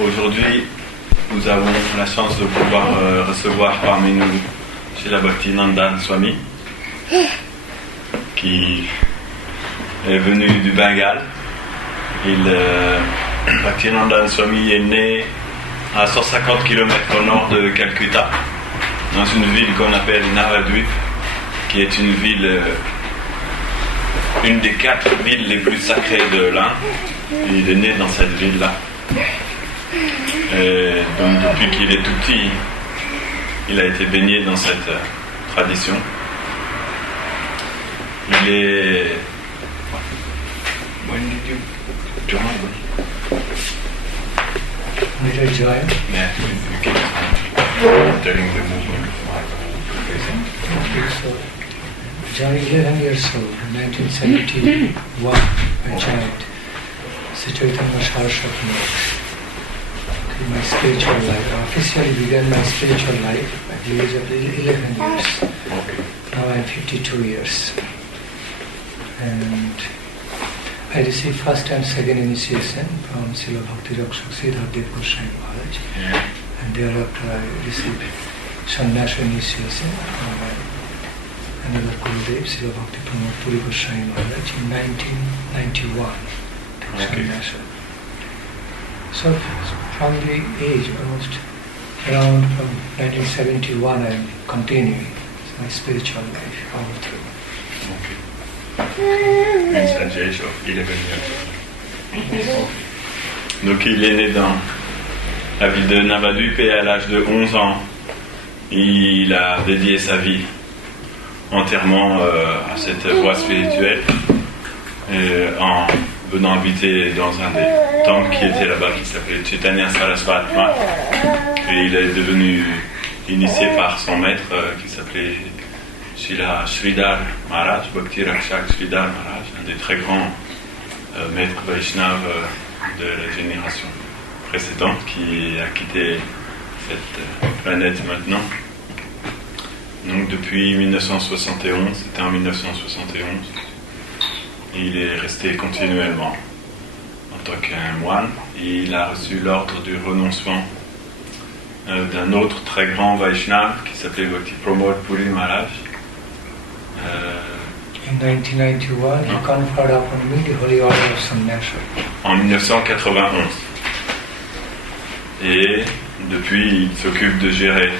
Aujourd'hui, nous avons la chance de pouvoir recevoir parmi nous Srila Bhakti Nandan swami, qui est venu du Bengale. Bhakti Nandan swami est né à 150 km au nord de Calcutta, dans une ville qu'on appelle Navadvip, qui est une ville, une des 4 villes les plus sacrées de l'Inde. Il est né dans cette ville-là. Et donc depuis qu'il est tout petit, il a été baigné dans cette tradition. Il est... When did you join? Did I join? Yeah, you came during the movement. So, joined 11 years old, 1971, I joined Chaitanya Saraswati Mosque. My spiritual life. I officially began my spiritual life at the age of 11 years. Okay. Now I am 52 years. And I received first and second initiation from Srila Bhakti Nandan Maharaj. Yeah. And thereafter I received sannyasa initiation from another Gurudev, Srila Bhakti Maharaj, in 1991. Okay. Sannyasa. So from the age almost around from 1971 I am continuing my spiritual life all through. Okay. Une sagesse of 11 years. Donc il est né dans la ville de Navadvip et à l'âge de 11 ans, il a dédié sa vie entièrement à cette voie spirituelle en venant habiter dans un des temples qui était là-bas, qui s'appelait Chaitanya Saraswati Mosque. Et il est devenu initié par son maître qui s'appelait Srila Maharaj, Bhakti Rakshak Sridhar Maharaj, un des très grands maîtres Vaishnavas de la génération précédente qui a quitté cette planète maintenant. Donc depuis 1971, c'était en 1971, il est resté continuellement en tant qu'un moine. Et il a reçu l'ordre du renoncement d'un autre très grand Vaishnava qui s'appelait Bhakti Pramod Puri Maharaj. In 1991, he conferred upon me the Holy Order of Sannyasa. En 1991. Et depuis, il s'occupe de gérer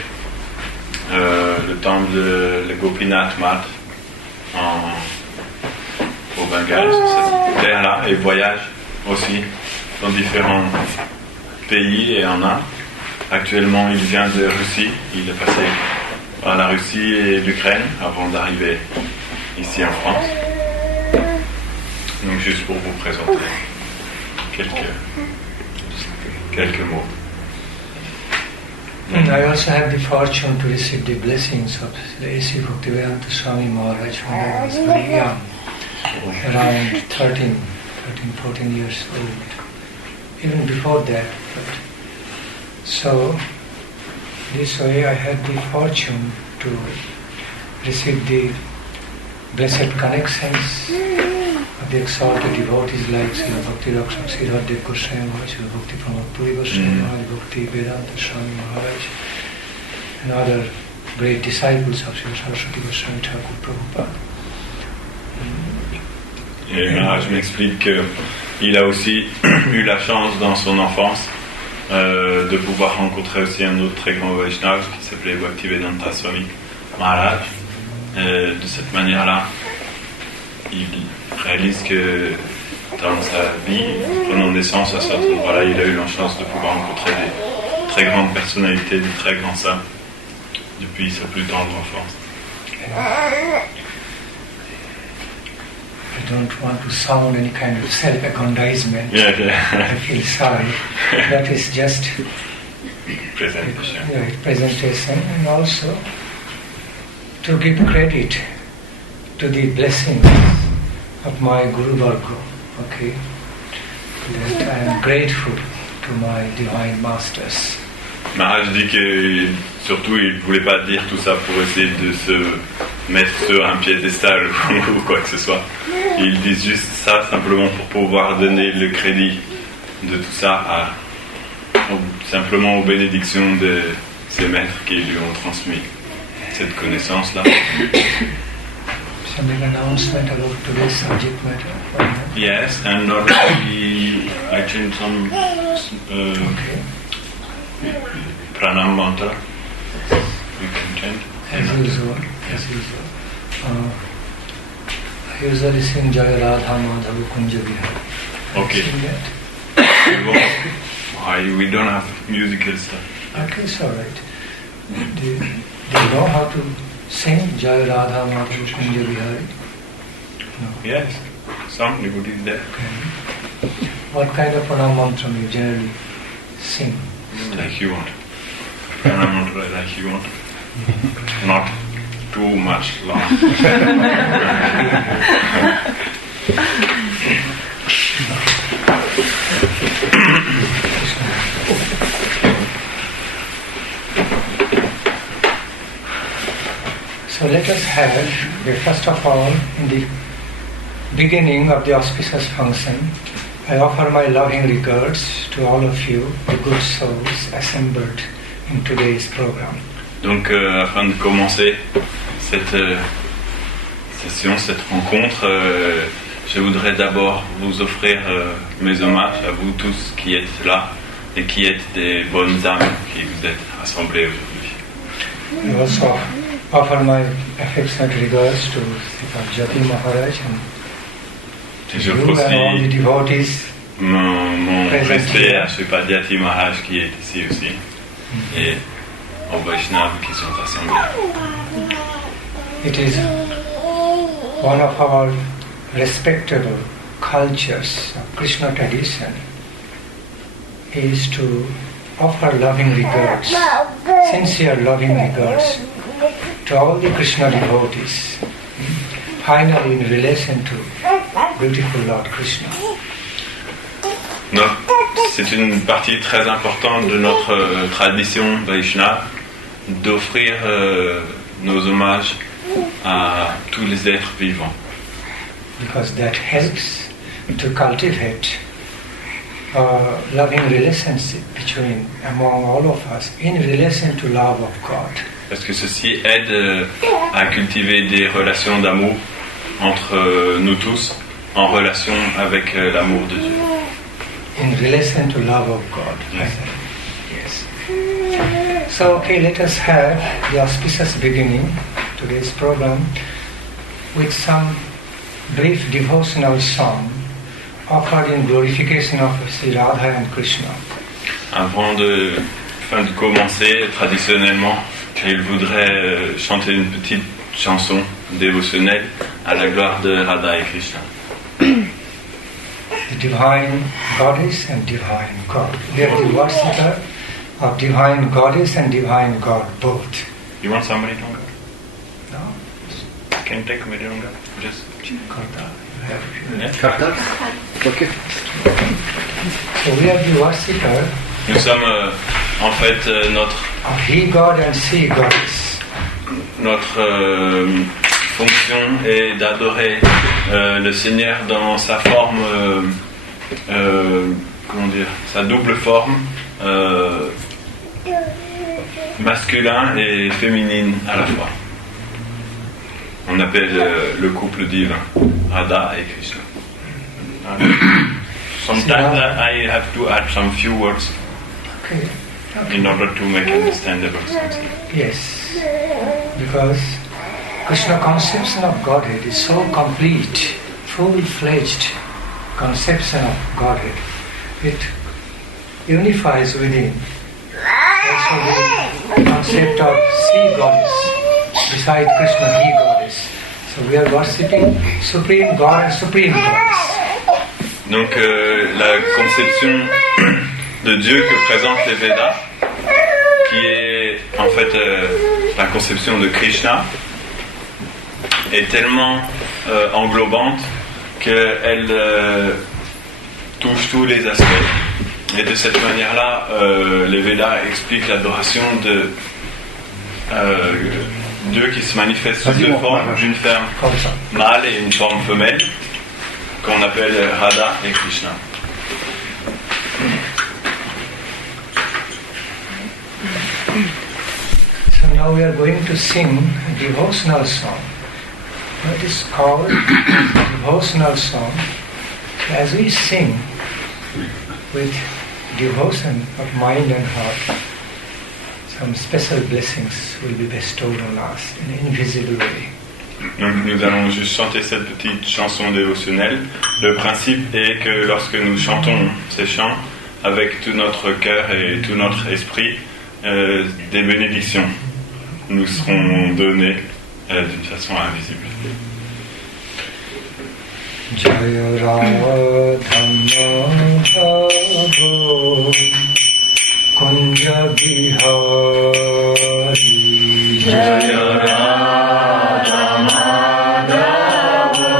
le temple de la Gopinath Mat au Bengale, sur cette terre-là, et voyage aussi dans différents pays et en Inde. Actuellement, il vient de Russie. Il est passé par la Russie et l'Ukraine avant d'arriver ici en France. Donc juste pour vous présenter quelques mots. And I also had the fortune to receive the blessings of A.C. Bhaktivedanta Swami Maharaj when I was very young, around 13, 14 years old. Even before that. But so this way I had the fortune to receive the blessed connections of the exalted devotees like Srila Bhakti Rakshak Sridhar Goswami Maharaj, Srila Bhakti Pramod Puri Goswami Maharaj, Bhakti Vedanta Swami Maharaj, and other great disciples of Srila Saraswati Goswami Thakur Prabhupada. Et Maharaj m'explique qu'il a aussi eu la chance dans son enfance de pouvoir rencontrer aussi un autre très grand Vaishnava qui s'appelait Bhakti Vedanta Swami Maharaj. De cette manière-là, il réalise que dans sa vie, prenant naissance à cet endroit-là, il a eu la chance de pouvoir rencontrer des très grandes personnalités, des très grands saints depuis sa plus tendre enfance. I don't want to sound any kind of self-aggrandizement. Yeah. I feel sorry. That is just Presentation. And also to give credit to the blessings of my Guru Varga. Okay, that I am grateful to my divine masters. Maharaj dit que surtout il ne voulait pas dire tout ça pour essayer de se mettre sur un piédestal ou quoi que ce soit. Il dit juste ça simplement pour pouvoir donner le crédit de tout ça simplement aux bénédictions de ses maîtres qui lui ont transmis cette connaissance-là. Some big announcement about today's subject matter. Yes, and already I changed some Okay. pranam mantra. You can change. As usual. I usually sing Jaya Radha Madhava Kunja Vihar. Okay. Sing that. We don't have musical stuff. Okay, it's alright. Do you know how to sing Jaya Radha Madhava Kunja Vihari? No. Yes, some devotees there. Okay. What kind of pranam mantra you generally sing? Like you want. Pranam mantra like you want. Not too much long. So let us have, first of all, in the beginning of the auspicious function, I offer my loving regards to all of you, the good souls assembled in today's program. Donc, afin de commencer cette session, cette rencontre, je voudrais d'abord vous offrir mes hommages à vous tous qui êtes là et qui êtes des bonnes âmes qui vous êtes rassemblés aujourd'hui. I also offer my affectionate regards to Srila Maharaj and Et you and all the devotees. Mon respect à Srila Maharaj qui est ici aussi et aux Vaishnavas qui sont assemblés. It is one of our respectable cultures of Krishna tradition is to offer loving regards, sincere loving regards to all the Krishna devotees, finally in relation to beautiful Lord Krishna. Non, c'est une partie très importante de notre tradition Vaishnava d'offrir nos hommages à tous les êtres vivants. Because that helps to cultivate a loving relationship among all of us in relation to love of God. Parce que ceci aide à cultiver des relations d'amour entre nous tous en relation avec l'amour de Dieu. In relation to love of God. Yes. Yes. So, okay, let us have the auspicious beginning to today's program with some brief devotional song offered in glorification of Sri Radha and Krishna. Avant de commencer, traditionnellement, il voudrait chanter une petite chanson dévotionnelle à la gloire de Radha et Krishna. The divine goddess and divine God. We are the worshipper of divine goddess and divine God both. You want somebody longer? No? Can you take a minute longer? Just Karta. yeah. Okay. So we are the worshipper Nous sommes en fait of He God and She Goddess. notre fonction est d'adorer le Seigneur dans sa forme, comment dire, sa double forme, masculin et féminine à la fois. On appelle le couple divin, Radha et Krishna. Sometimes I have to add some few words Okay. in order to make understandable something. Yes. Because Krishna conception of Godhead is so complete, full-fledged conception of Godhead. It unifies within also the concept of She Goddess, beside Krishna, He Goddess. So we are worshipping Supreme God and Supreme Goddess. Donc la conception de Dieu que présentent les Védas, qui est en fait la conception de Krishna, est tellement englobante qu'elle touche tous les aspects. Et de cette manière-là, les Védas expliquent l'adoration de Dieu qui se manifeste sous deux formes, d'une forme mâle et une forme femelle, qu'on appelle Radha et Krishna. now we are going to sing a devotional song. It is called devotional song. As we sing with devotion of mind and heart, some special blessings will be bestowed on us in an invisible way. Donc nous allons juste chanter cette petite chanson dévotionnelle. Le principe est que lorsque nous chantons ces chants avec tout notre cœur et tout notre esprit, des bénédictions nous seront données d'une façon invisible. Jaya Radha Madhava Kunja Bihari Jaya Radha Madhava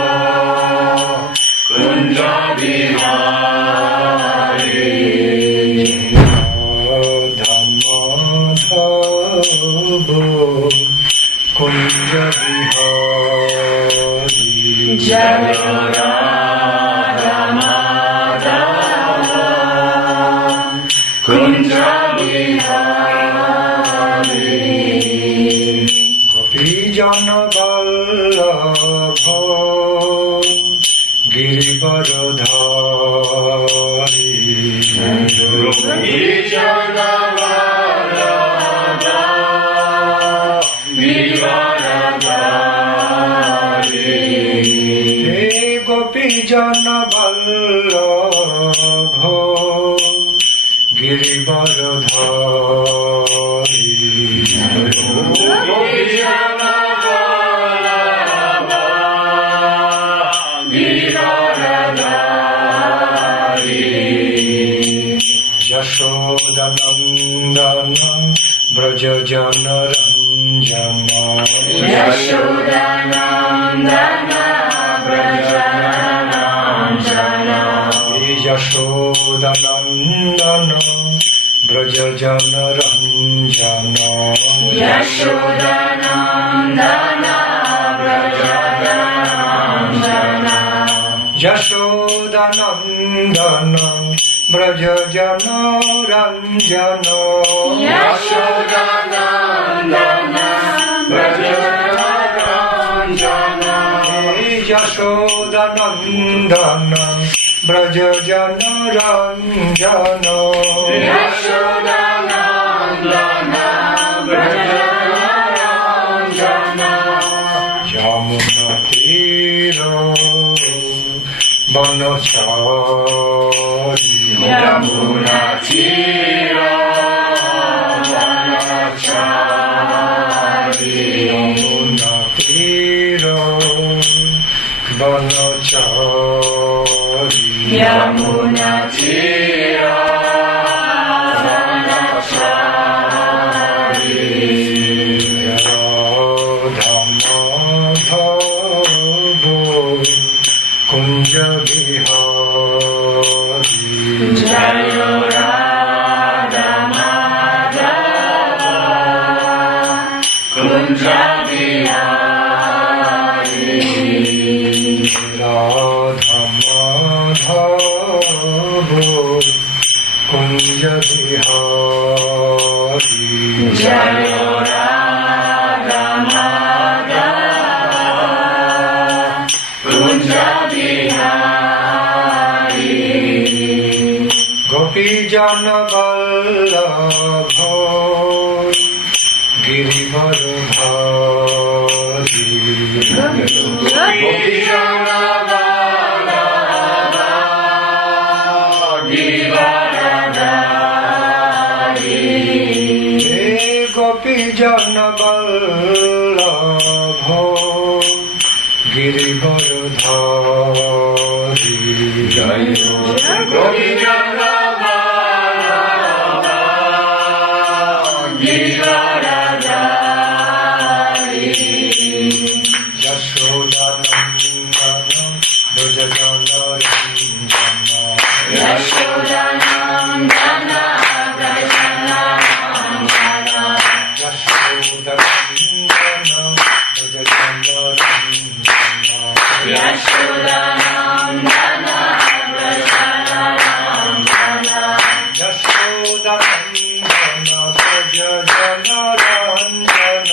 Kunja Bihari Radha Madhava Kunja Bihari Jaya Radha Madhava Kunja Bihari Gopi Jana Vallabha Girivaradhari Gopi Jana Vallabha Girivaradhari Gopi Jana Vallabha Girivaradhari Gopi Jana Vallabha Girivaradhari Yashoda Nandana Braja Jana Ranjana Yashoda Nandana Braja Ranjana Yashoda Nandana Braja Jana Ranjana Yashoda Nandana Braja Ranjana Yashoda Nandana Braja Jana Ranjana Yashoda Nandana Braja Ranjana Yashoda Nandana Braja Jana Ranjana Yashoda Nandana Braja Ranjana Yamuna Tira Banachari Yamuna Tira Banachari Yamuna Tira Banachari Yamuna Tira Banachari Radha Madhava Kunja Bihari Jaya Radha Madhava Kunja Bihari Radha Madhava Kunja Bihari Jaya Radha Madhava Kunja Bihari Gopi Jana Vallabha Girivaradhari Gopi Jana Vallabha Girivaradhari Gopi Jana Vallabha Girivaradhari Gopi Jana Vallabha Girivaradhari Yashoda Nandana Braja Jana Ranjana Yashoda Nandana Braja Ranjana Yashoda Nandana Braja Jana Ranjana Yashoda Nandana Braja Ranjana Yashoda Nandana Braja Jana Ranjana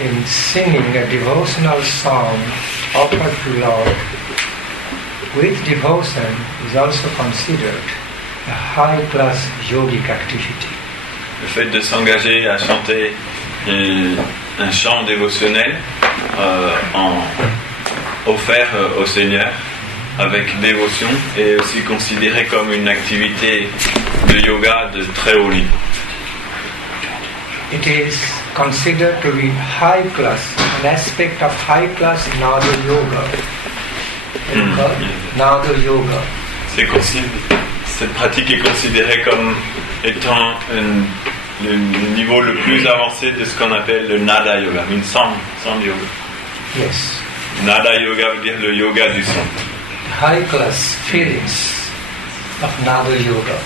in singing a devotional song offered to Lord with devotion is also considered a high-class yogic activity. Le fait de s'engager à chanter un chant dévotionnel offert au Seigneur avec dévotion est aussi considéré comme une activité de yoga de très haut niveau. It is considered to be high class, an aspect of high class Nada Yoga. Nada Yoga. Cette pratique est considérée comme étant le niveau le plus avancé de ce qu'on appelle le Nada Yoga, une sound yoga. Yes. Nada Yoga veut dire le yoga du son. High class feelings of Nada Yoga.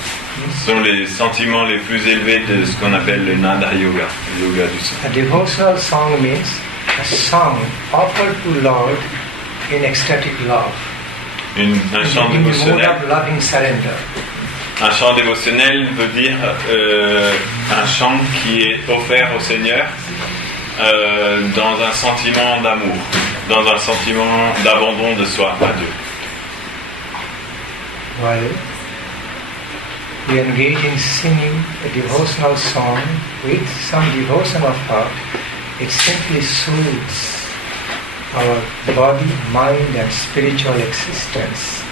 Ce sont les sentiments les plus élevés de ce qu'on appelle le Nada Yoga, le yoga du son. A devotional song means a song offered to Lord in ecstatic love. Un chant dévotionnel. In the mood of loving surrender. Un chant dévotionnel veut dire un chant qui est offert au Seigneur dans un sentiment d'amour, dans un sentiment d'abandon de soi à Dieu. While we engage in singing a devotional song with some devotion of heart, it simply soothes our body, mind and spiritual existence,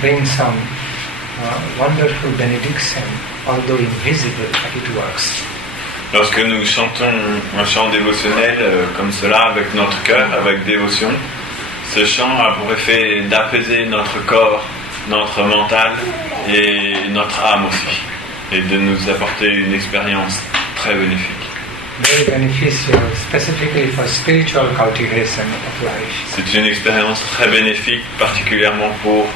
brings some wonderful benediction, although invisible, but it works. Lorsque nous chantons un chant dévotionnel comme cela avec notre cœur, avec dévotion, ce chant a pour effet d'apaiser notre corps, notre mental et notre âme aussi, et de nous apporter une expérience très bénéfique. Very beneficial, specifically for spiritual cultivation of life. C'est une expérience très bénéfique, particulièrement pour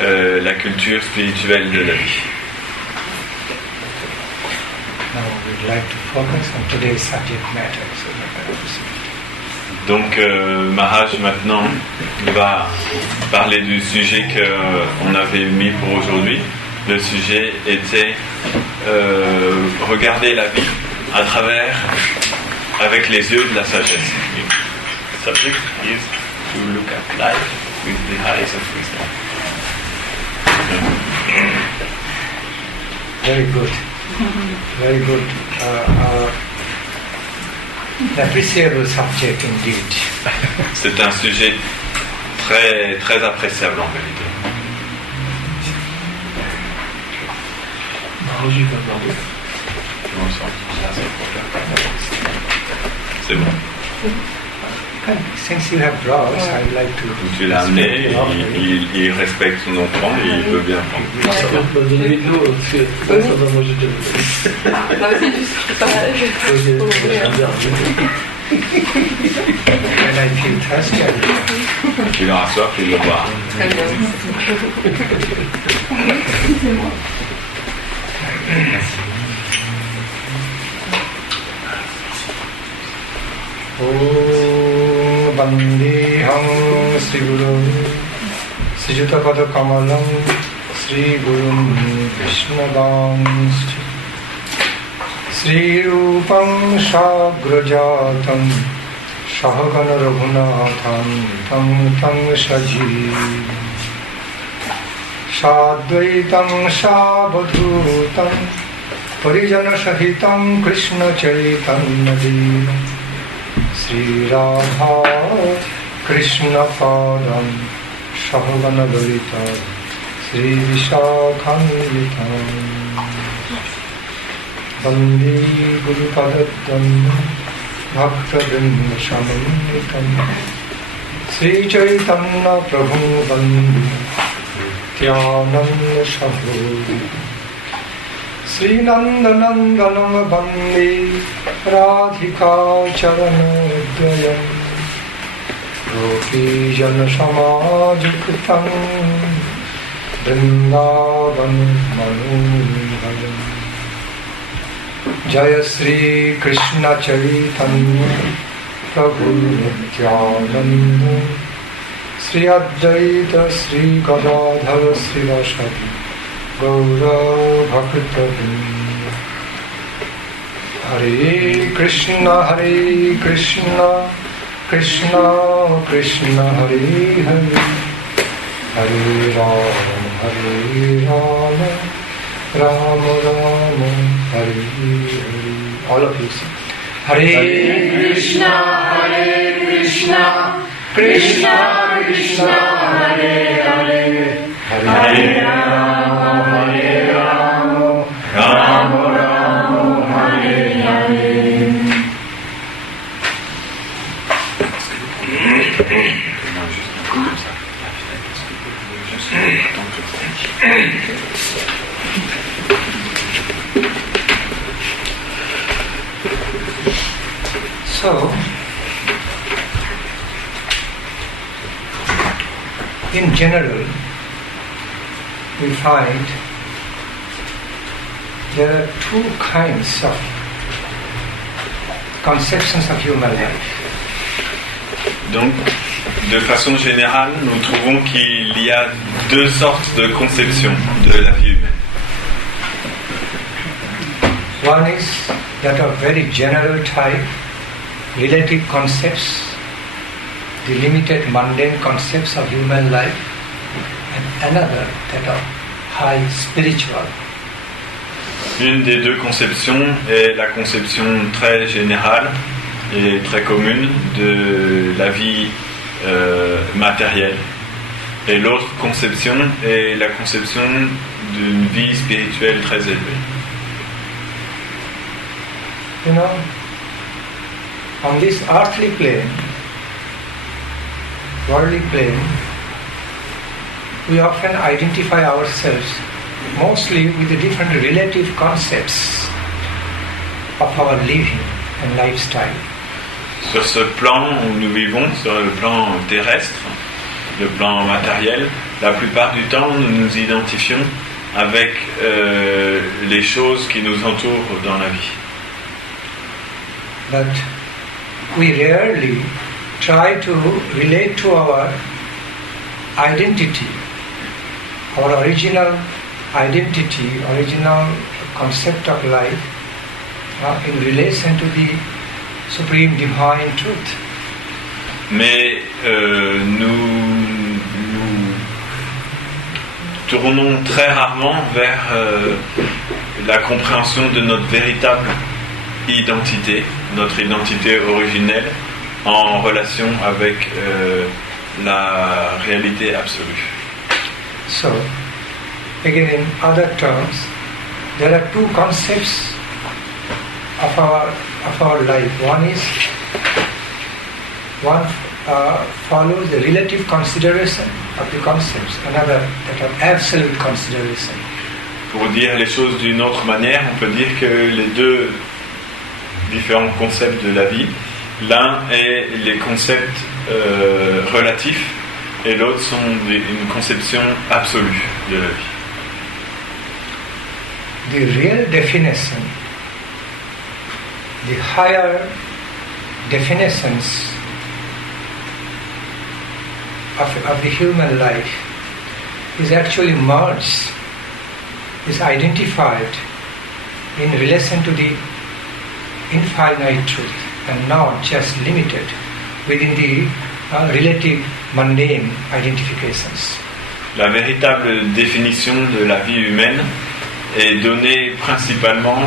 la culture spirituelle de la vie. Now we'd like to focus on today's subject matter. Donc Maharaj maintenant va parler du sujet qu'on avait mis pour aujourd'hui. Le sujet était regarder la vie à travers, avec les yeux de la sagesse. The subject is to look at life with the eyes of wisdom. Very good. Very good. Appreciable subject indeed. C'est un sujet très, très appréciable en vérité. C'est bon. Since you have brought, I'd like to. Tu l'as amené, il respecte son enfant et il veut bien prendre. And I feel thirsty. Il aura soif, il le boira. Om Bandeham Sri Guru Sri Jutapada Kamalam Sri Gurum Vishnadam Sri Rupam Shagrajatam Shahagana Raghunatham Tam Shaji Shadvaitam Shabadhutam Parijana Sahitam Krishna Chaitanya Devam Sri Radha Krishna Padam Shahagana Lalita Sri Vishakhanvitam Bandi Guru Padadam Bhakta Vrinda Shamanitam Sri Chaitanya Prabhu Bandi Tyananda Shabhu Sri Nandanandanam Bandi Radhika Charanodayam Gopi Jana Samajukritam Vrindavan Manubhalam Jaya Sri Krishna Chaitanya Prabhu Nityananda Sri Advaita Sri Gadadhara Sri Vasadi Gaura Bhakta Hare Krishna, Krishna Krishna, Hare Hare, Hare Rama, Rama Rama, Hare Hare. All of you sing. Hare Krishna, Krishna Krishna, Hare Hare, Hare Rama, Rama Rama, Hare Hare. So, in general, we find there are two kinds of conceptions of human life. Donc, de façon générale, nous trouvons qu'il y a deux sortes de conceptions de la vie humaine. One is that of very general type, relative concepts, the limited mundane concepts of human life, and another that of high spiritual. Une des deux conceptions est la conception très générale et très commune de la vie matérielle. Et l'autre conception est la conception d'une vie spirituelle très élevée. You know, on this earthly plane, worldly plane, we often identify ourselves mostly with the different relative concepts of our living and lifestyle. Sur ce plan où nous vivons, sur le plan terrestre, le plan matériel, la plupart du temps nous nous identifions avec les choses qui nous entourent dans la vie. But we rarely try to relate to our identity, our original identity, original concept of life in relation to the supreme divine truth. Mais nous tournons très rarement vers la compréhension de notre véritable identité, notre identité originelle, en relation avec la réalité absolue. So, again in other terms, there are two concepts of our life. One follows the relative consideration of the concepts, another that of absolute consideration. Pour dire les choses d'une autre manière, on peut dire que les deux différents concepts de la vie, l'un est les concepts relatifs et l'autre sont une conception absolue de la vie. The real definition, the higher definitions of the human life is actually merged, is identified in relation to the infinite truth and not just limited within the relative mundane identifications. La véritable définition de la vie humaine est donnée principalement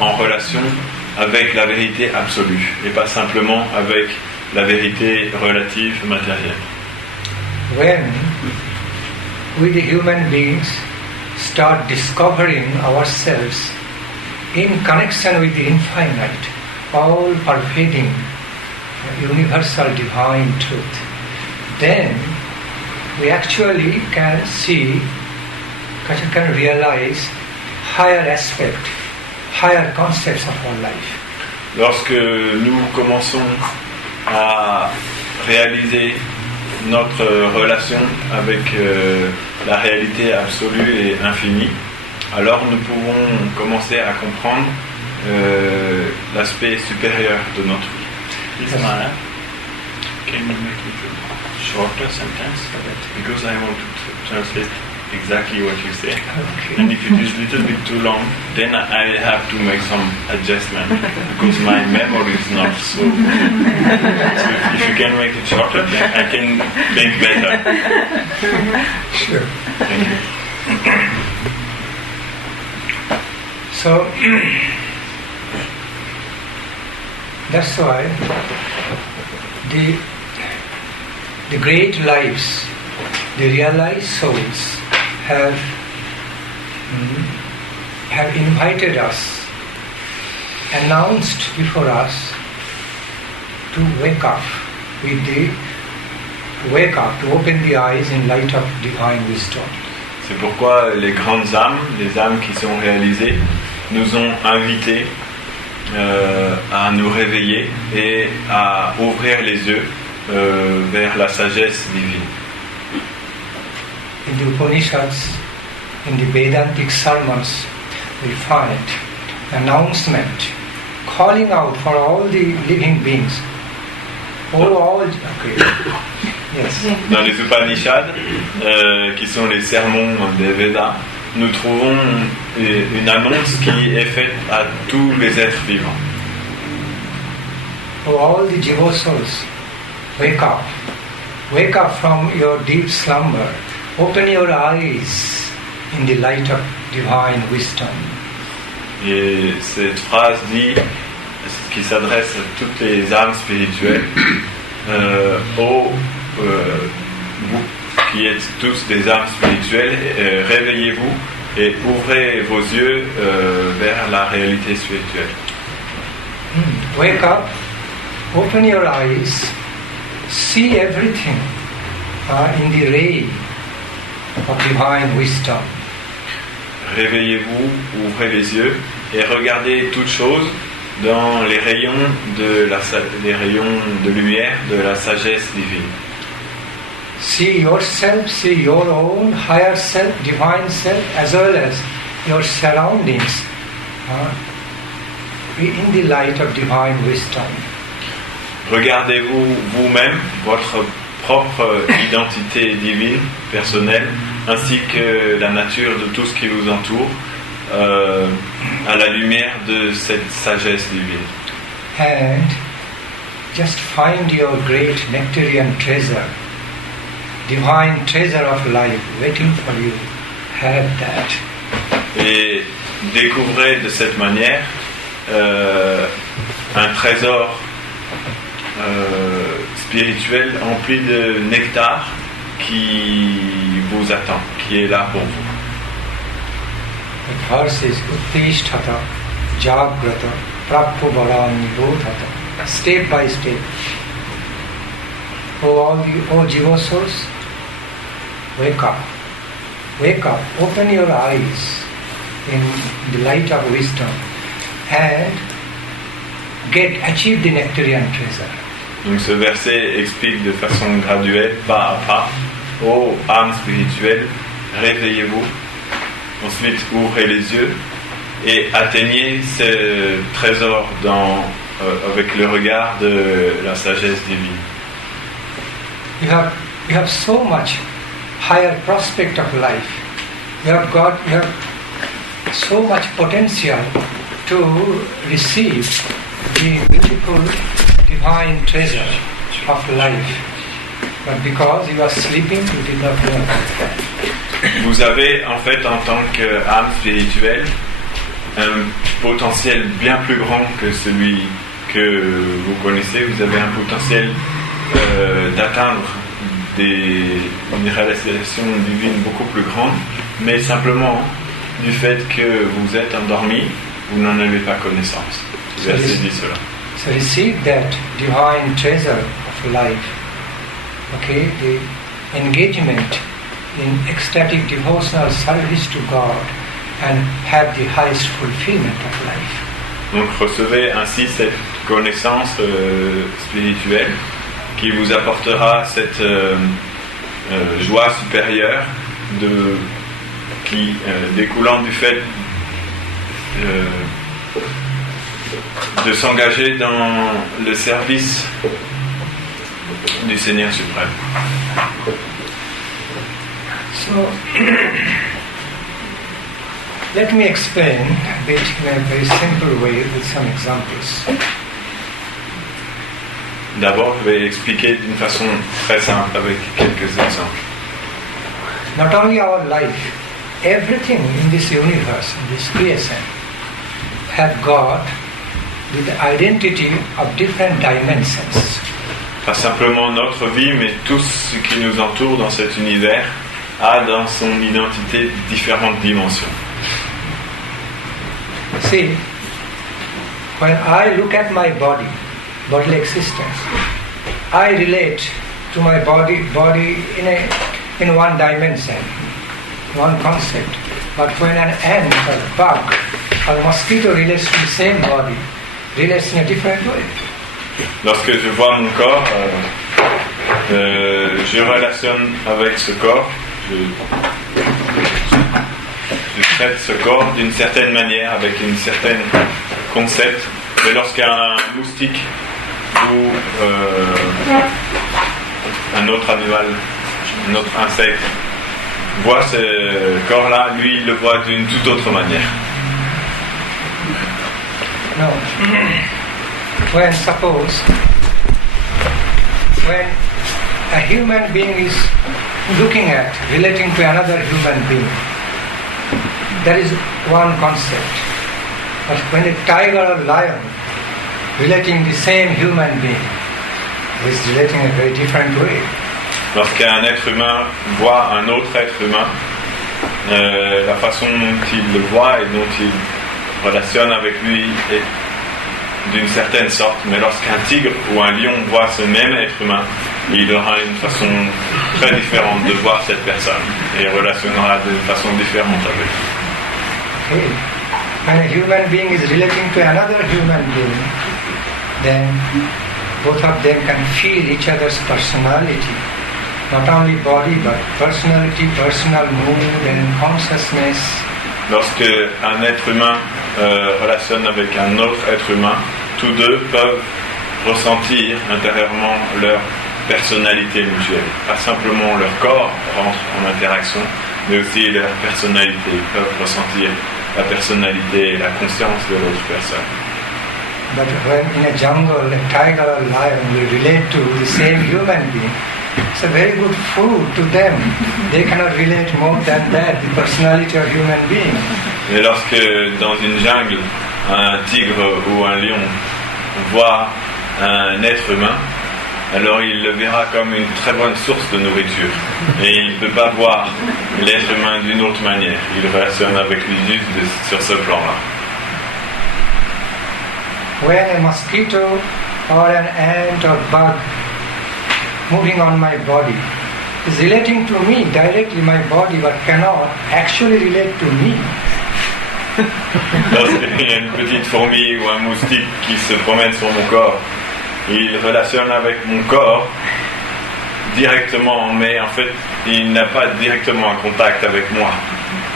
en relation avec la vérité absolue et pas simplement avec la vérité relative matérielle. When we the human beings start discovering ourselves in connection with the infinite, all-pervading, universal divine truth, then we actually can see, can realize higher aspect, higher concepts of our life. Lorsque nous commençons à réaliser notre relation avec la réalité absolue et infinie, alors nous pouvons commencer à comprendre l'aspect supérieur de notre vie. Yes. Can you make it shorter sentence? Because I want to translate exactly what you say. Okay. And if it is a little bit too long, then I have to make some adjustment because my memory is not so good. So if you can make it shorter, then I can think better. Sure. Thank you. So that's why the great lives, the realized souls have invited us, announced before us to wake up to open the eyes in light of divine wisdom. C'est pourquoi les grandes âmes, les âmes qui sont réalisées, nous ont invités à nous réveiller et à ouvrir les yeux vers la sagesse divine. In the Upanishads, in the Vedantic sermons, we find announcement, calling out for all the living beings. Okay. Yes. Dans les Upanishads, qui sont les sermons des Védas, nous trouvons une annonce qui est faite à tous les êtres vivants. For all the Jiva souls, wake up. Wake up from your deep slumber. Open your eyes in the light of divine wisdom. Et cette phrase dit, qui s'adresse à toutes les âmes spirituelles, vous qui êtes tous des âmes spirituelles, réveillez-vous et ouvrez vos yeux vers la réalité spirituelle. Wake up, open your eyes, see everything in the ray of divine wisdom. Réveillez-vous, ouvrez les yeux et regardez toutes choses dans les rayons de lumière de la sagesse divine. See yourself, see your own higher self, divine self, as well as your surroundings in the light of divine wisdom. Regardez-vous vous-même, votre propre identité divine, personnelle, ainsi que la nature de tout ce qui vous entoure, à la lumière de cette sagesse divine. And just find your great nectarian treasure, divine treasure of life waiting for you. Have that. Et découvrez de cette manière un trésor spirituel empli de nectar qui vous attend, qui est là pour vous. The verse is Uttishtata, Jagrata, Prapubala Nibodhata. Step by step. Oh Jiva souls, wake up. Wake up. Open your eyes in the light of wisdom and achieve the nectarian treasure. Donc ce verset explique de façon graduelle, pas à pas, ô âme spirituelle, réveillez-vous, ensuite ouvrez les yeux et atteignez ce trésor avec le regard de la sagesse divine. You have so much higher prospect of life. You have so much potential to receive the beautiful divine treasure of life. But because you are sleeping, you did not know. Vous avez en fait en tant qu'âme spirituelle un potentiel bien plus grand que celui que vous connaissez. Vous avez un potentiel d'atteindre une réalisation divine beaucoup plus grande, mais simplement du fait que vous êtes endormi, vous n'en avez pas connaissance. Le verset dit cela. So receive that divine treasure of life. Okay, the engagement in ecstatic devotional service to God and have the highest fulfillment of life. Donc recevez ainsi cette connaissance spirituelle qui vous apportera cette joie supérieure découlant du fait de s'engager dans le service du Seigneur suprême. So, let me explain a bit in a very simple way with some examples. D'abord, je vais expliquer d'une façon très simple avec quelques exemples. Not only our life, everything in this universe, in this creation, have got the identity of different dimensions. Pas simplement notre vie, mais tout ce qui nous entoure dans cet univers a dans son identité différentes dimensions. See, when I look at my body, bodily existence, I relate to my body in one dimension, one concept. But when an ant or a bug or a mosquito relates to the same body, relates in a different way. Lorsque je vois mon corps, je relationne avec ce corps, je traite ce corps d'une certaine manière, avec une certaine concept. Mais lorsqu'un moustique ou un autre animal, un autre insecte voit ce corps-là, lui il le voit d'une toute autre manière. No. When a human being is looking at, relating to another human being, there is one concept. But when a tiger or lion relating the same human being, is relating in a very different way. Lorsqu'un être humain voit un autre être humain, la façon dont il le voit et dont il relationne avec lui est d'une certaine sorte. Mais lorsqu'un tigre ou un lion voit ce même être humain, il aura une façon très différente de voir cette personne et relationnera d'une façon différente avec lui. Okay. When a human being is relating to another human being, then both of them can feel each other's personality. Not only body, but personality, personal mood and consciousness. Lorsque un être humain relationne avec un autre être humain, tous deux peuvent ressentir intérieurement leur personnalité mutuelle. Pas simplement leur corps rentre en interaction, mais aussi leur personnalité. Ils peuvent ressentir la personnalité et la conscience de l'autre personne. But when in a jungle, a tiger or lion will relate to the same human being, it's a very good food to them. They cannot relate more than that, the personality of human being. Et lorsque dans une jungle, un tigre ou un lion voit un être humain, alors il le verra comme une très bonne source de nourriture. Et il ne peut pas voir l'être humain d'une autre manière. Il relationne avec lui juste sur ce plan-là. When a mosquito or an ant or bug moving on my body is relating to me directly, my body, but cannot actually relate to me. Lorsqu'il y a une petite fourmi ou un moustique qui se promène sur mon corps, il relationne avec mon corps directement, mais en fait, il n'a pas directement un contact avec moi,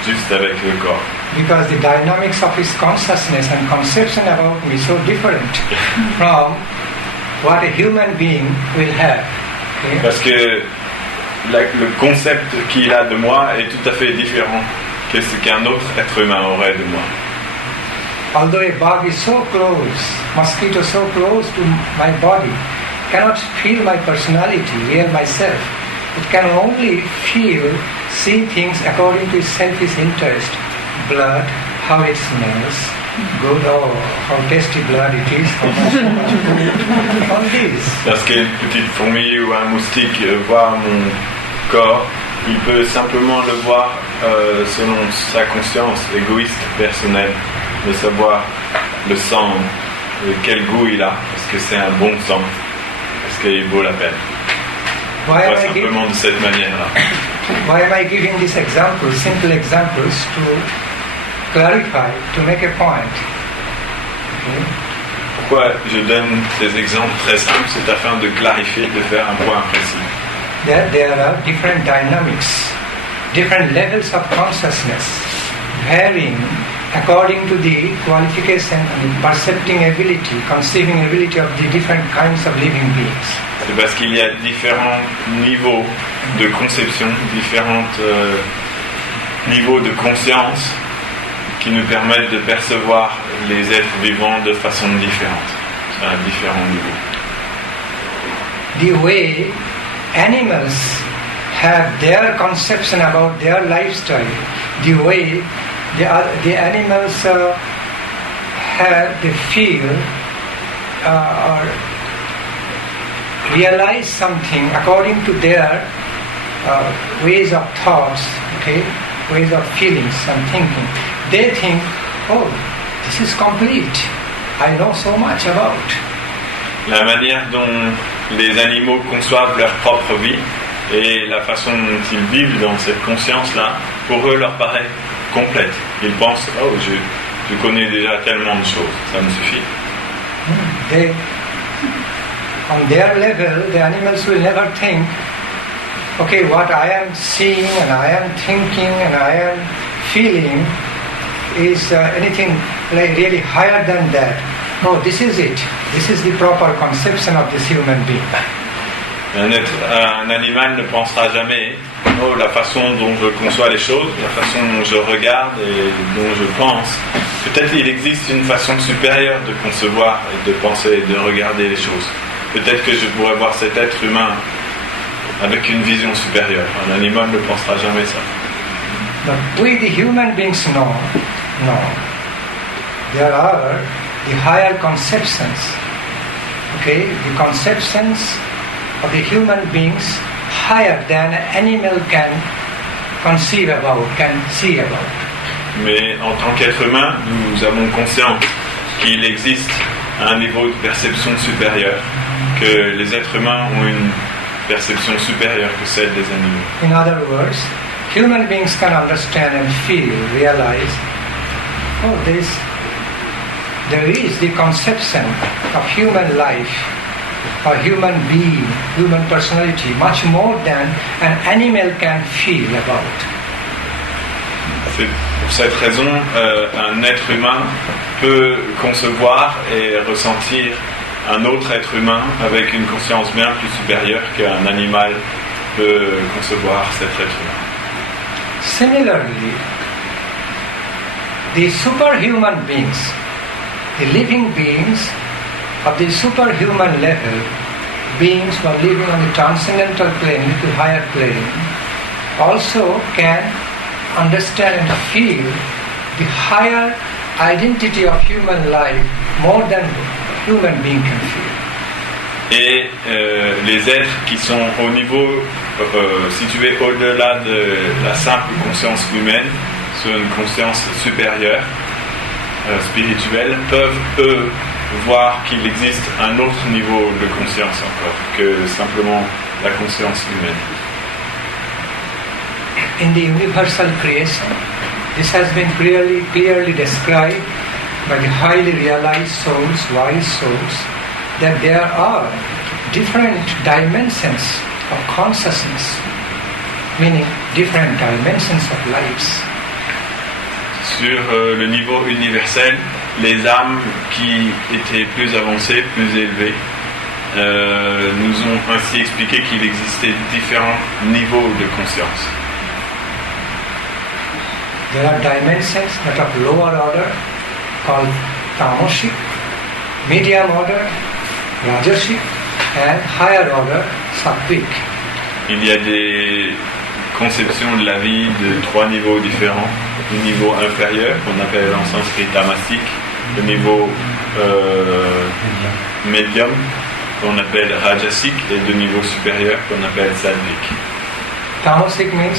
juste avec le corps. Because the dynamics of his consciousness and conception about me is so different from what a human being will have. Okay? Parce que le concept qu'il a de moi est tout à fait différent que ce qu'un autre être humain aurait de moi. Although a bug is so close, mosquito so close to my body, cannot feel my personality, real myself. It can only feel, see things according to its selfish interest. Blood, how it smells, good, oh, how tasty blood it is, how much food, all this. Lorsqu'une petite fourmi ou un moustique voit mon corps, il peut simplement le voir selon sa conscience égoïste, personnelle, de savoir le sang, quel goût il a, est-ce que c'est un bon sang, est-ce qu'il vaut la peine. Pas simplement de cette manière-là. Why am I giving these examples, simple examples, to clarify, to make a point? Okay. Pourquoi je donne ces exemples très simples? C'est afin de clarifier, de faire un point précis. There are different dynamics, different levels of consciousness, varying according to the qualification and percepting ability, conceiving ability of the different kinds of living beings. C'est parce qu'il y a différents niveaux de conception, différents niveaux de conscience qui nous permettent de percevoir les êtres vivants de façon différente, à différents niveaux. The way animals have their conception about their lifestyle, the way the animals they feel or realize something according to their ways of thoughts, okay, ways of feelings and thinking. They think, oh, this is complete. I know so much about. La manière dont les animaux conçoivent leur propre vie et la façon dont ils vivent dans cette conscience-là, pour eux, leur paraît complète. Ils pensent, oh, je connais déjà tellement de choses, ça me suffit. On their level, the animals will never think, okay, what I am seeing and I am thinking and I am feeling is anything like really higher than that. No, this is it. This is the proper conception of this human being. Un animal ne pensera jamais, oh, la façon dont je conçois les choses, la façon dont je regarde et dont je pense. Peut-être il existe une façon supérieure de concevoir et de penser et de regarder les choses. Peut-être que je pourrais voir cet être humain avec une vision supérieure. Un animal ne pensera jamais ça. But we the human beings know. There are the higher conceptions. Okay, the conceptions of the human beings higher than an animal can conceive about, can see about. Mais en tant qu'être humain, nous avons conscience qu'il existe un niveau de perception supérieur, que les êtres humains ont une perception supérieure que celle des animaux. In other words, human beings can understand and feel, realize, oh, there is the conception of human life, or human being, human personality, much more than an animal can feel about. C'est pour cette raison, un être humain peut concevoir et ressentir un autre être humain avec une conscience bien plus supérieure qu'un animal peut concevoir cet être humain. Similarly, the superhuman beings, the living beings of the superhuman level, beings who are living on the transcendental plane, little higher plane, also can understand and feel the higher identity of human life more than human being can feel. Et les êtres qui sont au niveau situés au-delà de la simple conscience humaine, sur une conscience supérieure, spirituelle, peuvent eux voir qu'il existe un autre niveau de conscience encore que simplement la conscience humaine. In the universal creation, this has been clearly described by the highly realized souls, wise souls, that there are different dimensions of consciousness, meaning different dimensions of lives. Sur le niveau universel, les âmes qui étaient plus avancées, plus élevées, nous ont ainsi expliqué qu'il existait différents niveaux de conscience. There are dimensions that of lower order called tamasic, medium order, rajasic, and higher order, sattvic. Il y a des conceptions de la vie de trois niveaux différents. Le niveau inférieur, qu'on appelle en sanskrit tamasic, le niveau médium, qu'on appelle rajasic, et le niveau supérieur, qu'on appelle sattvic. Tamasic means,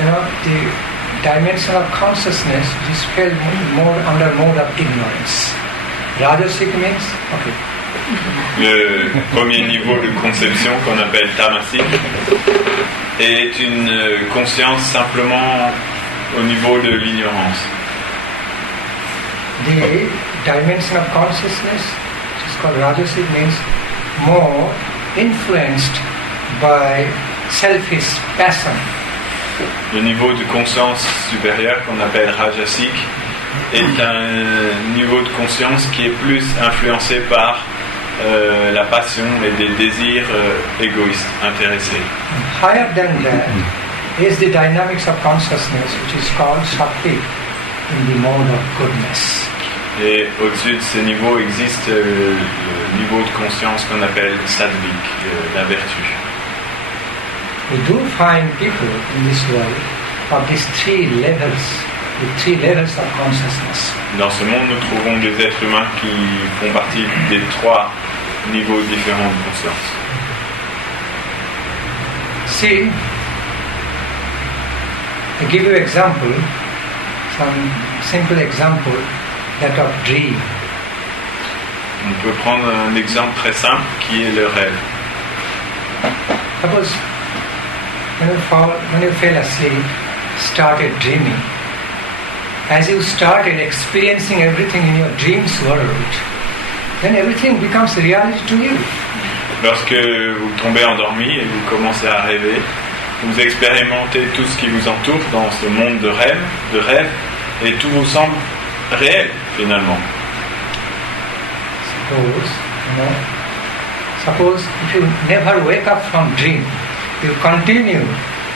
the dimension of consciousness is felt more under mode of ignorance. Rajasic means, okay. Le premier niveau de conception, qu'on appelle tamasic, est une conscience simplement au niveau de l'ignorance. The dimension of consciousness, which is called rajasic, means more influenced by selfish passion. Le niveau de conscience supérieur qu'on appelle rajasic est un niveau de conscience qui est plus influencé par la la passion et des désirs égoïstes, intéressés. Higher than that is the dynamics of consciousness, which is called Shakti in the mode of goodness. Et au-dessus de ces niveaux existe le niveau de conscience qu'on appelle sattvique, la vertu. We do find people in this world of these three levels, the three levels of consciousness. Dans ce monde, nous trouvons des êtres humains qui font partie des trois niveaux différents de conscience. See, I give you example, some simple example, that of dream. On peut prendre un exemple très simple qui est le rêve. Suppose when you fell asleep, started dreaming, as you started experiencing everything in your dreams world, then everything becomes reality to you. Lorsque vous tombez endormi et vous commencez à rêver, vous expérimentez tout ce qui vous entoure dans ce monde de rêve, et tout vous semble réel finalement. Suppose if you never wake up from dream, you continue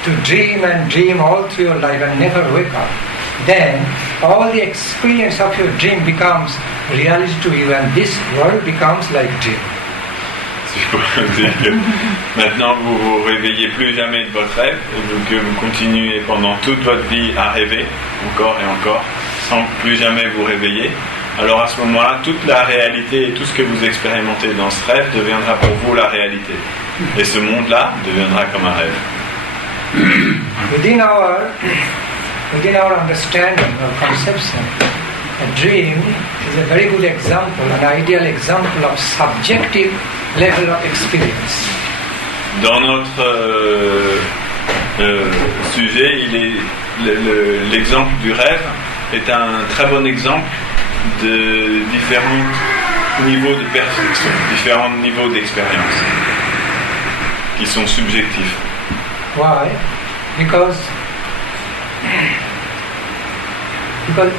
to dream and dream all through your life and never wake up, then all the experience of your dream becomes reality to you and this world becomes like dream. Si je pourrais dire que maintenant vous vous réveillez plus jamais de votre rêve et que vous continuez pendant toute votre vie à rêver, encore et encore, sans plus jamais vous réveiller, alors à ce moment-là, toute la réalité et tout ce que vous expérimentez dans ce rêve deviendra pour vous la réalité. Et ce monde-là deviendra comme un rêve. Within our understanding or conception, a dream is a very good example, an ideal example of subjective level of experience. Dans notre sujet, l'exemple du rêve est un très bon exemple de différents niveaux de perception, différents niveaux d'expérience qui sont subjectifs. Why? Because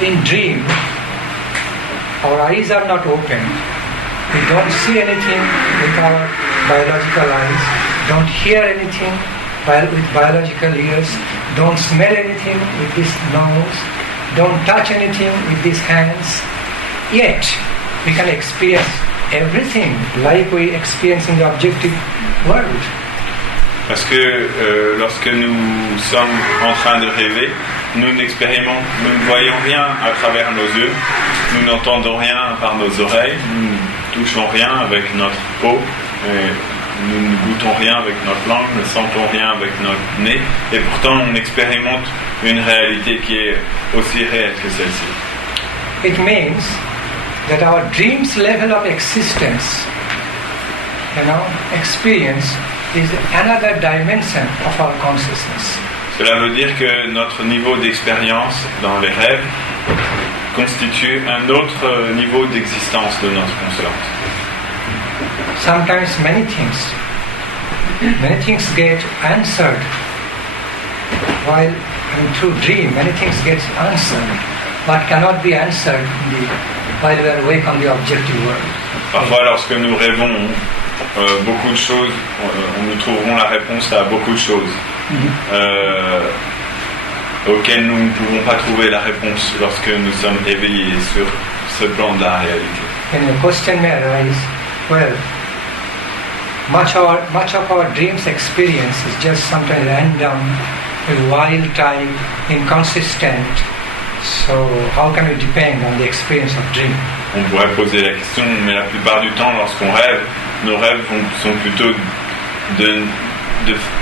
in dream, our eyes are not open. We don't see anything with our biological eyes, don't hear anything with biological ears, don't smell anything with this nose, don't touch anything with these hands. Yet, we can experience everything like we experience in the objective world. Parce que lorsque nous sommes en train de rêver, nous ne voyons rien à travers nos yeux, nous n'entendons rien par nos oreilles, nous ne touchons rien avec notre peau, nous ne goûtons rien avec notre langue, ne sentons rien avec notre nez, et pourtant on expérimente une réalité qui est aussi réelle que celle-ci. It means that our dreams level of existence, experience, is another dimension of our consciousness. Cela veut dire que notre niveau d'expérience dans les rêves constitue un autre niveau d'existence de notre conscience. Sometimes many things get answered while through dream. Many things get answered, but cannot be answered while we are awake on the objective world. Parfois, lorsque nous rêvons, beaucoup de choses, nous trouverons la réponse à beaucoup de choses auxquelles nous ne pouvons pas trouver la réponse lorsque nous sommes éveillés sur ce plan de la réalité. And the question may arise, well, much of our dreams experience is just sometimes random, wild type, inconsistent. So how can we depend on the experience of dream? On pourrait poser la question, mais la plupart du temps, lorsqu'on rêve, nos rêves sont plutôt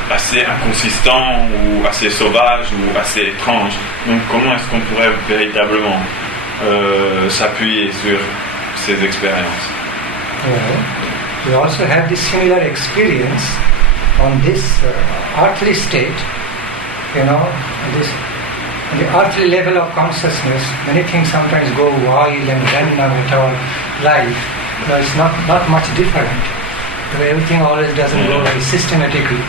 assez inconsistants ou assez sauvages ou assez étranges. Donc comment est-ce qu'on pourrait véritablement s'appuyer sur ces expériences? Well, we also have this similar experience on this earthly state, on the earthly level of consciousness. Many things sometimes go wild and random with our life. It's not much different. Everything always doesn't go very systematically.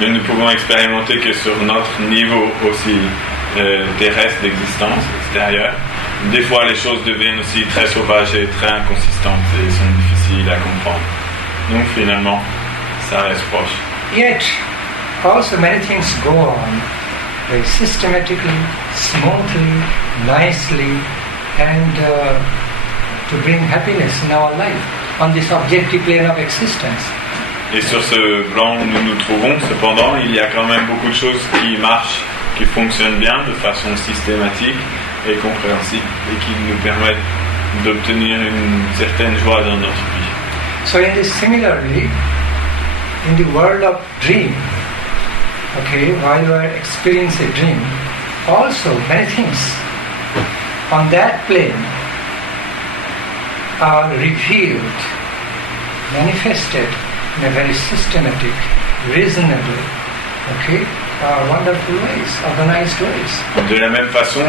Mais nous pouvons expérimenter que sur notre niveau aussi terrestre d'existence, extérieur, des fois les choses deviennent aussi très sauvages et très inconsistantes et sont difficiles à comprendre. Donc finalement, ça reste proche. Yet, also many things go on very systematically, smoothly, nicely, and to bring happiness in our life on this objective plane of existence. Et sur ce plan où nous nous trouvons, cependant, il y a quand même beaucoup de choses qui marchent, qui fonctionnent bien de façon systématique et compréhensible et qui nous permettent d'obtenir une certaine joie dans notre vie. So in this, similarly, in the world of dream, okay, while we are experiencing a dream, also many things on that plane are revealed, manifested in a very systematic, reasonable, okay, wonderful ways, organized ways. De la même façon,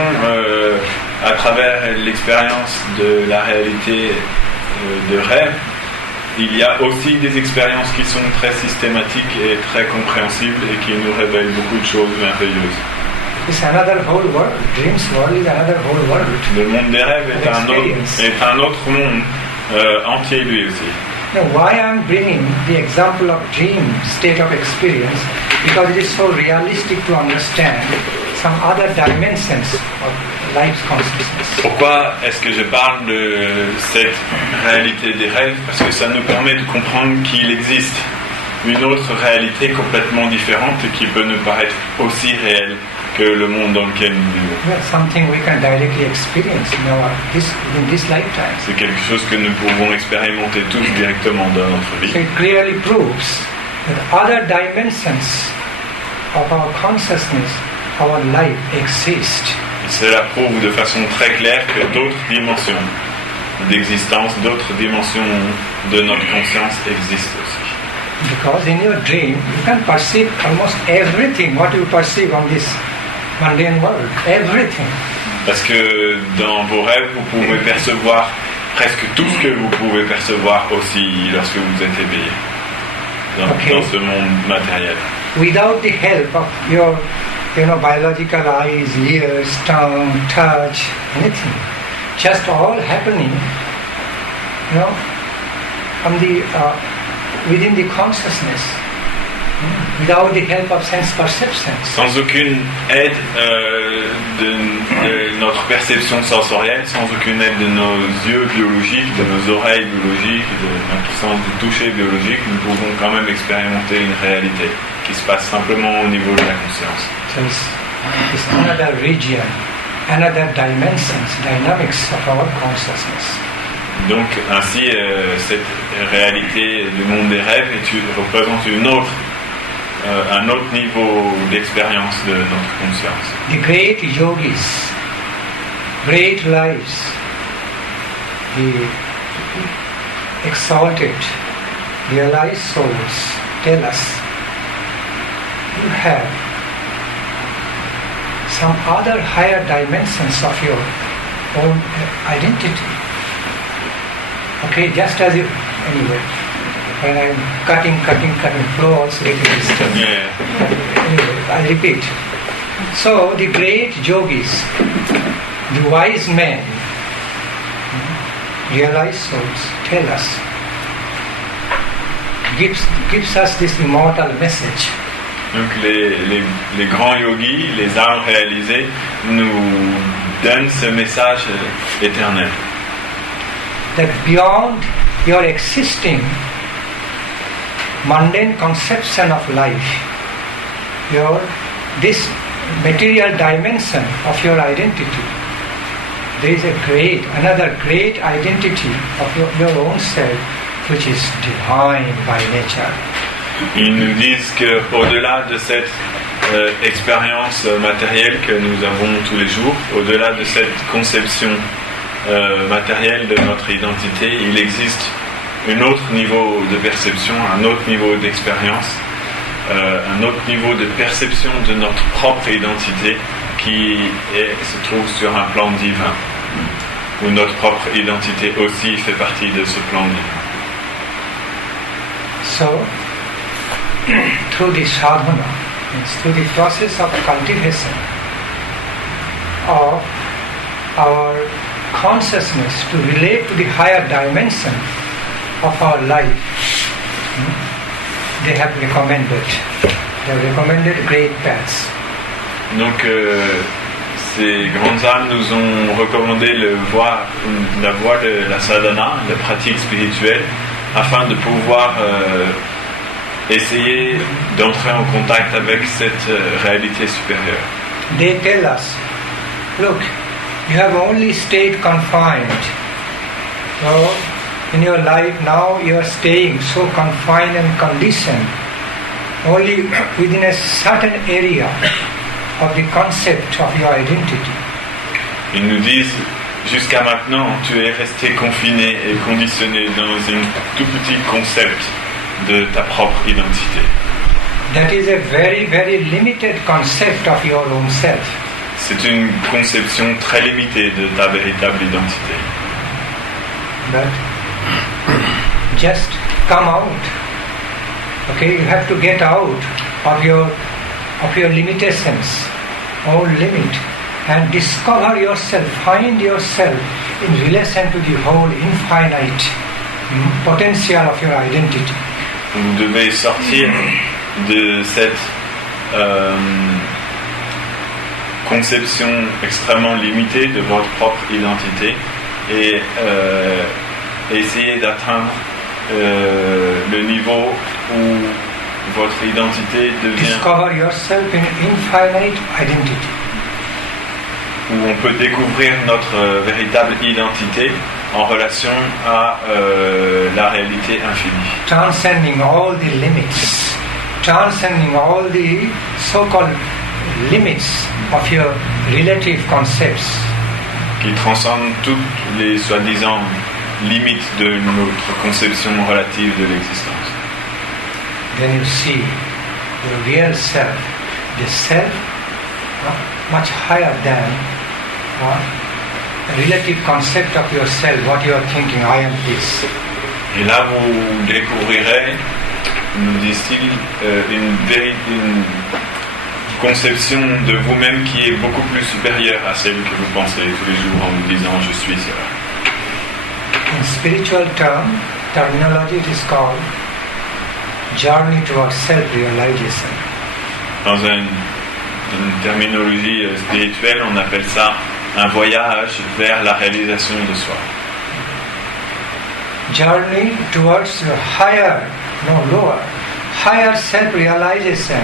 à travers l'expérience de la réalité de rêve, il y a aussi des expériences qui sont très systématiques et très compréhensibles et qui nous révèlent beaucoup de choses merveilleuses. It's another whole world. Dreams world is another whole world. Le monde des rêves est un autre monde entier lui aussi. Now, why I'm bringing the example of dream state of experience? Because it is so realistic to understand some other dimensions of life's consciousness. Pourquoi est-ce que je parle de cette réalité des rêves? Parce que ça nous permet de comprendre qu'il existe une autre réalité complètement différente et qui peut nous paraître aussi réelle que le monde dans lequel nous vivons. Well, something we can directly experience in this lifetime. C'est quelque chose que nous pouvons expérimenter tous directement dans notre vie. So it clearly proves that other dimensions of our consciousness, our life exist. Cela prouve de façon très claire que d'autres dimensions d'existence, d'autres dimensions de notre conscience existent aussi. Because in your dream, you can perceive almost everything what you perceive on this mundane world. Everything. Parce que dans vos rêves, vous pouvez percevoir presque tout ce que vous pouvez percevoir aussi lorsque vous êtes éveillé dans ce monde matériel. Without the help of your biological eyes, ears, tongue, touch, anything. Just all happening, from the within the consciousness, without the help of sense perceptions. Sans aucune aide de notre perception sensorielle, sans aucune aide de nos yeux biologiques, de nos oreilles biologiques, de notre sens du toucher biologique, nous pouvons quand même expérimenter une réalité qui se passe simplement au niveau de la conscience. So it's another region, another dimensions, dynamics of our consciousness. Donc ainsi, cette réalité du monde des rêves représente un autre niveau d'expérience de notre conscience. The great yogis, great lives, the exalted, realized souls tell us you have some other higher dimensions of your own identity. Okay, just as if, anyway, when I'm cutting, flow also getting disturbed. Yeah. Anyway, I repeat. So the great yogis, the wise men, realized souls, tell us, gives us this immortal message. Donc les grands yogis, les âmes réalisées, nous donnent ce message éternel. That beyond your existing mundane conception of life, this material dimension of your identity, there is another great identity of your own self, which is divine by nature. Ils nous disent qu'au-delà de cette expérience matérielle que nous avons tous les jours, au-delà de cette conception matérielle de notre identité, il existe un autre niveau de perception, un autre niveau d'expérience, un autre niveau de perception de notre propre identité qui se trouve sur un plan divin, où notre propre identité aussi fait partie de ce plan divin. So, through the sadhana, through the process of cultivation of our consciousness to relate to the higher dimension of our life, They have recommended great paths. Donc ces grandes âmes nous ont recommandé la voie de la sadhana, la pratique spirituelle, afin de pouvoir essayer d'entrer en contact avec cette réalité supérieure. They tell us, look, you have only stayed confined. So in your life now you are staying so confined and conditioned only within a certain area of the concept of your identity. Ils nous disent, jusqu'à maintenant, tu es resté confiné et conditionné dans un tout petit concept de ta propre identité. That is a very, very limited concept of your own self. C'est une conception très limitée de ta véritable identité. But just come out. Okay, you have to get out of your limitations, all limit, and discover yourself, find yourself in relation to the whole infinite potential of your identity. Vous devez sortir de cette conception extrêmement limitée de votre propre identité et essayer d'atteindre le niveau où votre identité devient... Discover yourself in infinite identity. Où on peut découvrir notre véritable identité en relation à la réalité infinie. Transcending all the limits, transcending all the so-called limits of your relative concepts. Qui transcende toutes les soi-disant limites de notre conception relative de l'existence. Then you see the real self, the self much higher than a relative concept of yourself, what you are thinking, I am this. Et là vous découvrirez, nous dit-il, une conception de vous-même qui est beaucoup plus supérieure à celle que vous pensez tous les jours en vous disant je suis cela. In spiritual terminology it is called journey towards self-realization. Dans une terminologie spirituelle, on appelle ça un voyage vers la réalisation de soi. Journey towards your higher, no lower, higher self-realization,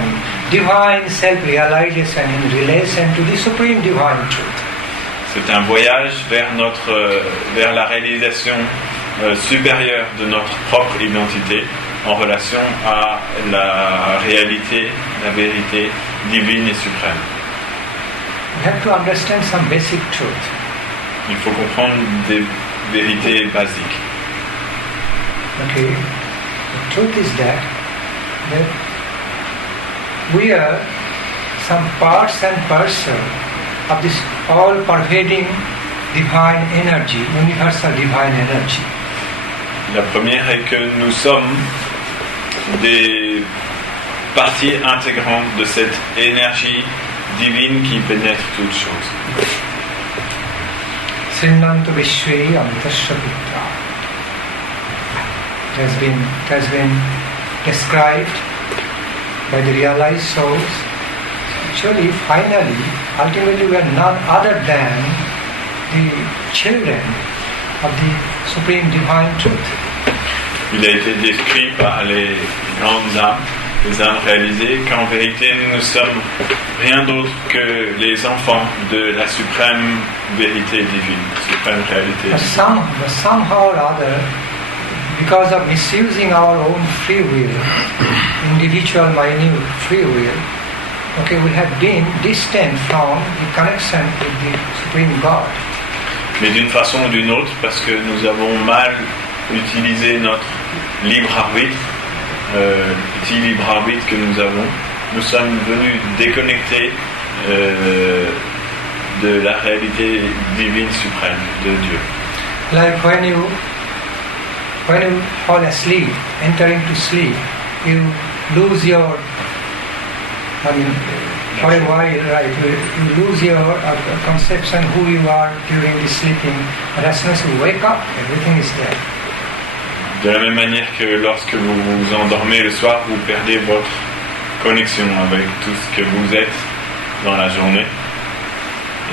divine self-realization in relation to the supreme divine truth. C'est un voyage vers la réalisation supérieure de notre propre identité en relation à la réalité, la vérité divine et suprême. You have to understand some basic truth. Il faut comprendre des vérités basiques. Okay, the truth is that we are some parts and parcel of this all-pervading divine energy, universal divine energy. La première est que nous sommes des parties intégrantes de cette énergie divine qui pénètre toutes choses. Srinanta Vishwe Amitasya Putra. It has been described by the realized souls. Actually, finally, ultimately we are none other than the children of the Supreme Divine Truth. Il a été décrit par les grandes âmes, les âmes réalisées, qu'en vérité nous ne sommes rien d'autre que les enfants de la suprême vérité divine, suprême réalité. But somehow or other, because of misusing our own free will, individual minute free will, okay, we have been distant from the connection with the Supreme God. Mais d'une façon ou d'une autre, parce que nous avons mal utilisé notre libre arbitre, petit libre arbitre que nous avons, nous sommes venus déconnectés de la réalité divine suprême de Dieu. Like when you fall asleep, enter into sleep, you lose your, for a while, right, you lose your conception who you are during the sleeping. But as soon as you wake up, everything is there. De la même manière que lorsque vous vous endormez le soir, vous perdez votre connexion avec tout ce que vous êtes dans la journée.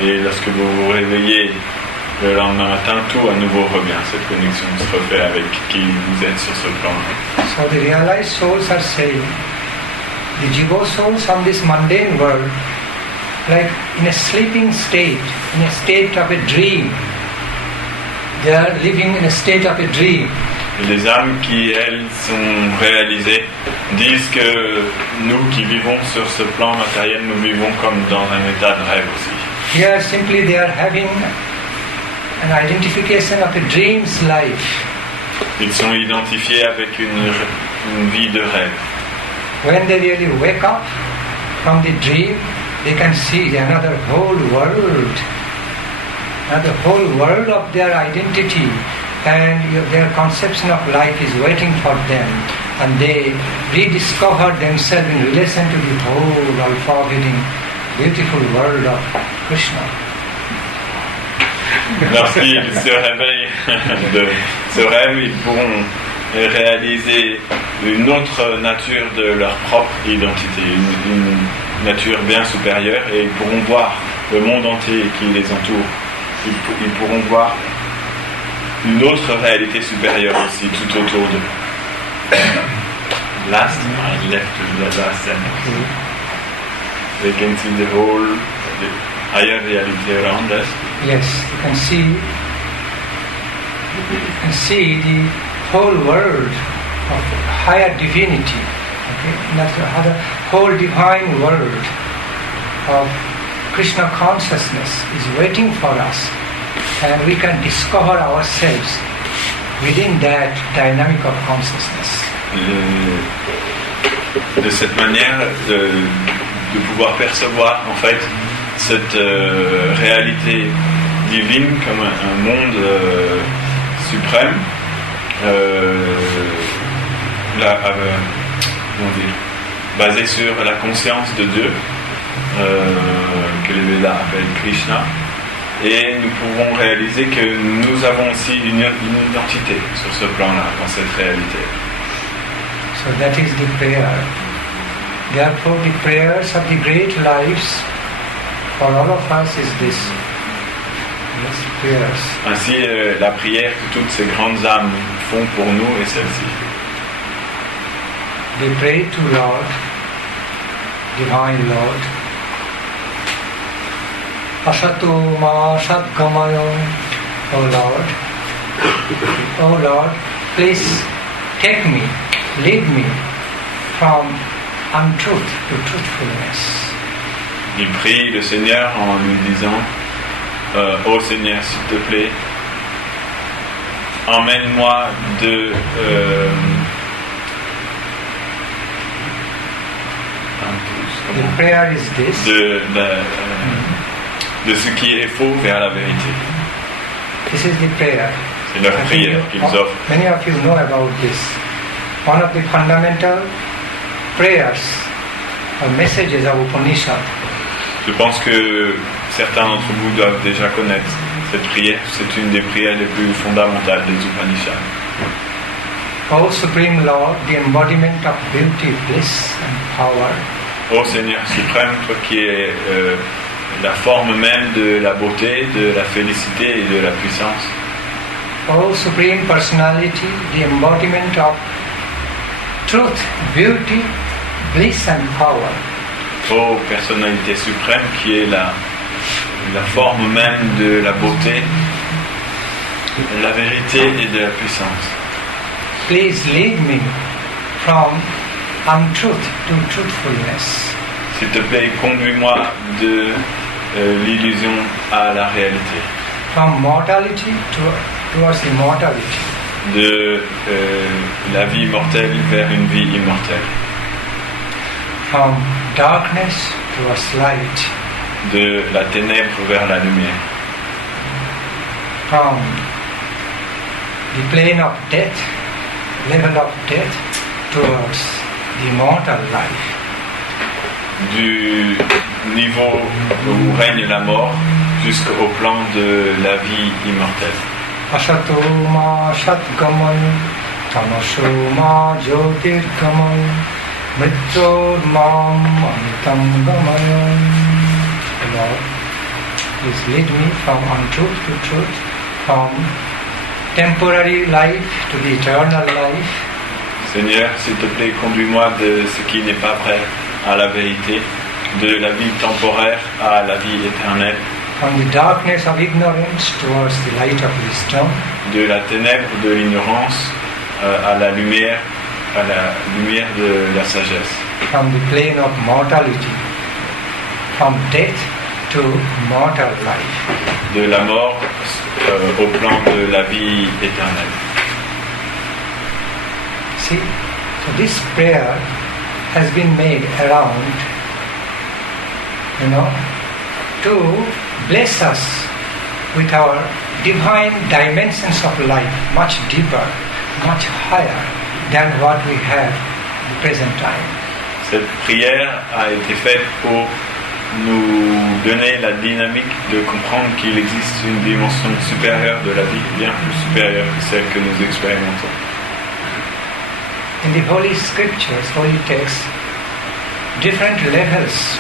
Et lorsque vous vous réveillez le lendemain matin, tout à nouveau revient. Cette connexion se refait avec qui vous êtes sur ce plan. So the realized souls are saying, the jiva souls from this mundane world, like in a sleeping state, in a state of a dream. They are living in a state of a dream. Et les âmes qui, elles, sont réalisées, disent que nous qui vivons sur ce plan matériel, nous vivons comme dans un état de rêve aussi. Here simply they are having an identification of a dream's life. Ils sont identifiés avec une vie de rêve. When they really wake up from the dream, they can see another whole world of their identity, and their conception of life is waiting for them, and they rediscover themselves in relation to the whole all-pervading, beautiful world of Krishna. Lorsqu'ils se réveillent de ce rêve, ils pourront réaliser une autre nature de leur propre identité, une nature bien supérieure, et ils pourront voir le monde entier qui les entoure. Ils pourront voir une autre réalité supérieure aussi tout autour d'eux. Last, I left the last sentence. They can see the whole, the higher reality around us. Yes, you can see the whole world of higher divinity. Okay, that's the whole divine world of Krishna consciousness is waiting for us, and we can discover ourselves within that dynamic of consciousness. De cette manière, de pouvoir percevoir en fait cette réalité divine comme un monde suprême, basé sur la conscience de Dieu, que les Védas appellent Krishna, et nous pouvons réaliser que nous avons aussi une identité sur ce plan-là, dans cette réalité. So that is the prayer. Therefore the prayers of the great lives for all of us is this. Yes, prayers. Ainsi, la prière que toutes ces grandes âmes font pour nous est celle-ci. They pray to Lord, Divine Lord. Asato ma sadgamayo, O Lord, please take me, lead me from untruth to truthfulness. Il prie le Seigneur en nous disant, ô Seigneur, s'il te plaît, emmène-moi de the prayer is this. De ce qui est faux vers la vérité. This is the prayer. C'est leur prière qu'ils offrent. Many of you know about this. One of the fundamental prayers or messages of Upanishad. Je pense que certains d'entre vous doivent déjà connaître cette prière. C'est une des prières les plus fondamentales des Upanishads. O Supreme Lord, the embodiment of beauty, bliss and power. Ô Seigneur suprême, toi qui es la forme même de la beauté, de la félicité et de la puissance. O Supreme Personality, the embodiment of truth, beauty, bliss and power. Ô personnalité suprême qui est la forme même de la beauté, de la vérité et de la puissance. Please lead me from untruth to truthfulness. S'il te plaît, conduis-moi de l'illusion à la réalité. From mortality towards immortality. De la vie mortelle vers une vie immortelle. From darkness towards light. De la ténèbre vers la lumière. From the plane of death, level of death, towards the immortal life. Du niveau où règne la mort jusqu'au plan de la vie immortelle. Asato ma satgamaya, Tamashoma Jyotirgamam Mrityodmam Amitam Gamayam. Lord, please lead me from untruth to truth, from temporary life to the eternal life. Seigneur, s'il te plaît, conduis-moi de ce qui n'est pas vrai à la vérité, de la vie temporaire à la vie éternelle. From the darkness of ignorance towards the light of wisdom. De la ténèbre de l'ignorance à la lumière de la sagesse. From the plane of mortality, from death to mortal life. De la mort au plan de la vie éternelle. See, so this prayer has been made around, to bless us with our divine dimensions of life, much deeper, much higher than what we have at the present time. Cette prière a été faite pour nous donner la dynamique de comprendre qu'il existe une dimension supérieure de la vie, bien plus supérieure que celle que nous expérimentons. In the holy scriptures, holy texts, different levels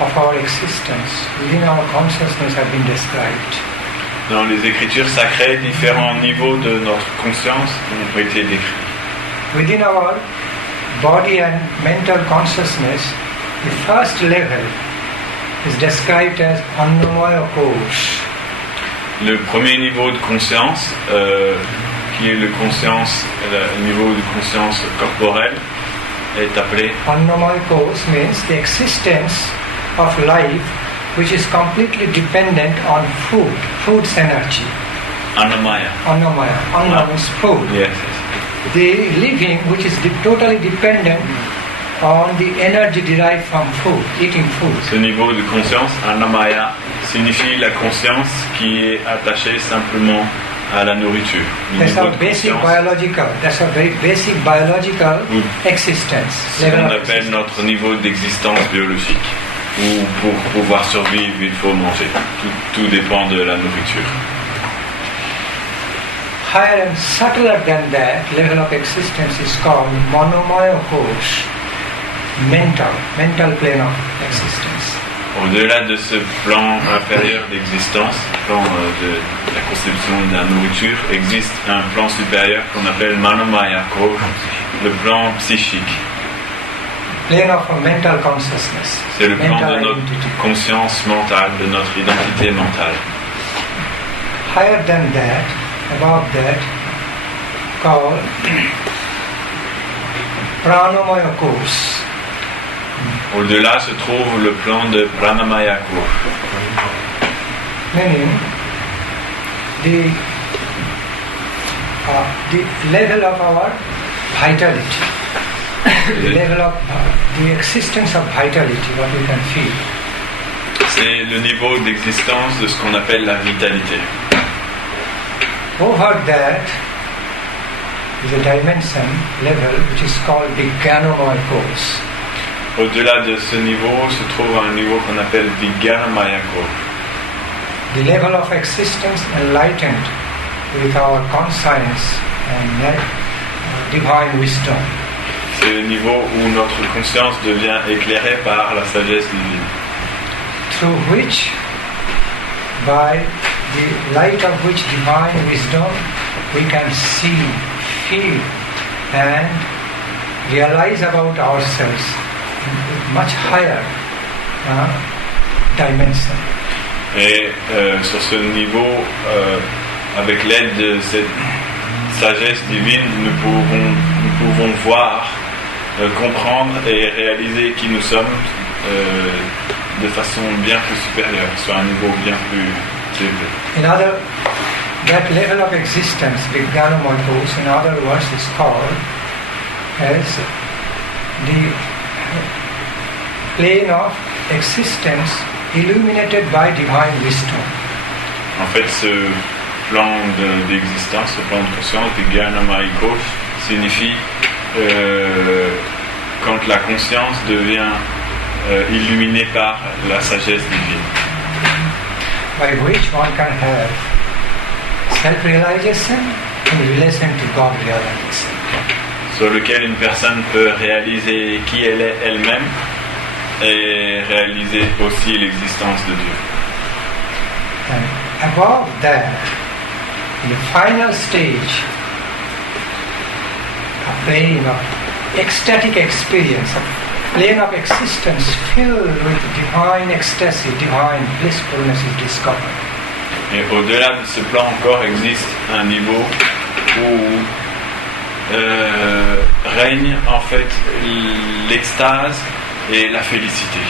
of our existence within our consciousness have been described. Dans les écritures sacrées, différents niveaux de notre conscience ont été décrits. Within our body and mental consciousness, the first level is described as Annamaya Kosh. Le premier niveau de conscience, qui est le niveau de conscience corporelle, est appelé Annamaya Kosh means the existence of life which is completely dependent on food's energy. Annamaya. Anna means food. Yes. The living which is totally dependent on the energy derived from food, eating food. Ce niveau de conscience, Annamaya, signifie la conscience qui est attachée simplement à la nourriture. That's our basic biological, that's a very basic biological existence. Ce qu'on appelle notre niveau d'existence biologique. Où pour pouvoir survivre, il faut manger. Tout dépend de la nourriture. Higher and subtler than that level of existence is called Manomaya Kosh, mental plane of existence. Au-delà de ce plan inférieur d'existence, plan de la conception de la nourriture, existe un plan supérieur qu'on appelle Manomaya Kosh, le plan psychique. Plane of mental consciousness. C'est le plan de notre conscience mentale, de notre identité mentale. Higher than that, above that, called Pranamaya Kosh. Au-delà se trouve le plan de Pranamaya Kosh. Meaning, the level of our vitality. The level of the existence of vitality, what we can feel. C'est le niveau d'existence de ce qu'on appelle la vitalité. Over that is a dimension level which is called the Jnanamaya Kosh. Au-delà de ce niveau se trouve un niveau qu'on appelle Vijnanamaya Kosh. The level of existence enlightened with our conscience and divine wisdom. C'est le niveau où notre conscience devient éclairée par la sagesse divine. Through which, by the light of which divine wisdom, we can see, feel and realize about ourselves in much higher dimension. Et sur ce niveau, avec l'aide de cette sagesse divine, nous pouvons voir, comprendre et réaliser qui nous sommes de façon bien plus supérieure, sur un niveau bien plus élevé. That level of existence, Vijnanamaya Kosh, in other words, is called as the plane of existence illuminated by divine wisdom. En fait, ce plan d'existence, ce plan de conscience, Vijnanamaya Kosh, signifie quand la conscience devient illuminée par la sagesse divine. By which one can have self-realization in relation to God realization. sur lequel une personne peut réaliser qui elle est elle-même et réaliser aussi l'existence de Dieu. And above that, in the final stage, a plane of ecstatic experience, a plane of existence filled with divine ecstasy, divine blissfulness is discovered. Et au-delà de ce plan encore existe un niveau où règne en fait l'extase et la félicité.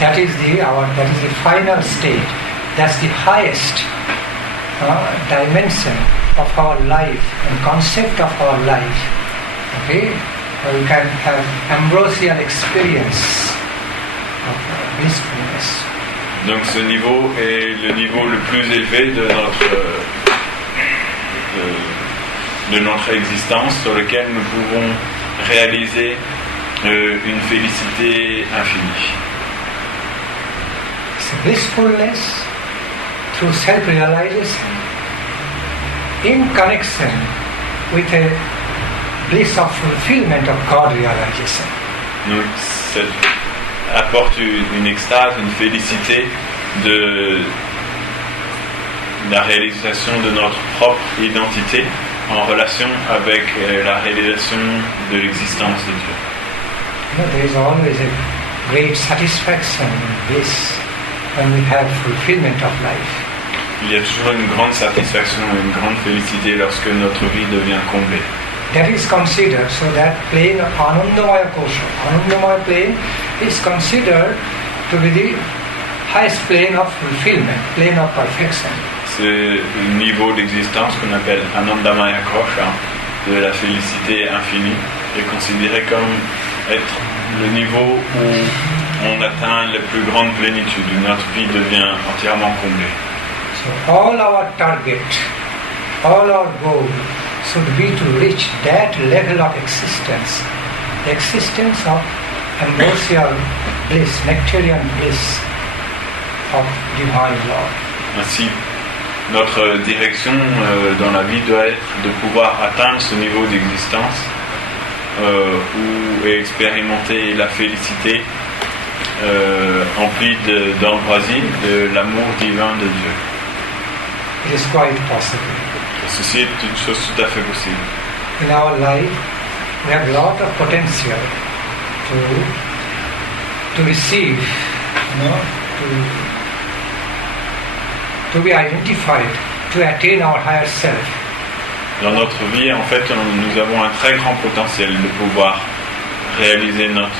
That is the final state. That's the highest dimension of our life and concept of our life. Okay, we can have ambrosial experience of blissfulness. Donc ce niveau est le niveau le plus élevé de notre existence, sur lequel nous pouvons réaliser une félicité infinie. It's blissfulness through self-realization in connection with a bliss of fulfillment of God realization. Donc ça apporte une extase, une félicité de la réalisation de notre propre identité en relation avec la réalisation de l'existence de Dieu. You know, there is always a great satisfaction and bliss when we have fulfillment of life. Il y a toujours une grande satisfaction et une grande félicité lorsque notre vie devient comblée. That is considered, so that plane of Anandamaya Kosha, Anandamaya plane is considered to be the highest plane of fulfillment, plane of perfection. C'est le niveau d'existence qu'on appelle Anandamaya Kosha, de la félicité infinie, est considéré comme être le niveau où on atteint la plus grande plénitude, où notre vie devient entièrement comblée. So all our target, all our goal should be to reach that level of existence, the existence of ambrosial bliss, nectarian bliss of divine love. Ainsi, notre direction dans la vie doit être de pouvoir atteindre ce niveau d'existence et expérimenter la félicité emplie d'ambroisie, de l'amour divin de Dieu. It is quite possible. Ceci est une chose tout à fait possible. In our life, we have a lot of potential to receive, to be identified, to attain our higher self. Dans notre vie, en fait, nous avons un très grand potentiel de pouvoir réaliser notre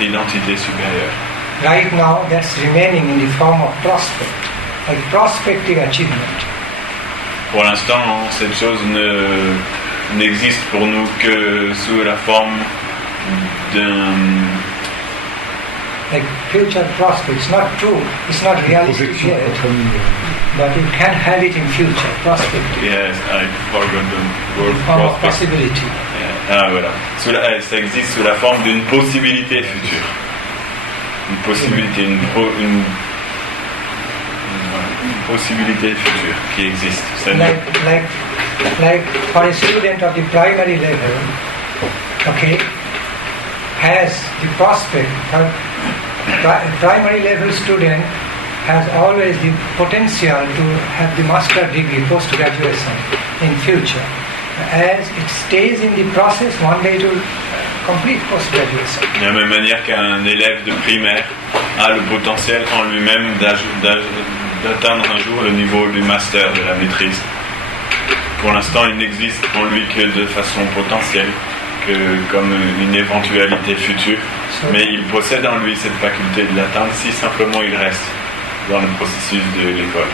identité supérieure. Right now, that's remaining in the form of prospect, like prospective achievement. Pour l'instant, cette chose n'existe pour nous que sous la forme d'un... Like future prospect, it's not true, it's not realistic yet, but you can have it in future, prospect. Yes, I forgot the word Form of prospect. possibility. Ah voilà, ça existe sous la forme d'une possibilité future. Une possibilité, une possibilité future qui existe. Like for a student of the primary level, okay, has the prospect. Primary level student has always the potential to have the master degree, post-graduation in future. As it stays in the process, one day it will complete post-graduation. De la même manière qu'un élève de primaire a le potentiel en lui-même d'atteindre un jour le niveau du master, de la maîtrise. Pour l'instant, il n'existe en lui que de façon potentielle, que comme une éventualité future, mais il possède en lui cette faculté de l'atteindre si simplement il reste dans le processus de l'école.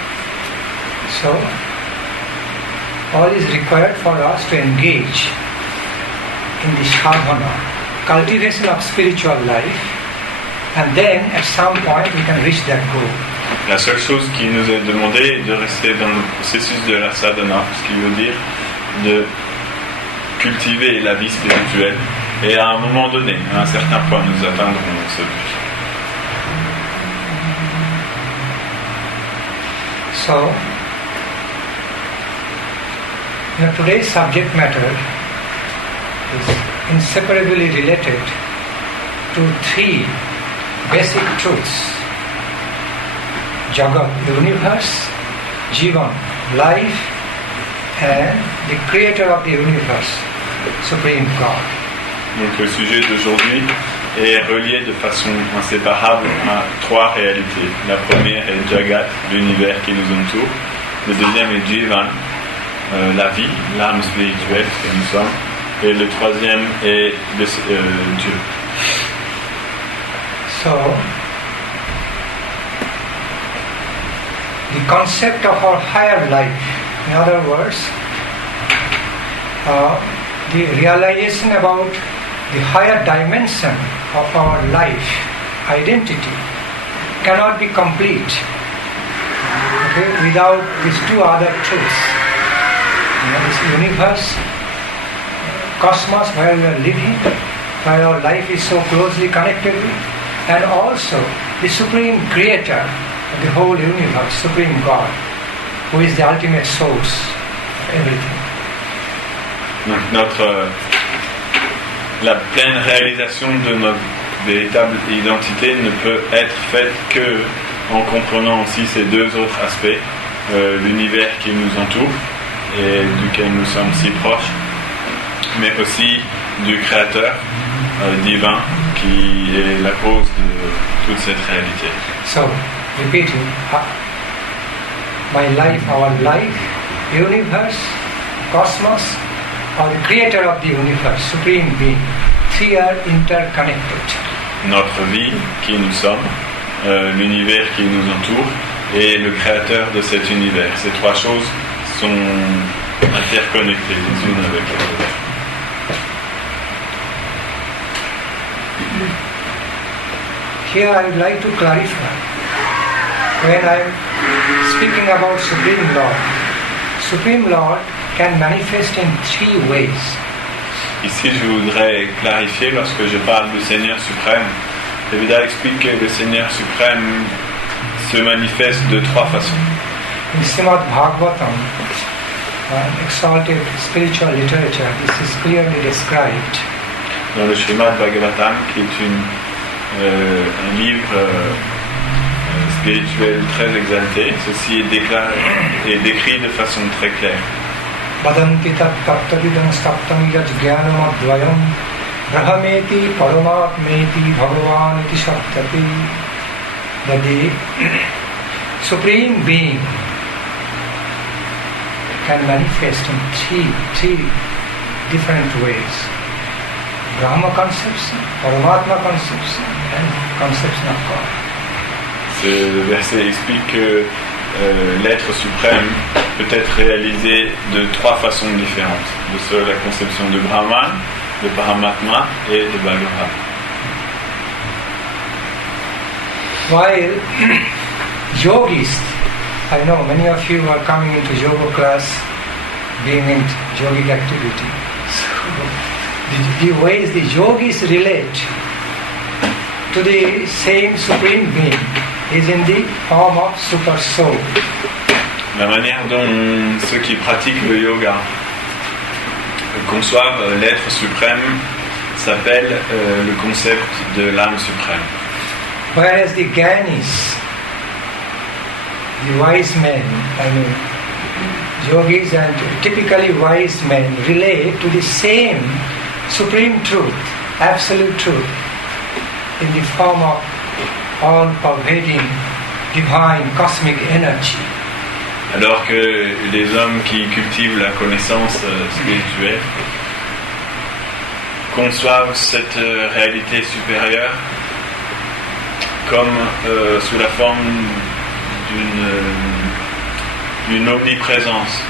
So, all is required for us to engage in the sadhana, cultivation of spiritual life, and then at some point we can reach that goal. La seule chose qui nous est demandée est de rester dans le processus de la sadhana, ce qui veut dire de cultiver la vie spirituelle, et à un moment donné, à un certain point, nous atteindrons ce but. So, Today's subject matter is inseparably related to three basic truths: Jagat, universe; Jivan, life; and the creator of the universe, Supreme God. Donc le sujet d'aujourd'hui est relié de façon inséparable à trois réalités. La première est Jagat, l'univers qui nous entoure. Le deuxième est Jivan, la vie, l'âme spirituelle que nous sommes. Et le troisième est Dieu. So, the concept of our higher life, in other words, the realization about the higher dimension of our life, identity, cannot be complete, okay, without these two other truths. This universe, cosmos where we are living, where our life is so closely connected with, and also the Supreme Creator of the whole universe, Supreme God, who is the ultimate source of everything. Donc la pleine réalisation de notre véritable identité ne peut être faite que en comprenant aussi ces deux autres aspects, l'univers qui nous entoure et duquel nous sommes si proches, mais aussi du Créateur divin qui est la cause de toute cette réalité. So, repeating, my life, our life, universe, cosmos, or the creator of the universe, supreme being, three are interconnected. Notre vie, qui nous sommes, l'univers qui nous entoure et le créateur de cet univers. Ces trois choses sont interconnectées les unes avec les autres. Here I would like to clarify. When I am speaking about Supreme Lord can manifest in three ways. Ici, je voudrais clarifier, lorsque je parle du Seigneur suprême, le Véda explique que le Seigneur suprême se manifeste de trois façons. In Srimad Bhagavatam, exalted spiritual literature, this is clearly described. Dans le Srimad Bhagavatam, qui est un livre spirituel très exalté, ceci est décrit de façon très claire. Vadanti tat tattvidam saptam yaj jnanam advayam brahmeti paramatmeti bhagavan iti saptati. That the Supreme Being can manifest in three different ways: Brahma conception, Paramatma conception, and conception of God. Ce verset explique que l'être suprême peut être réalisé de trois façons différentes: de la conception de Brahman, de Paramatma et de Bhagavan. While yogis, I know many of you are coming into yoga class, being in yogic activity. So the ways the yogis relate to the same Supreme Being is in the form of Super Soul. La manière dont ceux qui pratiquent le yoga conçoivent l'être suprême s'appelle le concept de l'âme suprême. Whereas the Gyanis, the wise men, yogis and typically wise men relate to the same supreme truth, absolute truth, in the form of all-pervading divine cosmic energy. Alors que les hommes qui cultivent la connaissance spirituelle conçoivent cette réalité supérieure comme sous la forme d'une omniprésence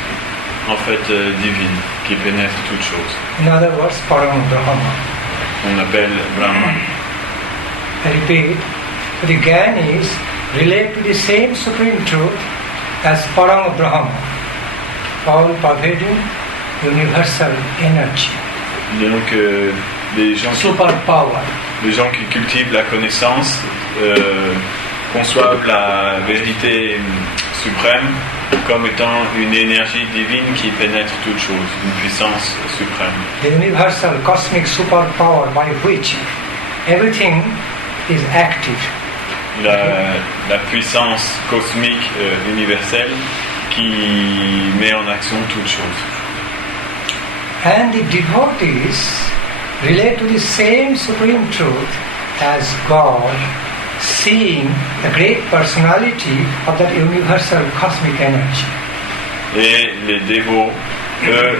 en fait divine qui pénètre toute chose. In other words, Param Brahma. On appelle Brahma. I repeat, the Gyanis relate to the same supreme truth as Param Brahma, all-pervading universal energy. Donc les gens qui cultivent la connaissance conçoivent la vérité suprême comme étant une énergie divine qui pénètre toute chose, une puissance suprême. The universal cosmic superpower by which everything is active. La puissance cosmique universelle qui met en action toute chose. And the devotees relate to the same supreme truth as God, seeing the great personality of that universal cosmic energy. Et les dévots, eux,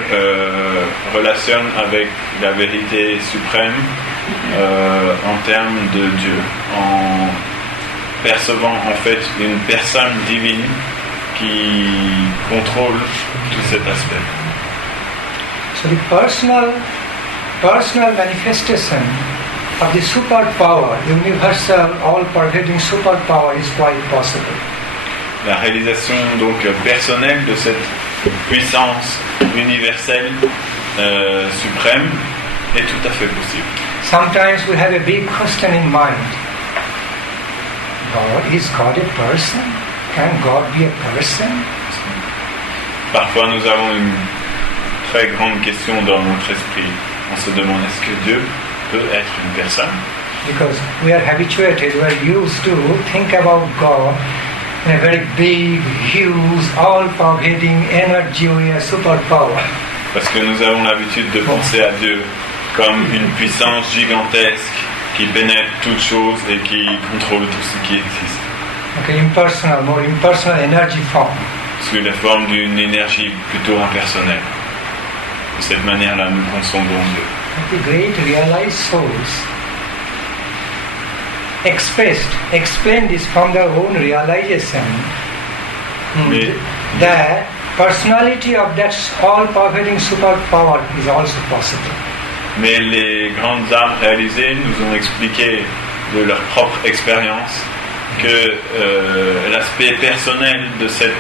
relationnent avec la vérité suprême en termes de Dieu, en percevant en fait une personne divine qui contrôle tout cet aspect. So the personal manifestation of the superpower, the universal, all-pervading superpower is quite possible. La réalisation donc personnelle de cette puissance universelle suprême est tout à fait possible. Sometimes we have a big question in mind. Is God a person? Can God be a person? Parfois nous avons une très grande question dans notre esprit. On se demande, est-ce que Dieu peut être une personne? Because we are habituated, we are used to think about God in a very big, huge, all-pervading energy or a superpower. Parce que nous avons l'habitude de penser à Dieu comme une puissance gigantesque qui pénètre toute chose et qui contrôle tout ce qui existe. Okay, impersonal, more impersonal energy form. Sous la forme d'une énergie plutôt impersonnelle. De cette manière-là, nous concevons Dieu. The great realized souls explain this from their own realization. The personality of that all-pervading superpower is also possible. Mais les grandes âmes réalisées nous ont expliqué de leur propre expérience que l'aspect personnel de cette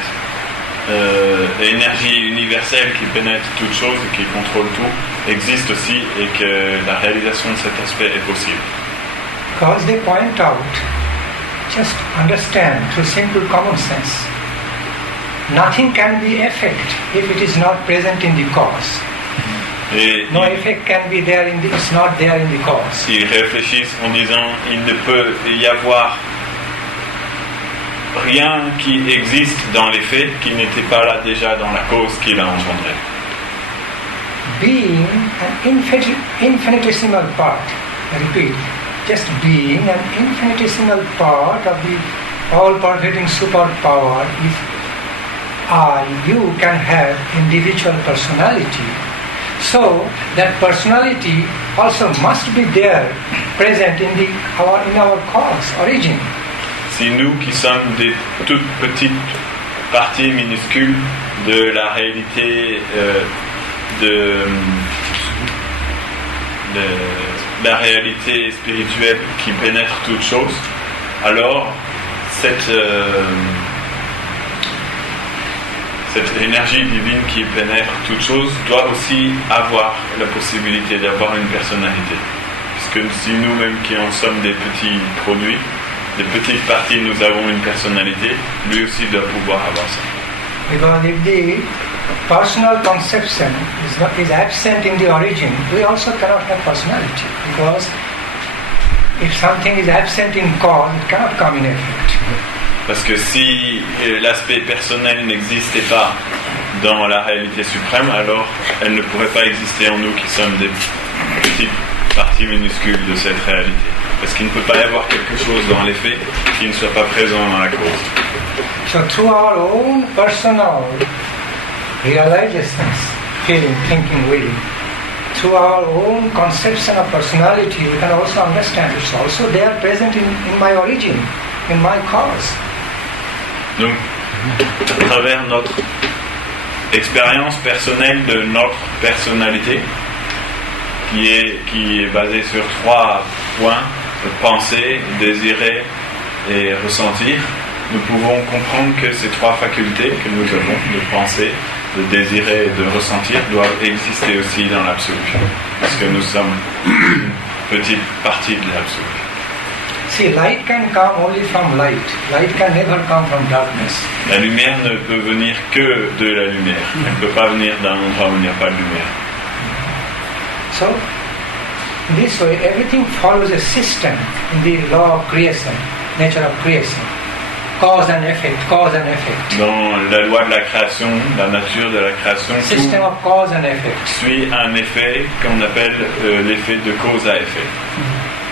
énergie universelle qui pénètre toute chose et qui contrôle tout existe aussi et que la réalisation de cet aspect est possible. Because they point out, just understand through simple common sense, nothing can be effect if it is not present in the cause. No effect can be there in the, it's not there in the cause. Ils réfléchissent en disant il ne peut y avoir rien qui existe dans les faits qui n'était pas là déjà dans la cause qui l'a engendré. Being an infinitesimal part, I repeat, just being an infinitesimal part of the all-pervading superpower, if you can have individual personality, so that personality also must be there, present in our cause, origin. Si nous qui sommes des toutes petites parties minuscules de la réalité de la réalité spirituelle qui pénètre toute chose, alors cette énergie divine qui pénètre toute chose doit aussi avoir la possibilité d'avoir une personnalité. Puisque si nous-mêmes qui en sommes des petits produits, des petites parties, nous avons une personnalité, lui aussi doit pouvoir avoir ça. Because if the personal conception is absent in the origin, we also cannot have personality. Because if something is absent in cause, it cannot come in effect. Parce que si l'aspect personnel n'existait pas dans la réalité suprême, alors elle ne pourrait pas exister en nous qui sommes des petites parties minuscules de cette réalité. Parce qu'il ne peut pas y avoir quelque chose dans les faits qui ne soit pas présent dans la cause. So through our own personal realizations, feeling, thinking, willing, through our own conception of personality, we can also understand it's also there present in my origin, in my cause. Donc, à travers notre expérience personnelle de notre personnalité, qui est basée sur 3 points, penser, désirer et ressentir, nous pouvons comprendre que ces 3 facultés que nous avons, de penser, de désirer et de ressentir, doivent exister aussi dans l'absolu, parce que nous sommes une petite partie de l'absolu. See, light can come only from light. Light can never come from darkness. La lumière ne peut venir que de la lumière. Elle ne peut pas venir d'un endroit où il n'y a pas de lumière. So, this way, everything follows a system in the law of creation, nature of creation. Cause and effect, cause and effect. Dans la loi de la création, la nature de la création, System of cause and effect. suit un effet qu'on appelle l'effet de cause à effet.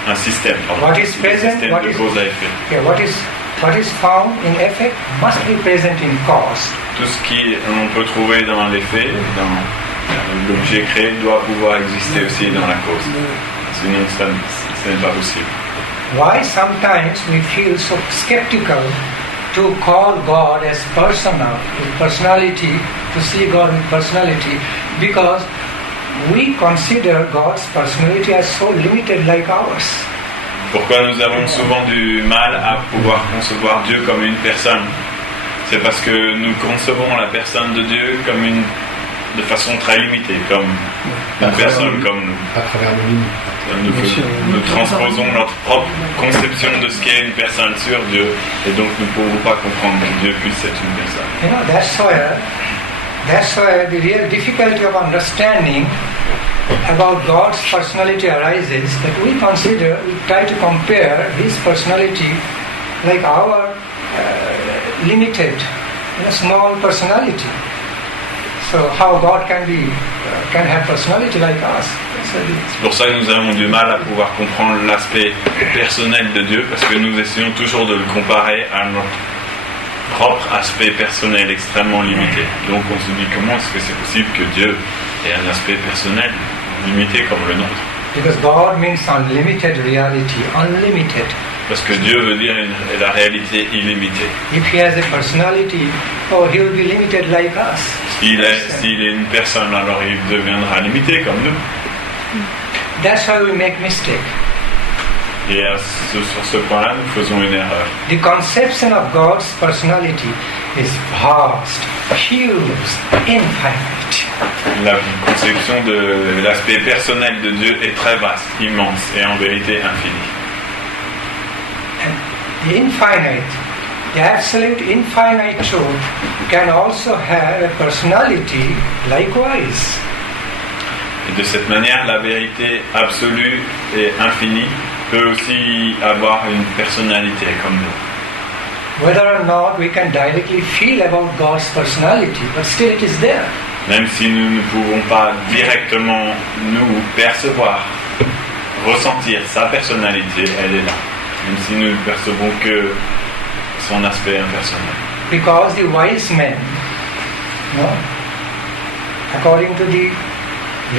Un système. Pardon. What is present, système what de is, cause à effet. yeah, what is found in effect must be present in cause. Tout ce qu'on peut trouver dans l'effet, dans l'objet créé, doit pouvoir exister aussi dans la cause. Sinon, ce n'est pas possible. Why sometimes we feel so skeptical to call God as personal, with personality, to see God with personality, because we consider God's personality as so limited like ours. Pourquoi nous avons souvent du mal à pouvoir concevoir Dieu comme une personne? C'est parce que nous concevons la personne de Dieu comme de façon très limitée, comme une personne comme nous. À travers nos limites. Nous transposons notre propre conception de ce qu'est une personne sur Dieu, et donc nous ne pouvons pas comprendre que Dieu puisse être une personne. You know, that's why the real difficulty of understanding about God's personality arises, that we try to compare His personality like our limited, small personality. So how God can have personality like us? C'est pour ça que nous avons du mal à pouvoir comprendre l'aspect personnel de Dieu, parce que nous essayons toujours de le comparer à notre propre aspect personnel extrêmement limité. Donc on se dit, comment est-ce que c'est possible que Dieu ait un aspect personnel limité comme le nôtre? Because God means unlimited reality, unlimited. Parce que Dieu veut dire la réalité illimitée. If He has a personality, He will be limited like us. S'il est une personne, alors il deviendra limité comme nous. That's why we make mistake. Et sur ce point-là, nous faisons une erreur. The conception of God's personality is vast, huge, infinite. La conception de l'aspect personnel de Dieu est très vaste, immense et en vérité infinie. And the infinite, the absolute infinite truth can also have a personality likewise. Et de cette manière, la vérité absolue et infinie peut aussi avoir une personnalité comme nous. Whether or not we can directly feel about God's personality, but still it is there. Même si nous ne pouvons pas directement nous percevoir, ressentir sa personnalité, elle est là. Même si nous ne percevons que son aspect impersonnel. Because the wise men, according to the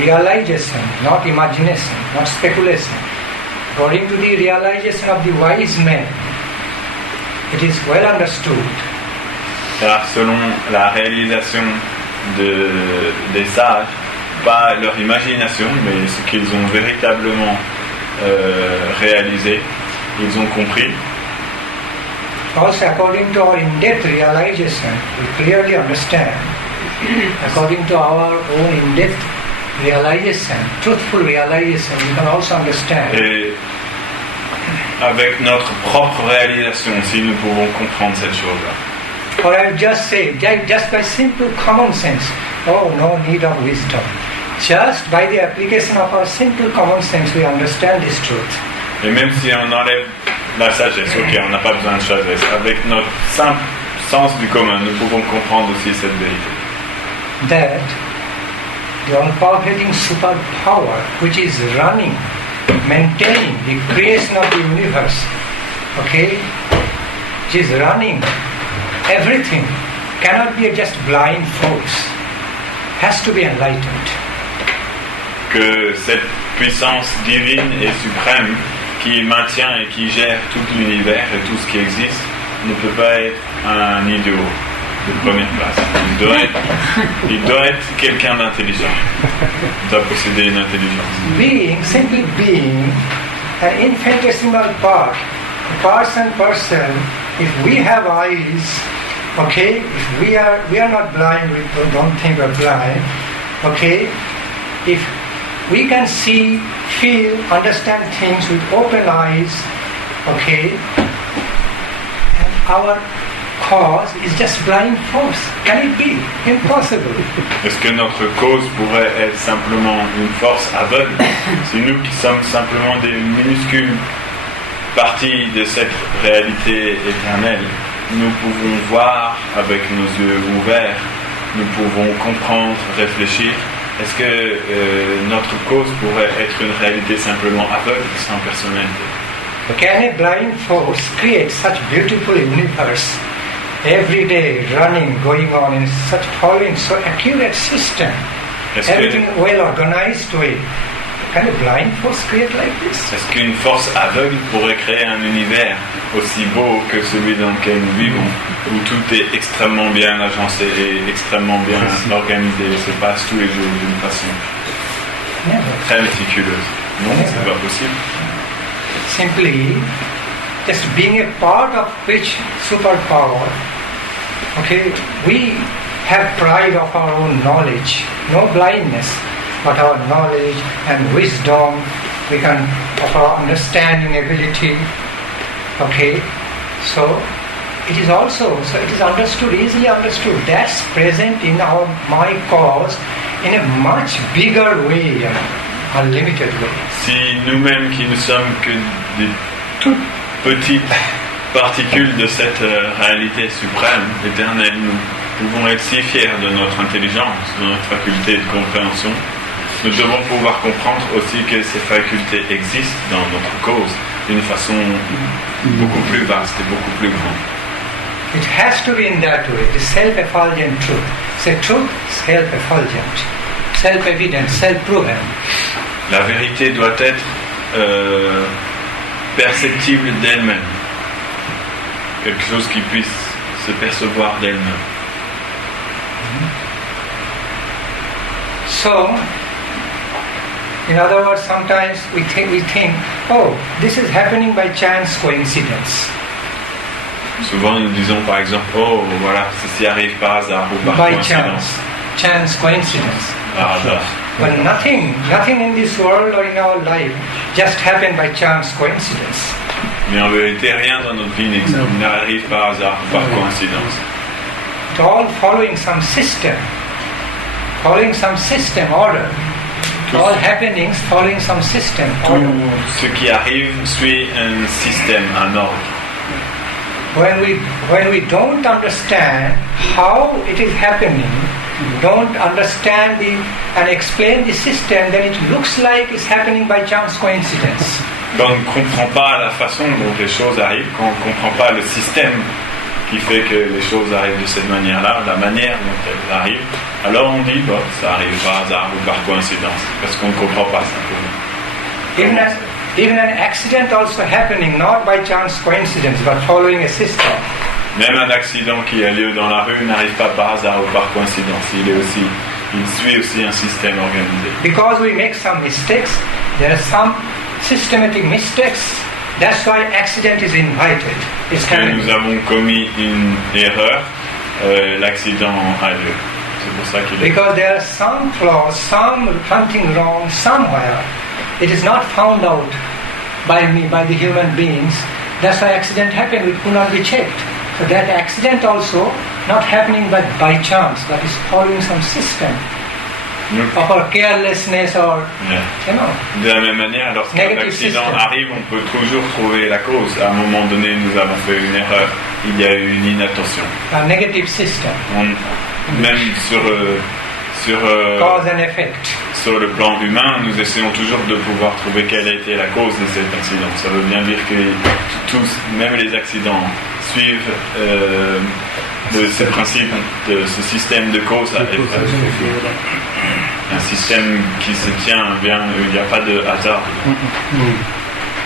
realization, not imagination, not speculation, according to the realization of the wise men, it is well understood. Car selon la réalisation des sages, pas leur imagination, mais ce qu'ils ont véritablement réalisé, ils ont compris. Also, according to our in-depth realization, we clearly understand. According to our own in-depth realization, truthful realization, we can also understand. Et avec notre propre réalisation, si nous pouvons comprendre cette chose-là. Or I just say, just by simple common sense, oh, no need of wisdom. Just by the application of our simple common sense, we understand this truth. Et même si on enlève la sagesse, ok, on n'a pas besoin de sagesse. Avec notre simple sens du commun, nous pouvons comprendre aussi cette vérité. That the all-pervading superpower which is running, maintaining the creation of the universe, okay, which is running everything, cannot be a just blind force, has to be enlightened. Que cette puissance divine et suprême qui maintient et qui gère tout l'univers et tout ce qui existe ne peut pas être un idiot de première place. Il doit être quelqu'un d'intelligent. Il doit posséder une intelligence. Being, simply being, an infinitesimal part, person, if we have eyes, okay, if we are not blind, we don't think we're blind, okay, if we can see, feel, understand things with open eyes, okay, and our cause is just blind force. Can it be? Impossible. Est-ce que notre cause pourrait être simplement une force aveugle? C'est nous qui sommes simplement des minuscules parties de cette réalité éternelle. Nous pouvons voir avec nos yeux ouverts, nous pouvons comprendre, réfléchir. Est-ce que notre cause pourrait être une réalité simplement aveugle, sans personnalité? Can a blind force create such beautiful universe every day, running, going on in such following so accurate system, everything well organized way? Can a blind force create like this? Est-ce qu'une force aveugle pourrait créer un univers aussi beau que celui dans lequel nous vivons, où tout est extrêmement bien agencé et extrêmement bien organisé, se passe tous les jours d'une façon très méticuleuse? Non, c'est pas possible. Simply, just being a part of which superpower, okay, we have pride of our own knowledge, no blindness, but our knowledge and wisdom, we can, of our understanding ability, okay, so it is also, so it is understood, easily understood, that's present in our my cause in a much bigger way, unlimited way. Si nous-mêmes qui ne sommes que des toutes petites particules de cette réalité suprême, éternelle, nous pouvons être si fiers de notre intelligence, de notre faculté de compréhension, nous devons pouvoir comprendre aussi que ces facultés existent dans notre cause d'une façon beaucoup plus vaste et beaucoup plus grande. It has to be in that way, the self-effulgent truth. Say truth, self-effulgent, self-evident, self-proven. La vérité doit être perceptible d'elle-même, quelque chose qui puisse se percevoir d'elle-même. So, in other words, sometimes we think, oh, this is happening by chance coincidence. Souvent nous disons par exemple, oh voilà, ceci arrive par hasard ou par coïncidence. Chance coincidence. Par hasard. But nothing in this world or in our life just happened by chance coincidence. Mais en vérité, rien dans notre vie n'arrive par hasard ou par coïncidence. It's all following some system order. All happenings following some system order. Tout ce qui arrive suit un système, un ordre. When we don't understand how it is happening, don't understand and explain the system, then it looks like it's happening by chance coincidence. Quand on ne comprend pas la façon dont les choses arrivent, quand on ne comprend pas le système qui fait que les choses arrivent de cette manière-là, la manière dont elles arrivent, alors on dit, bon, ça arrive par hasard ou par coïncidence, parce qu'on ne comprend pas simplement. Even an accident also happening not by chance coincidence but following a system. Même un accident qui a lieu dans la rue n'arrive pas par hasard ou par coïncidence. Il suit aussi un système organisé. Because we make some mistakes, there are some systematic mistakes. That's why accident is invited. It's Parce que nous avons commis une erreur, l'accident a lieu. C'est pour ça qu'il est. Because there are some flaws, something wrong somewhere. It is not found out by the human beings. That's why accident happened, it could not be checked. So that accident also not happening by chance, but is following some system. Of our carelessness or, you know. De la même manière, lorsqu'un accident arrive, on peut toujours trouver la cause. À un moment donné, nous avons fait une erreur. Il y a eu une inattention. A negative system. Même sur cause and effect. Sur le plan humain, nous essayons toujours de pouvoir trouver quelle a été la cause de cet accident. Ça veut bien dire que tous, même les accidents, suivent ce principe, de ce système de cause à effet. Un système qui se tient bien, il n'y a pas de hasard.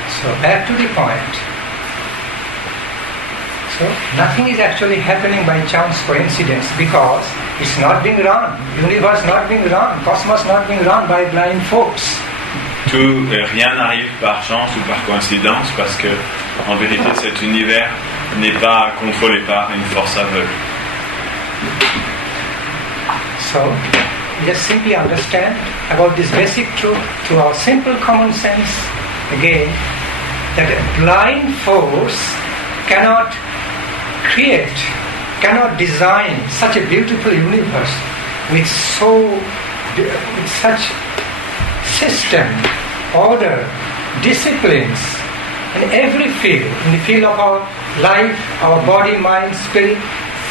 So back to the point. So nothing is actually happening by chance coincidence because it's not being run. Universe not being run. Cosmos not being run by blind folks. Rien n'arrive par chance ou par coïncidence parce que, en vérité, cet univers n'est pas contrôlé par une force aveugle. So, just simply understand about this basic truth through our simple common sense. Again, that a blind force cannot create, cannot design such a beautiful universe with such system, order, disciplines in every field, in the field of our life, our body, mind, spirit,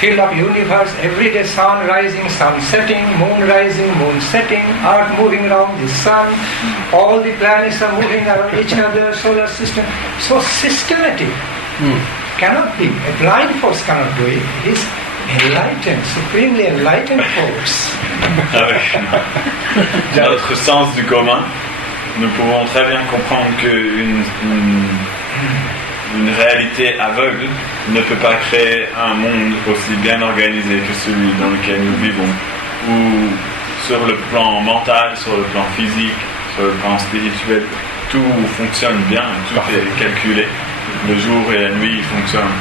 field of universe, everyday sun rising, sun setting, moon rising, moon setting, earth moving around the sun, all the planets are moving around each other, solar system. So systematic. Cannot be. A blind force cannot do it. It is enlightened, supremely enlightened force. Dans notre sens du commun, nous pouvons très bien comprendre qu'une réalité aveugle ne peut pas créer un monde aussi bien organisé que celui dans lequel nous vivons, où sur le plan mental, sur le plan physique, sur le plan spirituel, tout fonctionne bien, tout est calculé. Le jour et la nuit fonctionnent.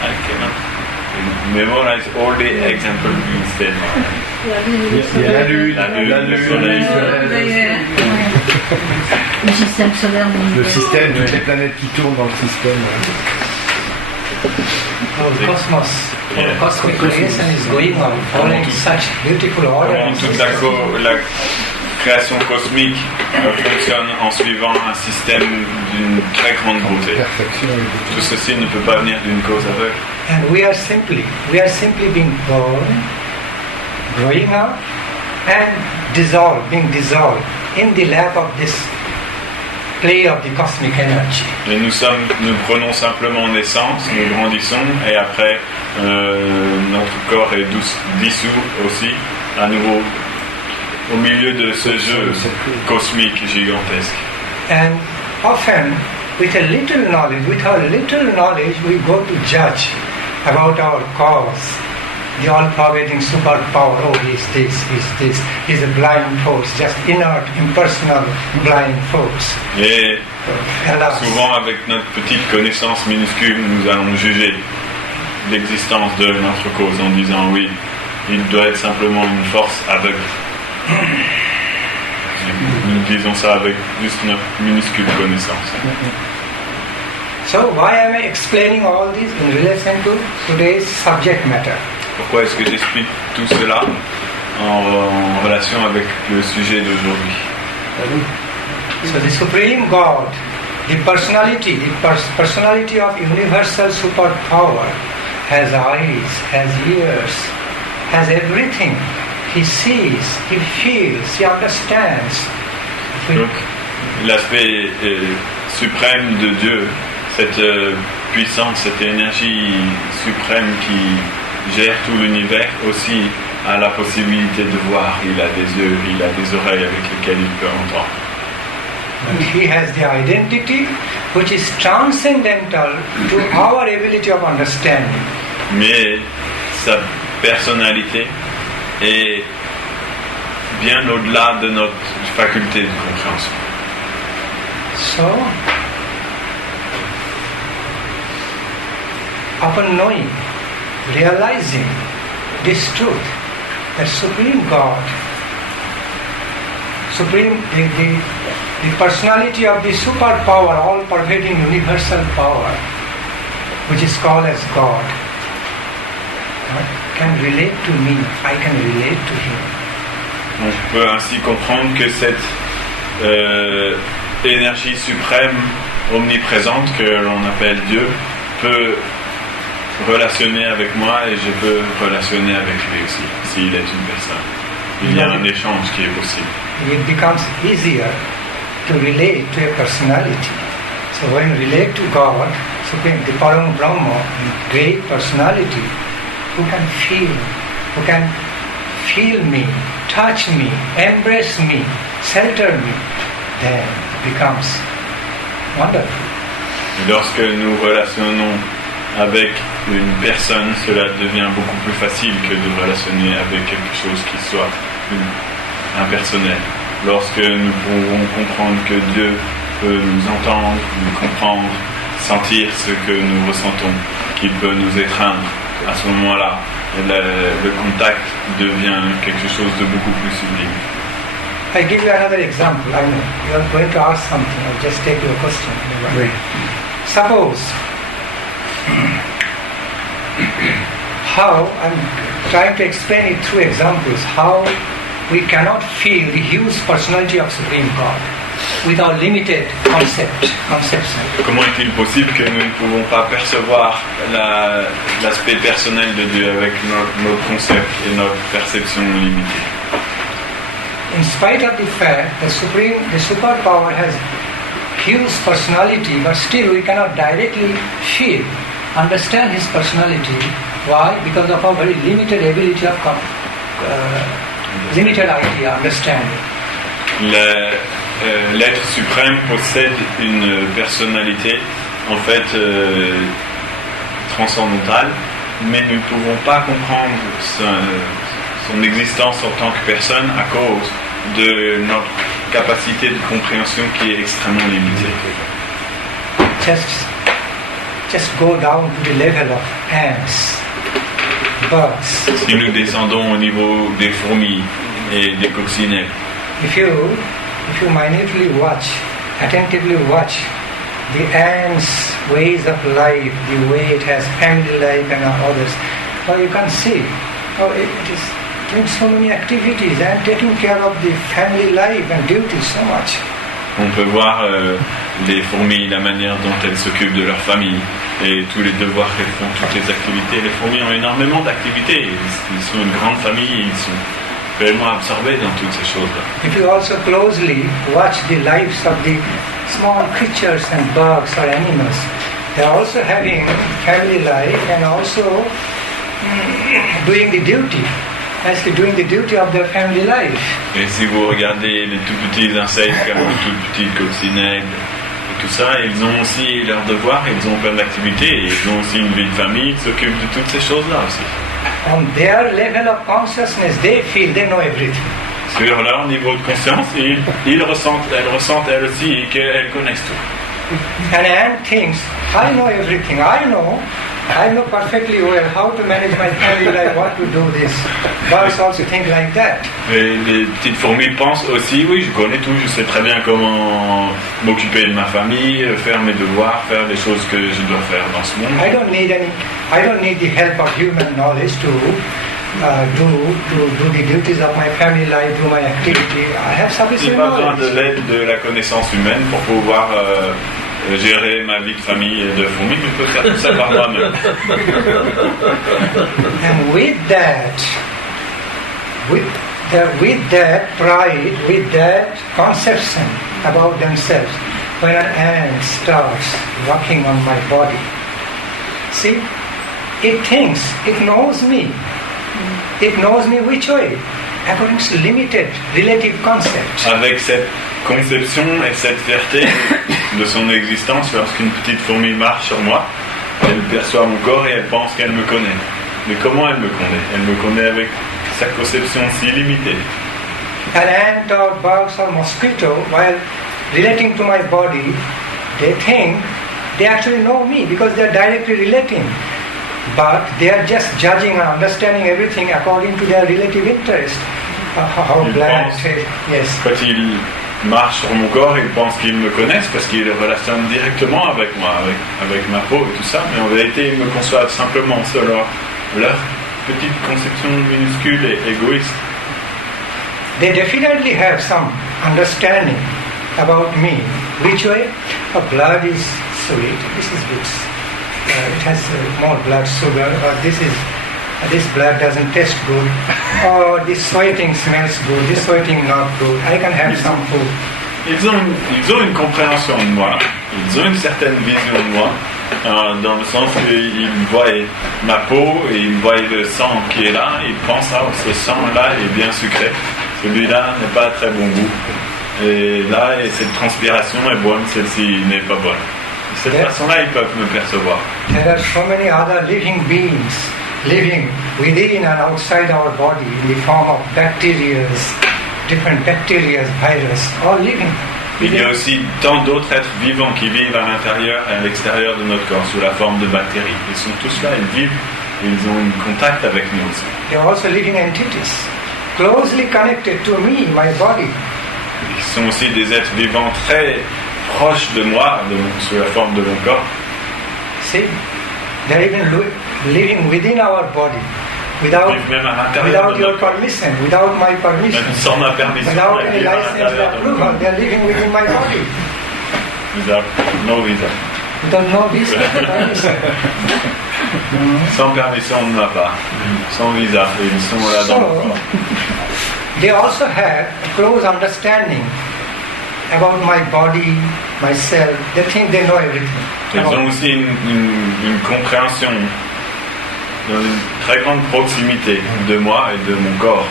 I cannot memorize all the examples instead. Il y a la lune, le soleil. Le système solaire. Le système, toutes les planètes qui tournent dans le système. The cosmos, the cosmic creation is going on, following such beautiful order. Toute la création cosmique fonctionne en suivant un système d'une très grande beauté. Tout ceci ne peut pas venir d'une cause aveugle. And we are simply being born, growing up, and being dissolved in the lap of this play of the cosmic energy. Et nous prenons simplement naissance, nous grandissons, et après notre corps est dissous aussi, à nouveau, au milieu de ce jeu cosmique gigantesque. And often, with our little knowledge, we go to judge about our cause. The all-pervading superpower, he's this, he's a blind force, just inert, impersonal, blind force. Et souvent, avec notre petite connaissance minuscule, nous allons juger l'existence de notre cause en disant oui, il doit être simplement une force aveugle. Nous disons ça avec juste notre minuscule connaissance. So why am I explaining all this in relation to today's subject matter? Pourquoi est-ce que j'explique tout cela en relation avec le sujet d'aujourd'hui? So the Supreme God, the personality of universal superpower has eyes, has ears, has everything. He sees, he feels, he understands. Donc, l'aspect suprême de Dieu, cette puissance, cette énergie suprême qui gère tout l'univers, aussi a la possibilité de voir. Il a des yeux, il a des oreilles avec lesquelles il peut entendre. And he has the identity which is transcendental to our ability of understanding. Mais sa personnalité est bien au-delà de notre faculté de compréhension. So, upon knowing, realizing this truth, that Supreme God, the personality of the superpower, all-pervading universal power, which is called as God, can relate to me, I can relate to him. On peut ainsi comprendre que cette énergie suprême omniprésente que l'on appelle Dieu peut relationner avec moi et je peux relationner avec lui aussi, s'il est une personne. Il y a un échange qui est possible. It becomes easier to relate to a personality. So when you relate to God, Supreme, the Param Brahma, great personality, who can feel me, touch me, embrace me, shelter me, then it becomes wonderful. Et lorsque nous relationnons avec une personne, cela devient beaucoup plus facile que de relationner avec quelque chose qui soit impersonnel. Lorsque nous pouvons comprendre que Dieu peut nous entendre, nous comprendre, sentir ce que nous ressentons, qu'il peut nous étreindre, à ce moment-là, le contact devient quelque chose de beaucoup plus sublime. I give you another example. I know you are going to ask something. I'll just take your question. Oui. Suppose how, I'm trying to explain it through examples, how we cannot feel the huge personality of Supreme God with our limited conception. Comment est-il possible que nous ne pouvons pas percevoir l'aspect personnel de Dieu avec notre concept et notre perception limitée? In spite of the fact the superpower has huge personality, but still we cannot directly feel, understand his personality. Why? Because of our very limited ability of limited idea, understanding. L'être suprême possède une personnalité en fait transcendantale, mais nous ne pouvons pas comprendre son existence en tant que personne à cause de notre capacité de compréhension qui est extrêmement limitée. Just go down to the level of ants, birds. Si nous descendons au niveau des fourmis et des coccinelles, if you minutely watch, attentively watch the ants' ways of life, the way it has family life and others, well, you can see how it is doing so many activities and taking care of the family life and duties so much. On peut voir les fourmis, la manière dont elles s'occupent de leur famille et tous les devoirs qu'elles font, toutes les activités. Les fourmis ont énormément d'activités. Ils sont une grande famille, ils sont vraiment absorbés dans toutes ces choses-là. If you also closely watch the lives of the small creatures and bugs or animals, they are also having family life and also doing the duty. Actually doing the duty of their family life. Et si vous regardez les tout petits insectes comme les toutes petites coccinelles et tout ça, ils ont aussi leurs devoirs, ils ont plein d'activités, et ils ont aussi une vie de famille, ils s'occupent de toutes ces choses-là aussi. On their level of consciousness, they feel they know everything. Sur leur niveau de conscience, elles ressentent elles aussi qu'elles connaissent tout. An ant thinks, I know everything, I know perfectly well how to manage my family life, what to do this. Birds also think like that. Et les petites fourmis pensent aussi, oui, je connais tout, je sais très bien comment m'occuper de ma famille, faire mes devoirs, faire les choses que je dois faire dans ce monde. I don't need the help of human knowledge to do the duties of my family life, do my activity. I have sufficient J'ai pas besoin knowledge. de l'aide de la connaissance humaine pour pouvoir gérer ma vie de famille et de fourmis, je peux faire tout ça par moi-même. And with that pride, with that conception about themselves, when an ant starts walking on my body, see, it thinks, it knows me which way, according to limited relative concept. Avec cette conception et cette fierté de son existence, lorsqu'une petite fourmi marche sur moi, elle perçoit mon corps et elle pense qu'elle me connaît. Mais comment elle me connaît? Elle me connaît avec sa conception si limitée. An ant or bugs or mosquito, while relating to my body, they think they actually know me because they are directly relating. But they are just judging and understanding everything according to their relative interest. How glad, yes. Quand ils marchent sur mon corps, ils pensent qu'ils me connaissent parce qu'ils relationnent directement avec moi, avec ma peau et tout ça. Mais en vérité, ils me conçoivent simplement selon leur petite conception minuscule et égoïste. They definitely have some understanding about me. Which way? Blood is sweet. This is good. It has more blood sugar. Or this blood doesn't taste good. Or this sweating smells good. This sweating not good. I can have some food. Ils ont une compréhension de moi. Ils ont une certaine vision de moi. Dans le sens qu'ils voient ma peau et ils voient le sang qui est là. Ils pensent, ce sang-là est bien sucré. Celui-là n'est pas très bon goût. Et là, cette transpiration est bonne, celle-ci n'est pas bonne. De cette façon-là, ils peuvent me percevoir. There are so many other living beings living within and outside our body in the form of bacteria, different bacteria, virus, all living. Il y a aussi tant d'autres êtres vivants qui vivent à l'intérieur et à l'extérieur de notre corps sous la forme de bactéries. Ils sont tous là, ils vivent, ils ont un contact avec nous aussi. They are also living entities, closely connected to me, my body. Ils sont aussi des êtres vivants très proches de moi, sous la forme de mon corps. See, they are even living within our body, without Même à l'intérieur de your notre corps. permission, without my permission, Même sans ma permission, without ils any vivent à license l'intérieur de approval, notre they are living within my body. visa. No visa. Without no visa, permission. Sans permission de ma part. Sans visa. Et ils sont là dans le So, corps. they also have a close understanding about my body, myself. They think they know everything. Ils ont aussi une compréhension dans une très grande proximité de moi et de mon corps.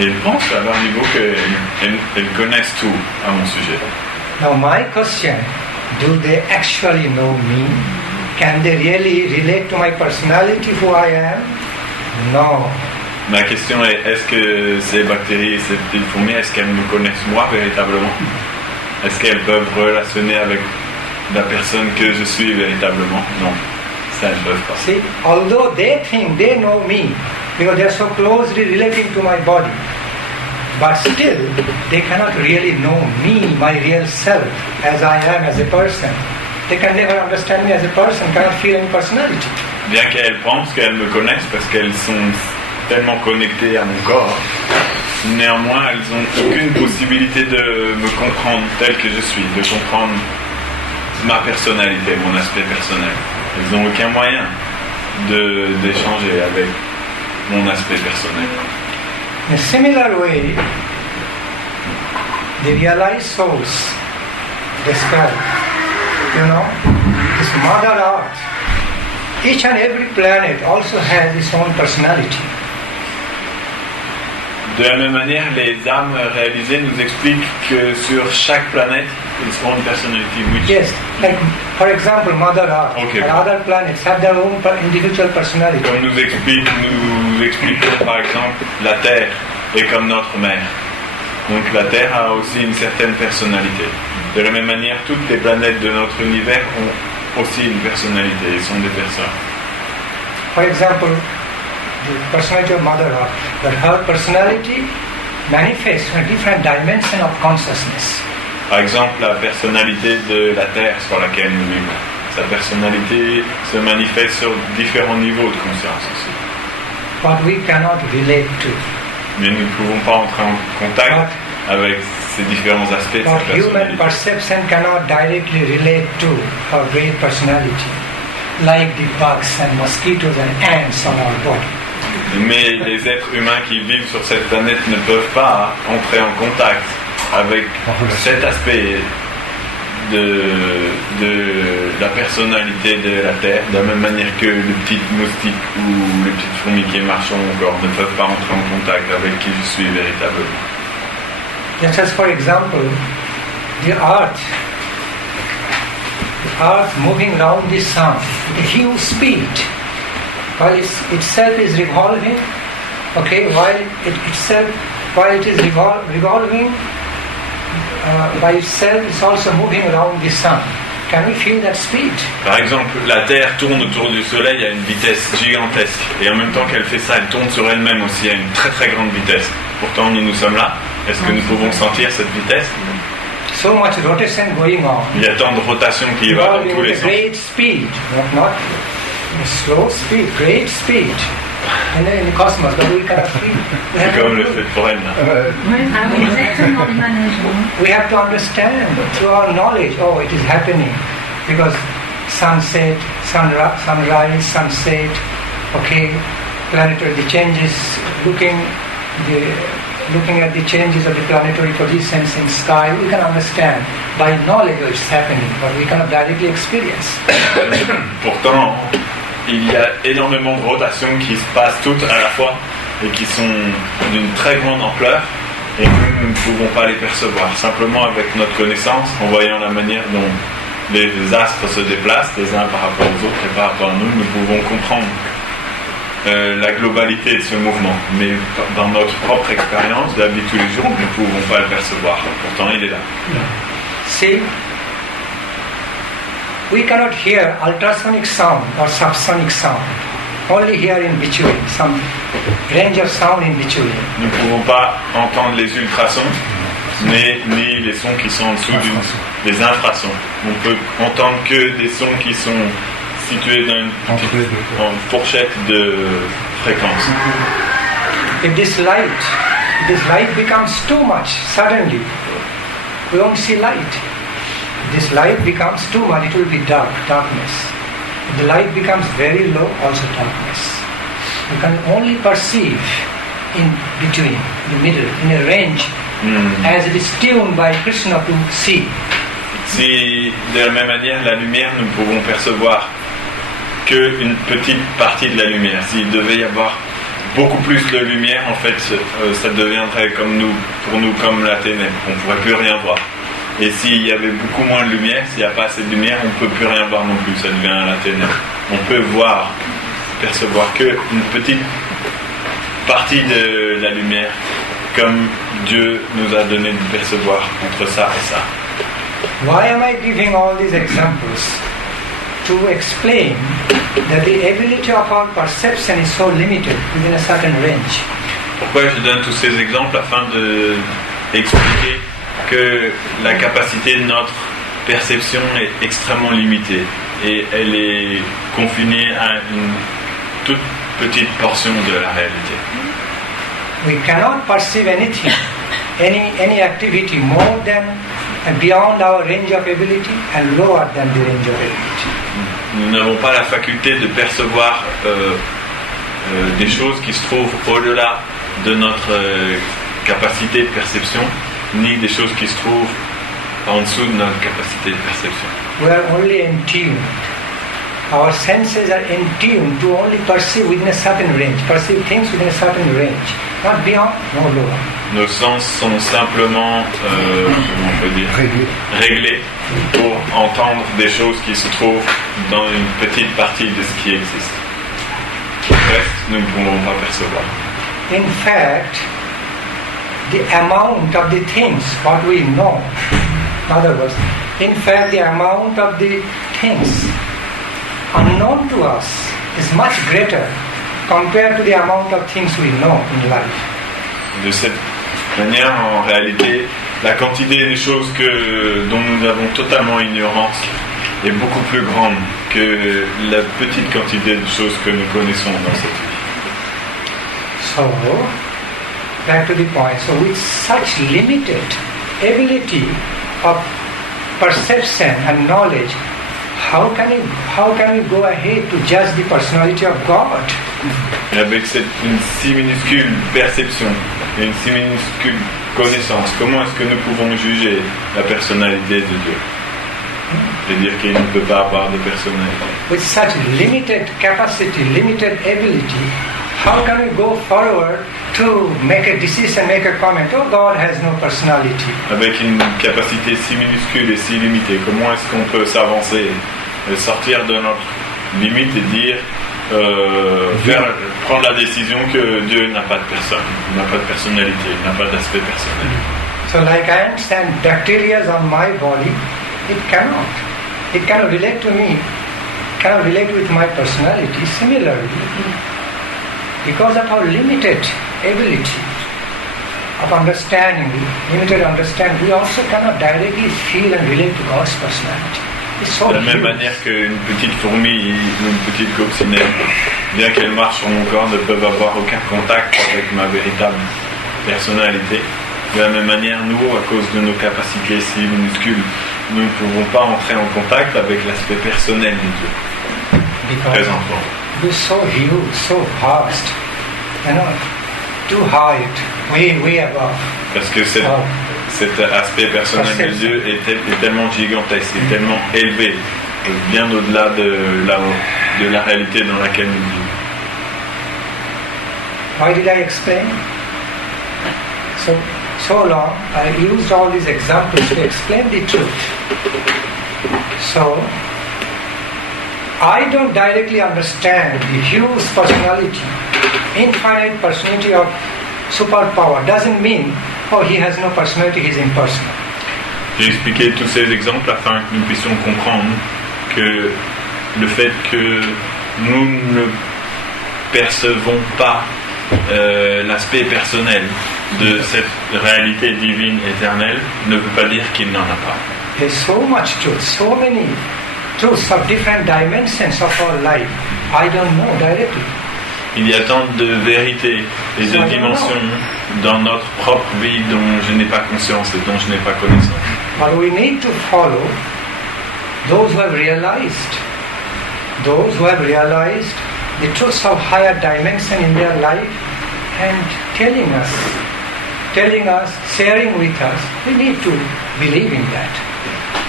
Et ils pensent à leur niveau qu'elles connaissent tout à mon sujet. Now my question, do they actually know me? Can they really relate to my personality, who I am? No. Ma question est, est-ce que ces bactéries, ces petites fourmis, est-ce qu'elles me connaissent moi véritablement? Est-ce qu'elles peuvent relationner avec la personne que je suis véritablement? Non, ça elles ne peuvent pas. See, although they think they know me, because they are so closely relating to my body, but still they cannot really know me, my real self, as I am as a person. They can never understand me as a person, cannot feel any personality. Bien qu'elles pensent qu'elles me connaissent parce qu'elles sont tellement connectées à mon corps, néanmoins elles n'ont aucune possibilité de me comprendre tel que je suis, de comprendre ma personnalité, mon aspect personnel. Elles n'ont aucun moyen d'échanger avec mon aspect personnel. In a similar way, the realized souls describe, this Mother Earth, each and every planet also has its own personality. De la même manière, les âmes réalisées nous expliquent que sur chaque planète, ils ont une personnalité. Yes, like for example, Mother Earth Okay. and other planets have their own individual personality. Comme nous expliquons par exemple, la Terre est comme notre mère. Donc la Terre a aussi une certaine personnalité. De la même manière, toutes les planètes de notre univers ont aussi une personnalité, ils sont des personnes. For example, the personality of Mother Earth, but her personality manifests in a different dimension of consciousness. Par exemple, la personnalité de la Terre sur laquelle nous vivons. Sa personnalité se manifeste sur différents niveaux de conscience aussi. What we cannot relate to. Mais nous ne pouvons pas entrer en contact avec ces différents aspects de sa But human personnalité. perception cannot directly relate to her great personality, like the bugs and mosquitoes and ants on our body. Mais les êtres humains qui vivent sur cette planète ne peuvent pas entrer en contact avec cet aspect de la personnalité de la Terre, de la même manière que les petites moustiques ou les petites fourmis qui marchent sur mon corps ne peuvent pas entrer en contact avec qui je suis véritablement. Just as for example, the earth moving round the sun with a huge speed, while itself is revolving, while it is revolving by itself, it's also moving around the sun. Can we feel that speed? Par exemple, la Terre tourne autour du Soleil à une vitesse gigantesque, et en même temps qu'elle fait ça, elle tourne sur elle-même aussi à une très très grande vitesse. Pourtant, nous sommes là. Est-ce que nous pouvons sentir cette vitesse? So much rotation going on. Il y a tant de rotation qui va dans tous les With a sens. great speed, not a slow speed, great speed. And then in the cosmos, but we cannot feel. C'est comme le fait pour elle. Là. Oui, exactement les manèges. We have to understand through our knowledge, it is happening. Because sunset, sunrise, sunset, planetary, the changes, looking at the changes of the planetary positions in sky, we can understand by knowledge it's happening, but we cannot directly experience. Pourtant, il y a énormément de rotations qui se passent toutes à la fois et qui sont d'une très grande ampleur et nous ne pouvons pas les percevoir. Simplement avec notre connaissance, en voyant la manière dont les astres se déplacent les uns par rapport aux autres et par rapport à nous, nous pouvons comprendre la globalité de ce mouvement. Mais dans notre propre expérience de la vie de tous les jours, nous ne pouvons pas le percevoir. Pourtant, il est là. See, we cannot hear ultrasonic sound or subsonic sound. Only here in between, some range of sound in between. Nous ne pouvons pas entendre les ultrasons, mais ni les sons qui sont en dessous des infrasons. On peut entendre que des sons qui sont situé dans une Entre les deux. en fourchette de fréquence. If this light becomes too much, suddenly, we won't see light. If this light becomes too much, it will be darkness. If the light becomes very low, also darkness. You can only perceive in between, in the middle, in a range, as it is tuned by Krishna to see. Si de la même manière la lumière, nous ne pouvons percevoir qu'une petite partie de la lumière. S'il devait y avoir beaucoup plus de lumière, en fait, ça deviendrait comme nous, pour nous comme la ténèbre. On ne pourrait plus rien voir. Et s'il y avait beaucoup moins de lumière, s'il n'y a pas assez de lumière, on ne peut plus rien voir non plus. Ça devient la ténèbre. On peut voir, percevoir qu'une petite partie de la lumière, comme Dieu nous a donné de percevoir entre ça et ça. Why am I giving all these examples? To explain that the ability of our perception is so limited within a certain range. Pourquoi je donne tous ces exemples? Afin d'expliquer que la capacité de notre perception est extrêmement limitée et elle est confinée à une toute petite portion de la réalité. We cannot perceive anything, any activity more than and beyond our range of ability and lower than the range of ability. Nous n'avons pas la faculté de percevoir des choses qui se trouvent au-delà de notre capacité de perception, ni des choses qui se trouvent en dessous de notre capacité de perception. We are only in tune. Our senses are in tune to only perceive within a certain range, perceive things within a certain range, not beyond, no lower. Nos sens sont simplement, comment on peut dire, réglés pour entendre des choses qui se trouvent dans une petite partie de ce qui existe. Le reste, nous ne pouvons pas percevoir. In fact, the amount of the things what we know, in other words, in fact the amount of the things unknown to us is much greater compared to the amount of things we know in life. De cette manière, en réalité, la quantité des choses dont nous avons totalement ignorance est beaucoup plus grande que la petite quantité de choses que nous connaissons dans cette vie. So, back to the point. So, with such limited ability of perception and knowledge, how can we go ahead to judge the personality of God? Et avec une si minuscule perception et une si minuscule connaissance, comment est-ce que nous pouvons juger la personnalité de Dieu? Et dire qu'il ne peut pas avoir de personnalité. With such limited capacity, limited ability, how can we go forward to make a decision, make a comment? Oh, God has no personality. Avec une capacité si minuscule et si limitée, comment est-ce qu'on peut s'avancer, sortir de notre limite et dire, prendre la décision que Dieu n'a pas de personne, n'a pas de personnalité, n'a pas d'aspect personnel. So, like I understand bacteria on my body, it cannot relate to me, cannot relate with my personality. Similarly, because of our limited ability of understanding, we also cannot directly feel and relate to God's personality. It's so De la même huge. manière qu'une petite fourmi ou une petite coccinelle, bien qu'elle marche sur mon corps, ne peuvent avoir aucun contact avec ma véritable personnalité. De la même manière, nous, à cause de nos capacités si minuscules, nous ne pouvons pas entrer en contact avec l'aspect personnel de Dieu. Because Présentement. we're so huge, so vast, too high, way above. Parce que cet aspect personnel de Dieu est tellement gigantesque, est tellement élevé, bien au-delà de la réalité dans laquelle nous vivons. Why did I explain? So long, I used all these examples to explain the truth. So, I don't directly understand the huge personality, infinite personality of superpower. Doesn't mean, oh, he has no personality, he's impersonal. J'ai expliqué tous ces exemples afin que nous puissions comprendre que le fait que nous ne percevons pas l'aspect personnel de cette réalité divine éternelle ne veut pas dire qu'il n'en a pas. There's so much truth, so many truths of different dimensions of our life, I don't know directly. Il y a tant de vérités et de dimensions dans notre propre vie dont je n'ai pas conscience et dont je n'ai pas connaissance. But we need to follow those who have realized the truths of higher dimension in their life and telling us, sharing with us. We need to believe in that.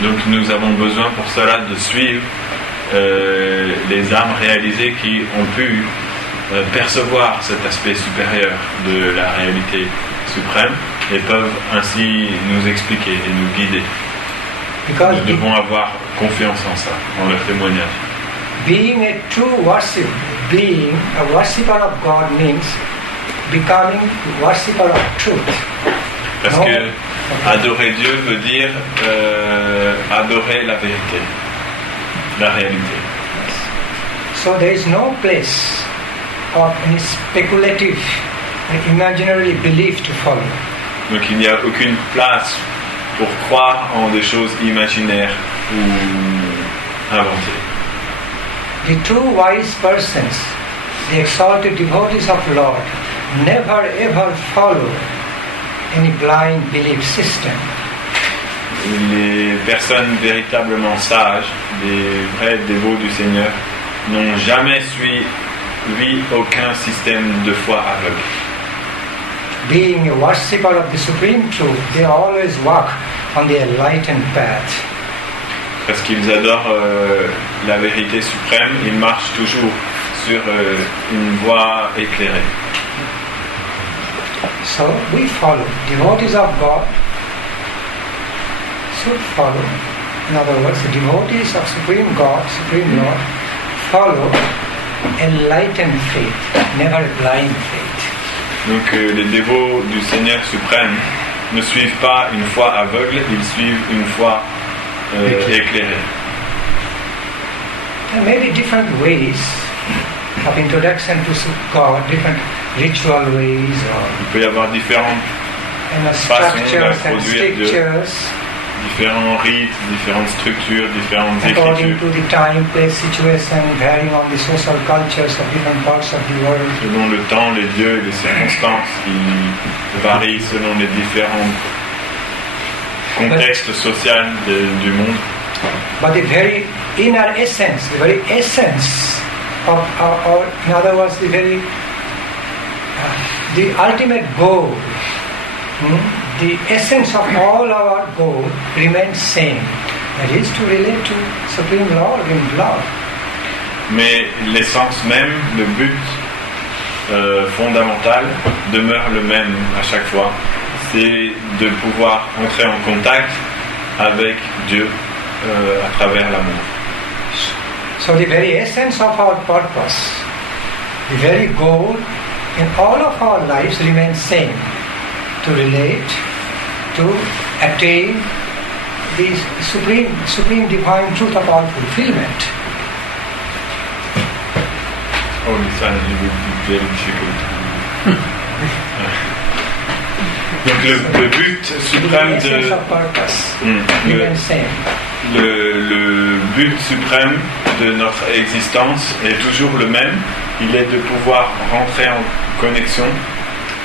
Donc nous avons besoin pour cela de suivre les âmes réalisées qui ont pu percevoir cet aspect supérieur de la réalité suprême et peuvent ainsi nous expliquer et nous guider. Because nous devons avoir confiance en ça, en leur témoignage. Being a true worship, being a worshipper of God means becoming worshipper of truth. Parce que adorer Dieu veut dire adorer la vérité, la réalité. So there is no place of any speculative, imaginary belief to follow. Donc il n'y a aucune place pour croire en des choses imaginaires ou inventées. The true wise persons, the exalted devotees of Lord, never ever follow any blind belief system. Les personnes véritablement sages, les vrais dévots du Seigneur, n'ont jamais suivi aucun système de foi aveugle. Being a worshipper of the Supreme Truth, they always walk on the enlightened path. Parce qu'ils adorent la vérité suprême, ils marchent toujours sur une voie éclairée. So we follow. Devotees of God should follow. In other words, the devotees of Supreme God, Supreme Lord, follow enlightened faith, never a blind faith. Donc les dévots du Seigneur suprême ne suivent pas une foi aveugle, ils suivent une foi éclairée. There may be different ways of introduction to God, different ritual ways, Il peut y avoir différentes façons d'introduire Dieu, différents rites, différentes structures, différentes according écritures. to the time, place, situation, varying on the social cultures of different parts of the world. Selon le temps, les lieux et les circonstances qui varient selon les différents contextes sociaux du monde. But the very inner essence, the very essence of or in other words, the ultimate goal, the essence of all our goal remains same. That is to relate to Supreme Lord in love. Mais l'essence même, le but fondamental demeure le même à chaque fois. C'est de pouvoir entrer en contact avec Dieu à travers l'amour. So the very essence of our purpose, the very goal in all of our lives remains same. To relate, to attain the supreme divine truth of all fulfillment. Oh, ça, it would be very difficult. Donc le but suprême le but suprême de notre existence est toujours le même. Il est de pouvoir rentrer en connexion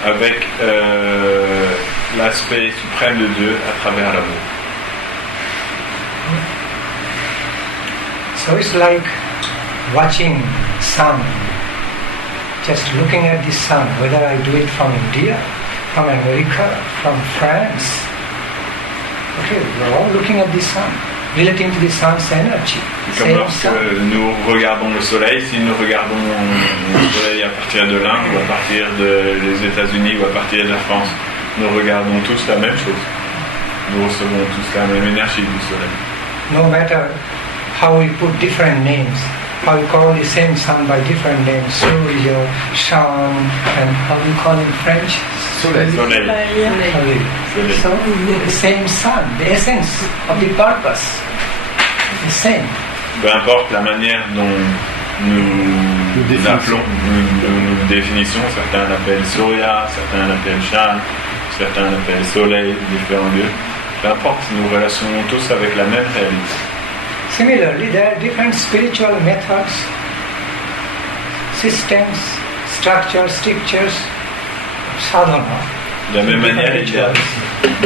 avec l'aspect suprême de Dieu à travers l'amour. So it's like watching sun, just looking at the sun, whether I do it from India, from America, from France. Okay, we're all looking at the sun, relating to the sun's energy. Comme lorsque nous regardons le soleil, si nous regardons le soleil à partir de l'Inde ou à partir des États-Unis ou à partir de la France, nous regardons tous la même chose. Nous recevons tous la même énergie du soleil. No matter how we put different names, how we call the same sun by different names, Surya, Shan, and how do you call in French? Soleil. So the same sun, the essence of the purpose, the same. Peu importe la manière dont nous l'appelons, nous définissons, certains l'appellent Surya, certains l'appellent Shan, certains l'appellent Soleil, différents lieux. Peu importe, nous relationnons tous avec la même réalité. Similarly, there are different spiritual methods, systems, structures, strictures, sadhana. De la même manière, il y a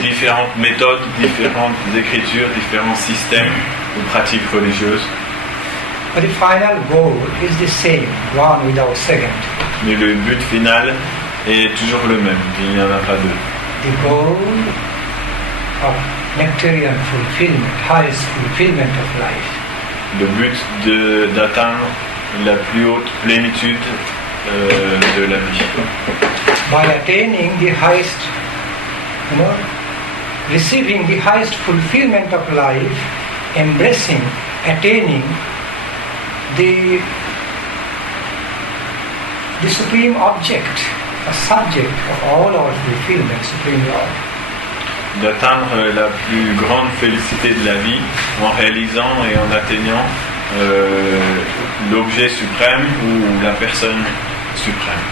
différentes méthodes, différentes écritures, différents systèmes ou pratiques religieuses. But the final goal is the same, one without second. Mais le but final est toujours le même, il n'y en a pas deux. The goal of nectarian fulfillment, highest fulfillment of life. Le but d'atteindre la plus haute plénitude de la vie. By attaining the highest, receiving the highest fulfillment of life, embracing, attaining the supreme object, a subject of all our fulfillment, Supreme Lord. D'atteindre la plus grande félicité de la vie en réalisant et en atteignant l'objet suprême ou la personne suprême.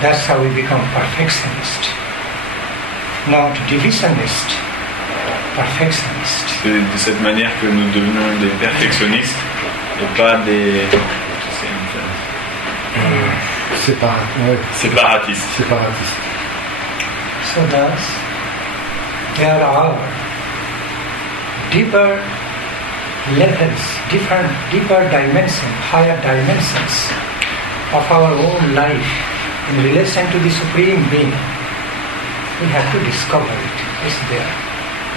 That's how we become perfectionist, not divisionist, perfectionist. C'est de cette manière que nous devenons des perfectionnistes et pas des séparatistes. So thus, there are deeper levels, deeper dimensions, higher dimensions of our own life in relation to the Supreme Being. We have to discover it. It's there.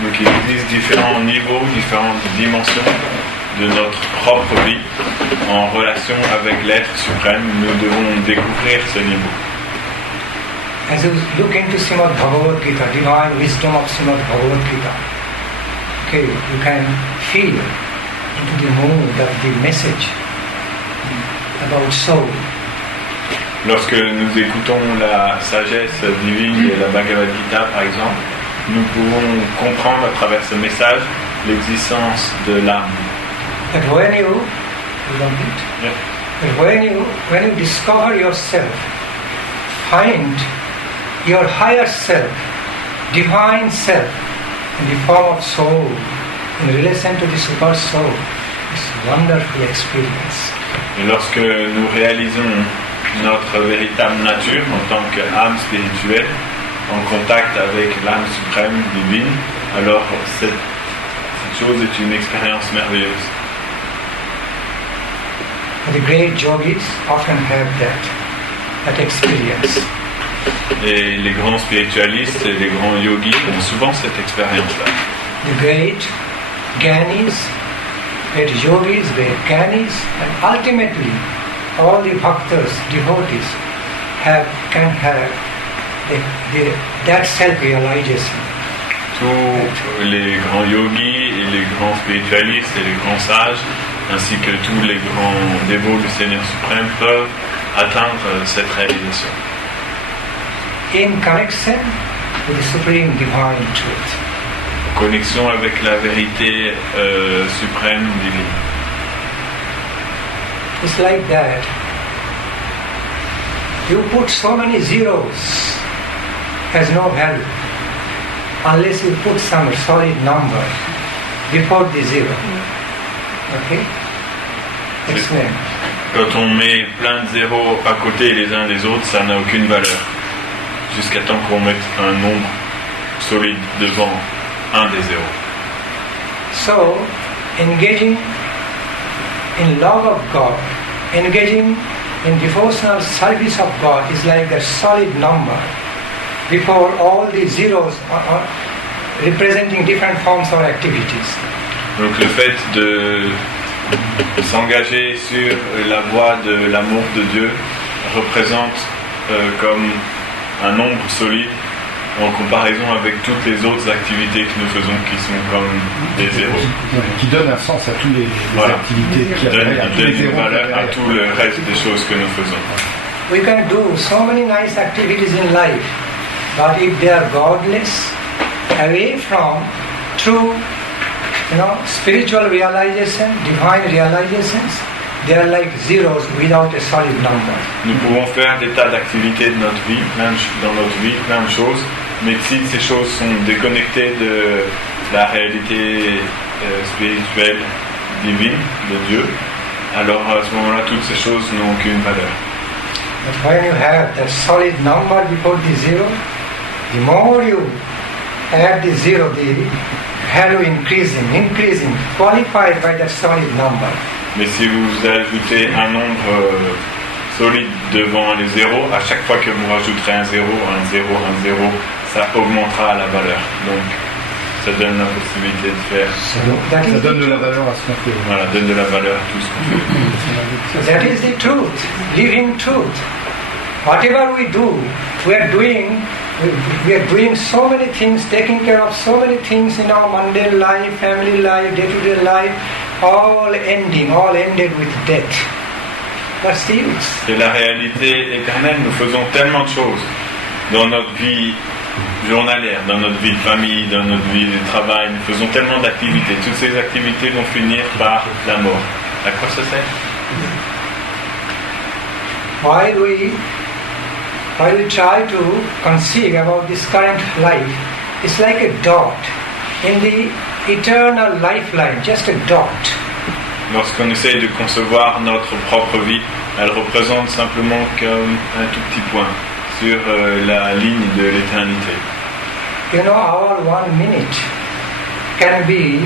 Donc il existe différents niveaux, différentes dimensions de notre propre vie en relation avec l'être suprême. Nous devons découvrir ce niveau. As you look into Srimad Bhagavad Gita, divine wisdom of Srimad Bhagavad Gita, okay, you can feel into the mood of the message about soul. Lorsque nous écoutons la sagesse divine de la Bhagavad Gita, par exemple, nous pouvons comprendre à travers ce message l'existence de l'âme. But when you discover yourself, find your higher self, divine self, in the form of soul, in relation to the super soul, it's a wonderful experience. Et lorsque nous réalisons notre véritable nature en tant qu'âme spirituelle, en contact avec l'âme suprême divine, alors cette chose est une expérience merveilleuse. The great yogis often have that experience. Et les grands spiritualistes et les grands yogis ont souvent cette expérience-là. The great Gyanis, great yogis, great Gyanis, and ultimately all the bhaktas, devotees, can have that self-realization. Tous les grands yogis et les grands spiritualistes et les grands sages, ainsi que tous les grands dévots du Seigneur suprême, peuvent atteindre cette réalisation. In connection with the supreme divine truth. Connexion avec la vérité suprême divine. It's like that. You put so many zeros, has no value, unless you put some solid number before the zero. Okay? Explain. Quand on met plein de zéros à côté les uns des autres, ça n'a aucune valeur. Jusqu'à temps qu'on mette un nombre solide devant un des zéros. So, engaging in love of God, engaging in devotional service of God is like a solid number before all the zeros are representing different forms of activities. Donc le fait de s'engager sur la voie de l'amour de Dieu représente comme un nombre solide en comparaison avec toutes les autres activités que nous faisons qui sont comme des zéros. Qui donne un sens à toutes les activités. Qui donne une valeur à tout le reste des choses que nous faisons. We can do so many nice activities in life, but if they are godless, away from true, spiritual realization, divine realizations, they are like zeros without a solid number. Nous pouvons faire des tas d'activités de notre vie, dans notre vie, plein de choses, mais si ces choses sont déconnectées de la réalité spirituelle, divine, de Dieu, alors à ce moment-là, toutes ces choses n'ont aucune valeur. But when you have that solid number before the zero, the more you add the zero, the value increasing, qualified by that solid number. Mais si vous ajoutez un nombre solide devant les zéros, à chaque fois que vous rajouterez un zéro, ça augmentera la valeur. Donc, ça donne la possibilité de faire. Ça donne de la valeur à ce qu'on fait. Voilà, donne de la valeur à tout ce qu'on fait. So that is the truth, living truth. Whatever we do, we are doing so many things, taking care of so many things in our mundane life, family life, day-to-day life, all ended with death. That's the use. C'est la réalité éternelle. Nous faisons tellement de choses dans notre vie journalière, dans notre vie de famille, dans notre vie de travail. Nous faisons tellement d'activités. Toutes ces activités vont finir par la mort. À quoi ça sert? While we try to conceive about this current life, it's like a dot in the eternal lifeline, just a dot. Lorsqu'on essaye de concevoir notre propre vie, elle représente simplement comme un tout petit point sur la ligne de l'éternité. You know, our 1 minute can be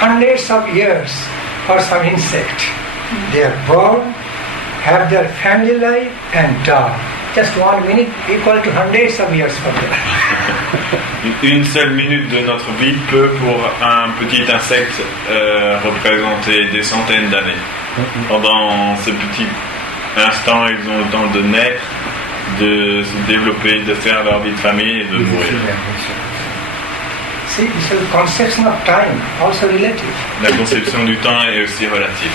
hundreds of years for some insect. They are born, have their family life and die. Just 1 minute equal to hundreds of years for them. Une seule minute de notre vie peut pour un petit insecte représenter des centaines d'années. Pendant ce petit instant, ils ont le temps de naître, de se développer, de faire leur vie de famille et de mourir. See, so the conception of time also relative. La conception du temps est aussi relative.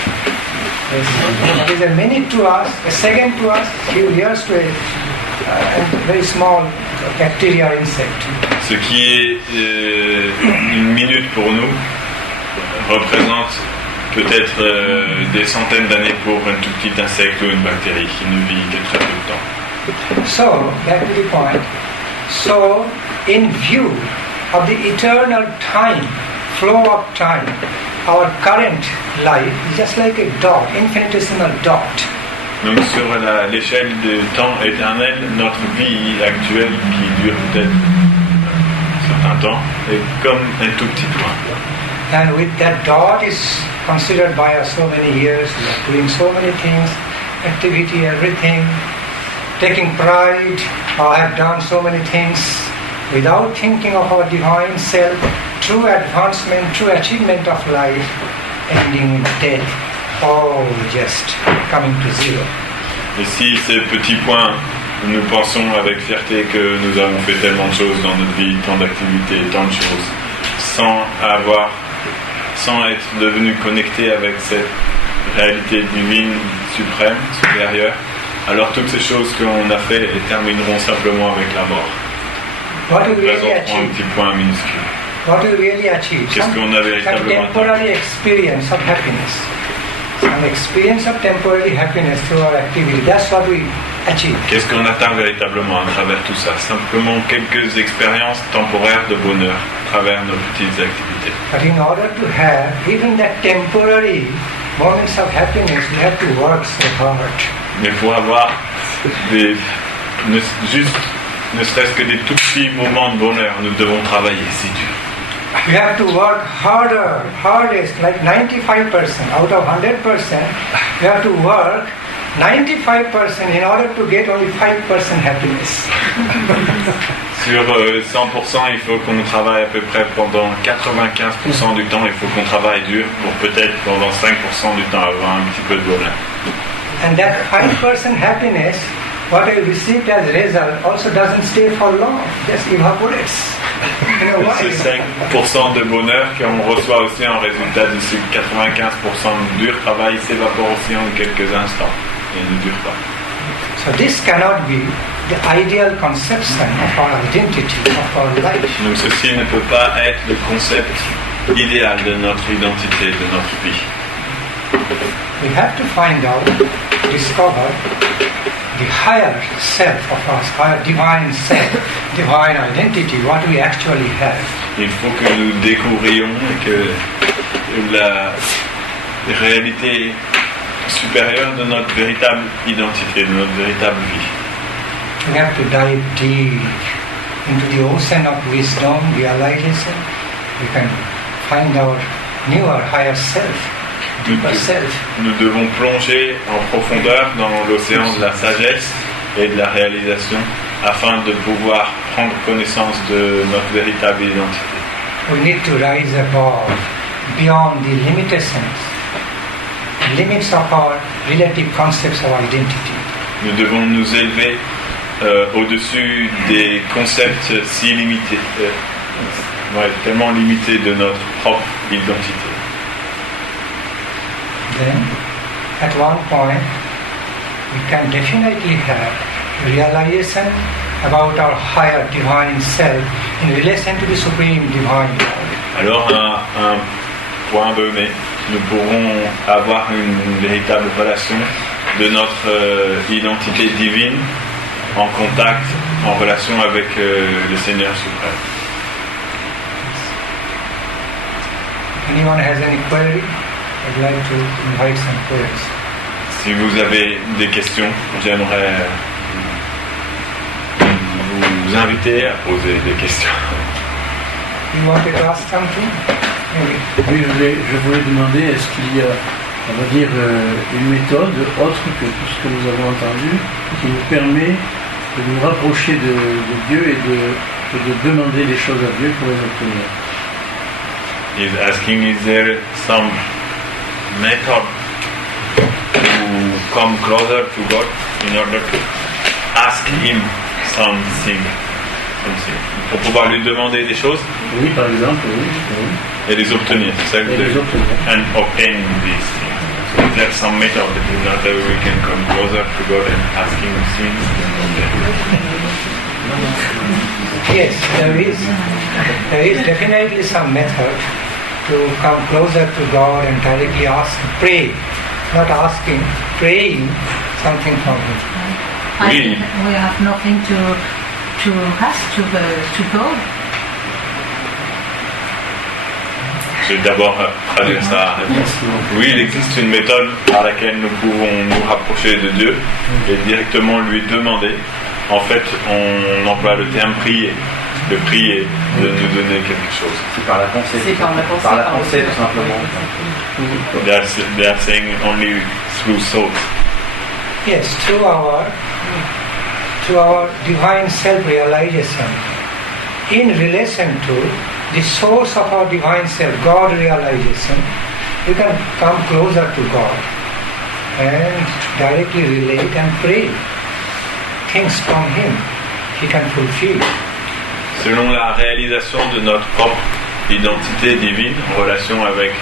What is a minute to us, a second to us, few years to a very small bacteria or insect. Ce qui est une minute pour nous représente peut-être des centaines d'années pour un tout petit insecte ou une bactérie qui ne vit que très peu de temps. So, back to the point. So, in view of the eternal time, flow of time, our current life is just like a dot, infinitesimal dot. Donc sur l'échelle du temps éternel, notre vie actuelle qui dure peut-être un certain temps est comme un tout petit point. And with that dot is considered by us so many years, we are doing so many things, activity, everything, taking pride, I have done so many things, without thinking of our divine self, true advancement, true achievement of life, ending in death, all just coming to zero. Et si ces petits points, nous pensons avec fierté que nous avons fait tellement de choses dans notre vie, tant d'activités, tant de choses, sans être devenus connectés avec cette réalité divine suprême, supérieure, alors toutes ces choses qu'on a fait termineront simplement avec la mort. What do we really Présenteront un achieve? petit point minuscule. What do we really achieve? Qu'est-ce qu'on a véritablement atteint? temporary experience of happiness. Some experience of temporary happiness through our activity. That's what we achieve. Qu'est-ce qu'on atteint véritablement à travers tout ça? Simplement quelques expériences temporaires de bonheur à travers nos petites activités. But in order to have even that temporary moments of happiness, we have to work so hard. Mais pour avoir ne serait-ce que des tout petits moments de bonheur, nous devons travailler, c'est dur. We have to work hardest, like 95%. Out of 100%, we have to work 95% in order to get only 5% happiness. Sur 100%, il faut qu'on travaille à peu près pendant 95% du temps, il faut qu'on travaille dur pour peut-être pendant 5% du temps avoir un petit peu de bonheur. And that 5% happiness, what I received as result, also doesn't stay for long, just evaporates. You know why? Ce 5% de bonheur qu'on reçoit aussi en résultat de ce 95% de dur travail s'évapore aussi en quelques instants et ne dure pas. So this cannot be the ideal conception of our identity, of our life. Donc ceci ne peut pas être le concept idéal de notre identité, de notre vie. We have to find out, discover the higher self of us, higher divine self, divine identity, what we actually have. Il faut que nous découvrions que la réalité supérieure de notre véritable identité, de notre véritable vie. We have to dive deep into the ocean of wisdom, realization. We can find our newer, higher self, deeper self. Nous devons plonger en profondeur dans l'océan de la sagesse et de la réalisation afin de pouvoir prendre connaissance de notre véritable identité. We need to rise above, beyond the limitations, limits of our relative concepts of identity. Nous devons nous élever au-dessus des concepts si limités, tellement limités de notre propre identité. Then, at one point, we can definitely have realization about our higher divine self in relation to the supreme divine God. Alors, à un point donné, nous pourrons avoir une véritable relation de notre identité divine en contact, en relation avec le Seigneur suprême. Anyone has any query? I'd like to invite some queries. Si vous avez des questions, j'aimerais vous inviter à poser des questions. You wanted to ask something? Maybe. Oui, je voulais demander, est-ce qu'il y a, on va dire, une méthode autre que tout ce que nous avons entendu qui nous permet de nous rapprocher de Dieu et de demander des choses à Dieu pour les obtenir. He's asking, is there some method to come closer to God in order to ask Him something? Pour pouvoir lui demander des choses? Oui, par exemple, oui. Et les obtenir, c'est ça que vous avez dit? And obtain these things. So is there some method in order we can come closer to God and ask Him things? Yes, there is definitely some method to come closer to God and directly ask, pray, not asking, praying something from Him. I think we have nothing to ask to God. Je vais d'abord traduire ça. Oui, il existe une méthode par laquelle nous pouvons nous rapprocher de Dieu et directement lui demander. En fait, on emploie le terme prier. De prier, de nous donner quelque chose. C'est par la pensée. C'est par la pensée. Par la pensée, tout simplement. They are saying only through thought. Yes, through our divine self-realization in relation to the source of our divine self, God realization, you can come closer to God and directly relate and pray things from Him. He can fulfill. Selon la réalisation de notre propre identité divine en relation avec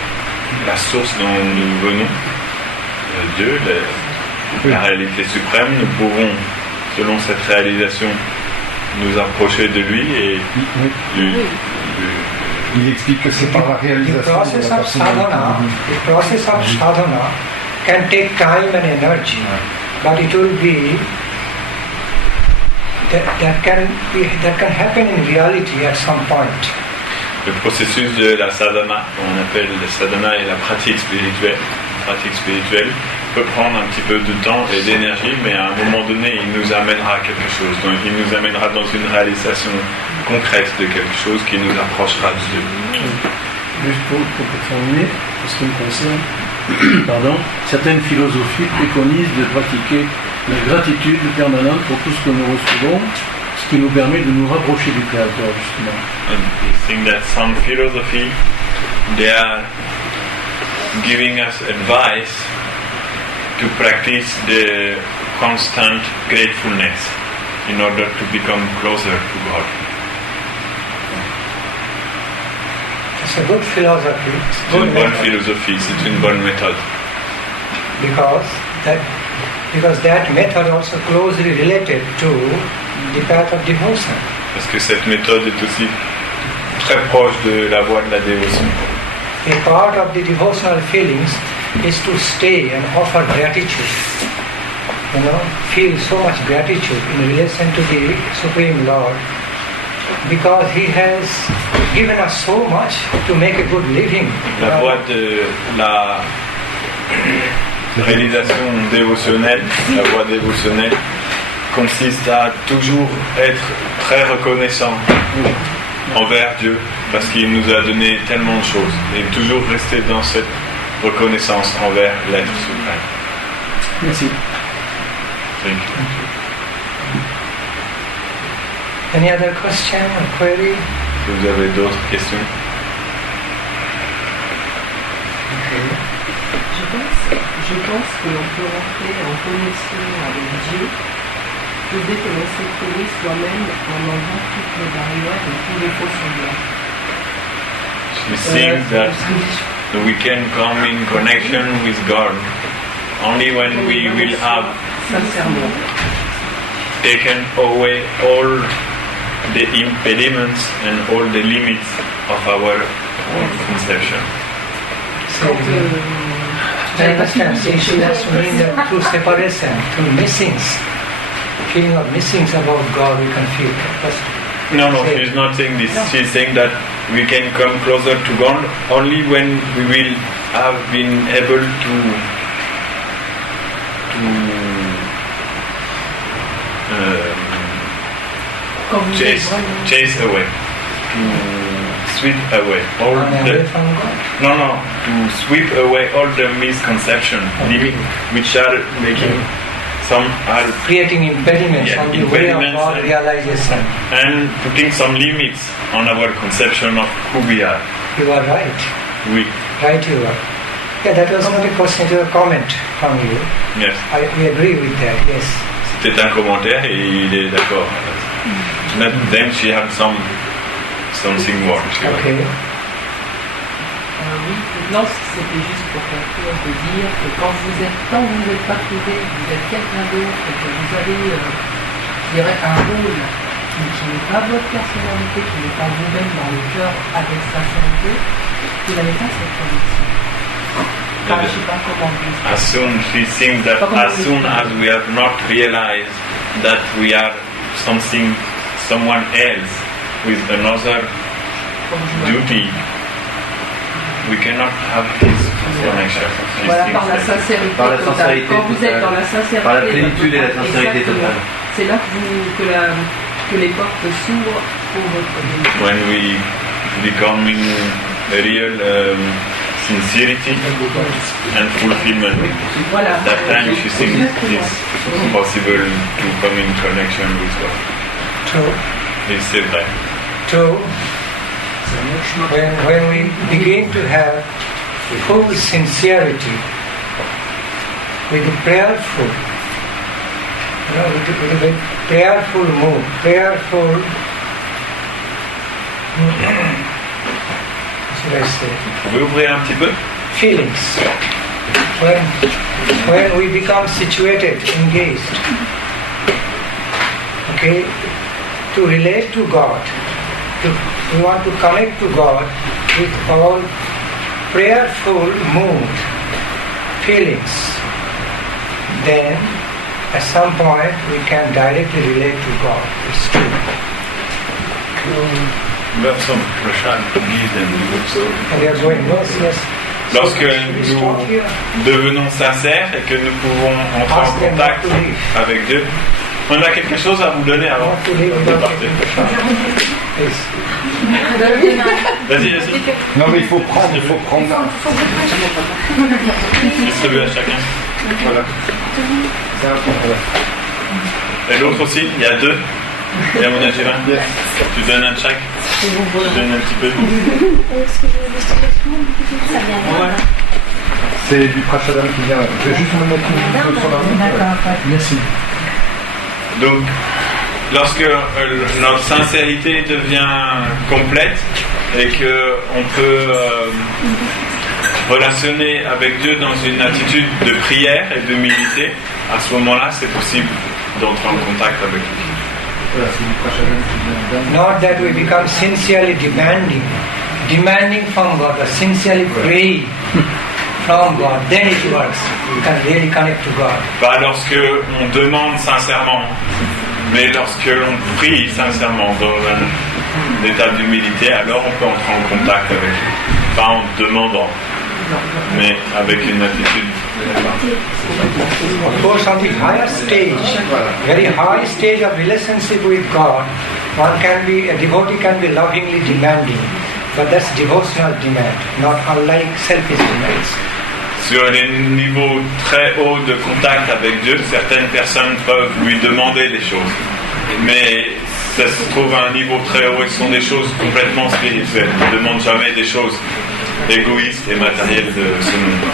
la source dont nous venons, Dieu, la réalité suprême, nous pouvons, selon cette réalisation, nous approcher de lui et lui. Il explique que c'est par la réalisation The process of sadhana can take time and energy, but it will be that can happen in reality at some point. Le processus de la sadhana, qu'on appelle la sadhana et la pratique spirituelle, peut prendre un petit peu de temps et d'énergie, mais à un moment donné, il nous amènera à quelque chose. Donc, il nous amènera dans une réalisation concrète de quelque chose qui nous approchera de Dieu. Juste pour terminer, pour ce qui me concerne, certaines philosophies préconisent de pratiquer la gratitude permanente pour tout ce que nous recevons, ce qui nous permet de nous rapprocher du Créateur, justement. And we think that some philosophy, they are giving us advice to practice the constant gratefulness in order to become closer to God. It's a good philosophy. C'est une bonne philosophie, c'est une bonne méthode. Because that method also closely related to the path of devotion. Parce que cette méthode est aussi très proche de la voie de la dévotion. A part of the devotional feelings is to stay and offer gratitude. feel so much gratitude in relation to the Supreme Lord, because He has given us so much to make a good living. La voie de la réalisation dévotionnelle, la voie dévotionnelle consiste à toujours être très reconnaissant envers Dieu parce qu'il nous a donné tellement de choses et toujours rester dans cette reconnaissance envers l'être suprême. Merci. Thank you. Any other question or query? Vous avez d'autres questions? Je pense que l'on peut rentrer en connexion avec Dieu dès que l'on s'est trouvé soi-même en enlevant toutes les barrières et tous les faux semblants. She thinks that we can come in connection with God only when we will have Sincèrement. taken away all the impediments and all the limits of our own conception. Quand, I understand. She has to mean that through separation, through missings, feeling of missings about God, we can feel. No, she's not saying this. No. She's saying that we can come closer to God only when we will have been able to chase away, to sweep away all the to sweep away all the misconceptions, which are making some are creating impediments on the way of God realization and putting some limits on our conception of who we are. You are right. Right, you are. Yeah, that was not a question, it was a comment from you. Yes. We agree with that, yes. C'était un commentaire et il est d'accord. Then she had something more. Okay. Oui, non, c'était juste pour conclure de dire que tant que vous n'êtes pas trouvé, vous êtes quelqu'un d'autre et que vous avez, je dirais, un rôle qui n'est pas votre personnalité, qui n'est pas vous-même dans le cœur avec sincérité, vous n'avez pas cette connexion. Je ne sais pas comment dire. As soon she thinks that as soon as we have not realized that we are someone else with another duty, we cannot have this connection. Voilà, par la sincérité totale. Quand vous êtes dans la sincérité, par la plénitude et la sincérité totale. C'est là que les portes s'ouvrent pour votre vie. When we become in a real sincerity and fulfillment, voilà. At that time she thinks it's possible to come in connection with God. True. It's said that. True. When we begin to have full sincerity, with a prayerful, with a very prayerful mood, prayerful, should I say? Vous pouvez ouvrir un petit peu? Feelings. When we become situated, engaged, okay, to relate to God, we want to connect to God with all prayerful mood, feelings, then at some point we can directly relate to God. It's true. We are going, yes. Lorsque nous devenons sincères et que nous pouvons entrer en contact avec Dieu, on a quelque chose à vous donner avant de partir. Vas-y. Non mais il faut prendre là. Distribuer à chacun. Voilà. C'est un peu. Et l'autre aussi, il y a deux. Il y a mon agérin. Tu donnes un de chaque. Tu donnes un petit peu. C'est du prachadam qui vient. Je vais juste me mettre une sur la main. Merci. Donc, lorsque notre sincérité devient complète et qu'on peut relationner avec Dieu dans une attitude de prière et d'humilité, à ce moment-là, c'est possible d'entrer en contact avec lui. Not that we become sincerely demanding from God, but sincerely praying. from God, then it works. You can really connect to God. Pas lorsque on demande sincèrement, mais lorsque l'on prie sincèrement dans un état d'humilité, alors on peut entrer en contact avec lui. Pas en demandant, mais avec une attitude. Of course, on the higher stage, very high stage of relationship with God, a devotee can be lovingly demanding, but that's devotional demand, not unlike selfish demands. Sur les niveaux très hauts de contact avec Dieu, certaines personnes peuvent lui demander des choses. Mais ça se trouve à un niveau très haut et ce sont des choses complètement spirituelles. Ils ne demandent jamais des choses égoïstes et matérielles de ce monde.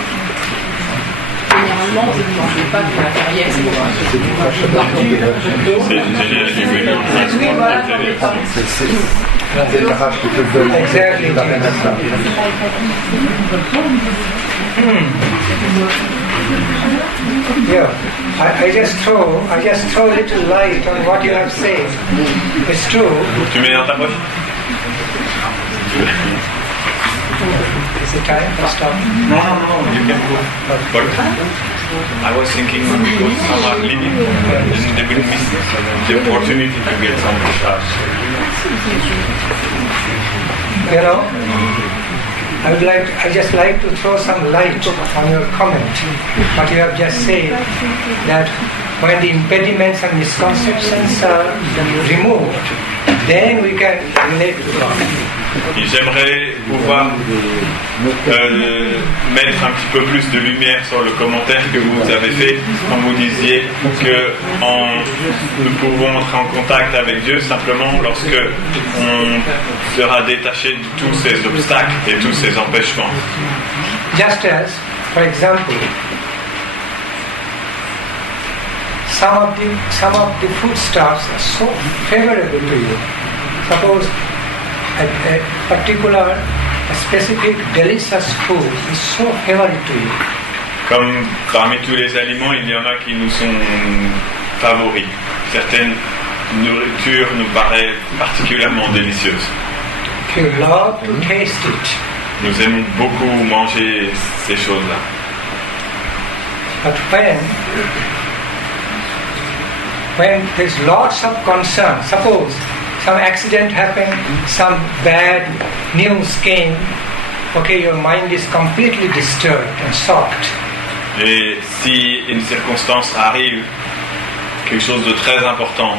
Généralement, vous ne mangez pas de matériel, c'est C'est Maharaj qui te donne. Exactly. Yeah, I just throw a little light on what you have said. It's true. Tu mets dans ta poche? Is it time for stop? No, you can go. But I was thinking because some are leaving and they will miss the opportunity to get some stars. You know, I just like to throw some light on your comment. What you have just said, that when the impediments and misconceptions are removed, then we can relate to God. Et j'aimerais pouvoir mettre un petit peu plus de lumière sur le commentaire que vous avez fait quand vous disiez que nous pouvons entrer en contact avec Dieu simplement lorsque on sera détaché de tous ces obstacles et tous ces empêchements. Just as, for example, some of the foodstuffs are so favorable to you. Suppose a particular, a specific delicious food is so favorite to you. Comme parmi tous les aliments, il y en a qui nous sont favoris. Certaines nourritures nous paraissent particulièrement délicieuses. You love to taste it. Nous aimons beaucoup manger ces choses-là. But when there's lots of concern, suppose some accident happened, some bad news came, okay, your mind is completely disturbed and shocked. Et si une circonstance arrive, quelque chose de très important,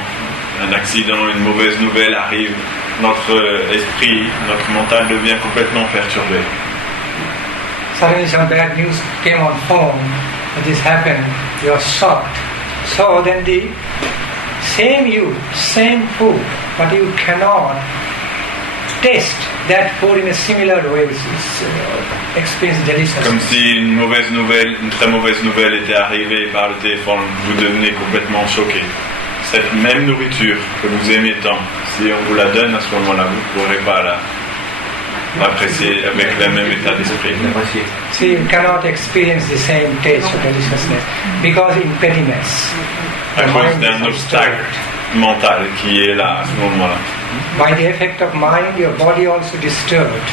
un accident, une mauvaise nouvelle arrive, notre esprit, notre mental devient complètement perturbé. Suddenly some bad news came on phone, this happened, you are shocked. So then the same food, but you cannot taste that food in a similar way. Experience delicious. Comme si une très mauvaise nouvelle était arrivée par le téléphone, vous devenez complètement choqué. Cette même nourriture que vous aimez tant, si on vous la donne à ce moment-là, vous ne pourrez pas l'apprécier avec le même état d'esprit. So you cannot experience the same taste of deliciousness because impediments. À cause d'un obstacle mental qui est là à ce moment-là. By the effect of mind, your body also disturbed.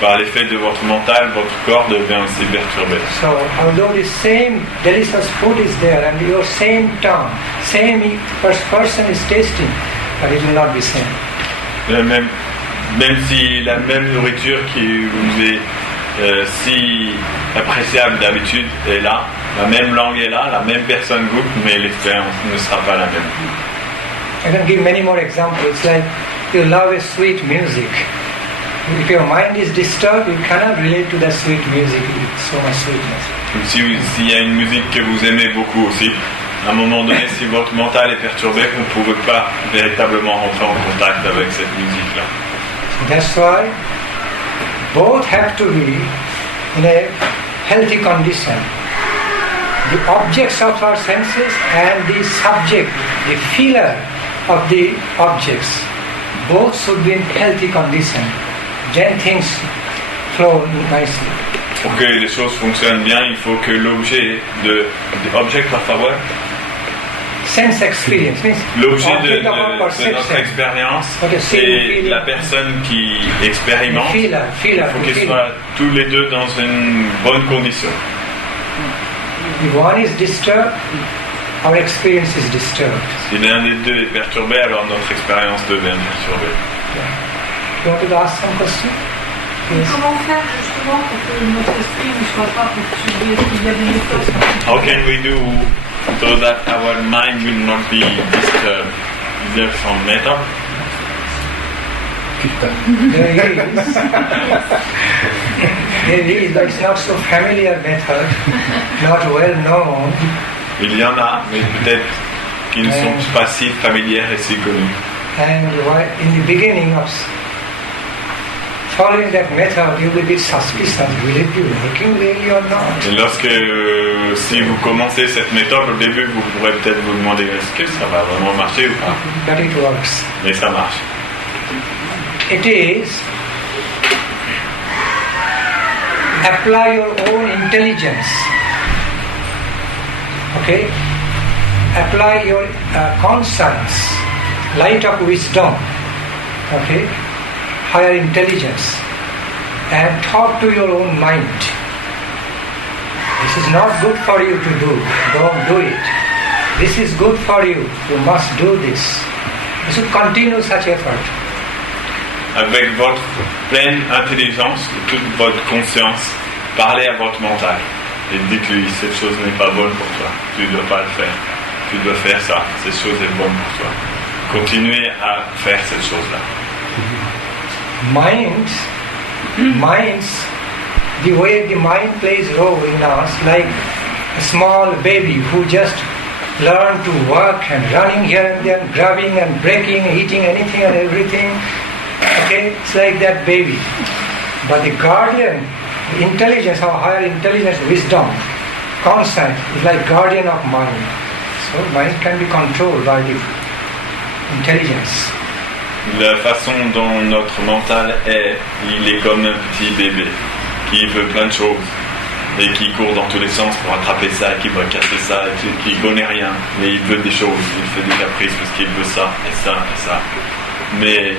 Par l'effet de votre mental, votre corps devient aussi perturbé. So, although the same delicious food is there and your same tongue, same person is tasting, but it will not be same. Même si la même nourriture qui vous est si appréciable d'habitude est là, la même langue est là, la même personne goûte, mais l'expérience ne sera pas la même. I can give many more examples. It's like you love a sweet music. If your mind is disturbed, you cannot relate to that sweet music with so much sweetness. S'il y a une musique que vous aimez beaucoup aussi, à un moment donné, si votre mental est perturbé, vous ne pouvez pas véritablement rentrer en contact avec cette musique-là. So that's why both have to be in a healthy condition. The objects of our senses and the subject, the feeler of the objects, both should be in healthy condition. Then things flow nicely. Pour que les choses fonctionnent bien, il faut que l'objet object of our sense experience. Means L'objet object of our de notre perception. expérience Okay, see, et feel- la personne qui expérimente, il Feeler, faut qu'ils soient tous les deux dans une bonne condition. If one is disturbed, our experience is disturbed. Si l'un des deux est perturbé, alors notre expérience devient perturbée. You want to ask some question? Yes. Comment faire justement pour que notre esprit ne soit pas perturbé? Est-ce qu'il y a des méthodes? How can we do so that our mind will not be disturbed? Is there some method? There is, but it's not so familiar method, not well known. Il y en a, mais peut-être qui ne sont pas si familières et si connues. And in the beginning of following that method, you will be suspicious. Will it be working really or not? Et lorsque, si vous commencez cette méthode, au début, vous pourrez peut-être vous demander est-ce que ça va vraiment marcher ou pas. But it works. Mais ça marche. It is apply your own intelligence. Okay? Apply your conscience, light of wisdom. Okay? Higher intelligence. And talk to your own mind. This is not good for you to do. Don't do it. This is good for you. You must do this. You should continue such effort. Avec votre pleine intelligence, toute votre conscience, parlez à votre mental et dites-lui cette chose n'est pas bonne pour toi, tu ne dois pas le faire, tu dois faire ça, cette chose est bonne pour toi. Continuez à faire cette chose-là. Minds, the way the mind plays role in us, like a small baby who just learned to work and running here and there, grabbing and breaking, eating anything and everything. Okay, it's like that baby. But the guardian, the intelligence, our higher intelligence, wisdom, conscience, is like guardian of mind. So mind can be controlled by the intelligence. La façon dont notre mental est, il est comme un petit bébé qui veut plein de choses et qui court dans tous les sens pour attraper ça, qui va casser ça, et qui connaît rien, mais il veut des choses, il fait des caprices parce qu'il veut ça et ça et ça. Mais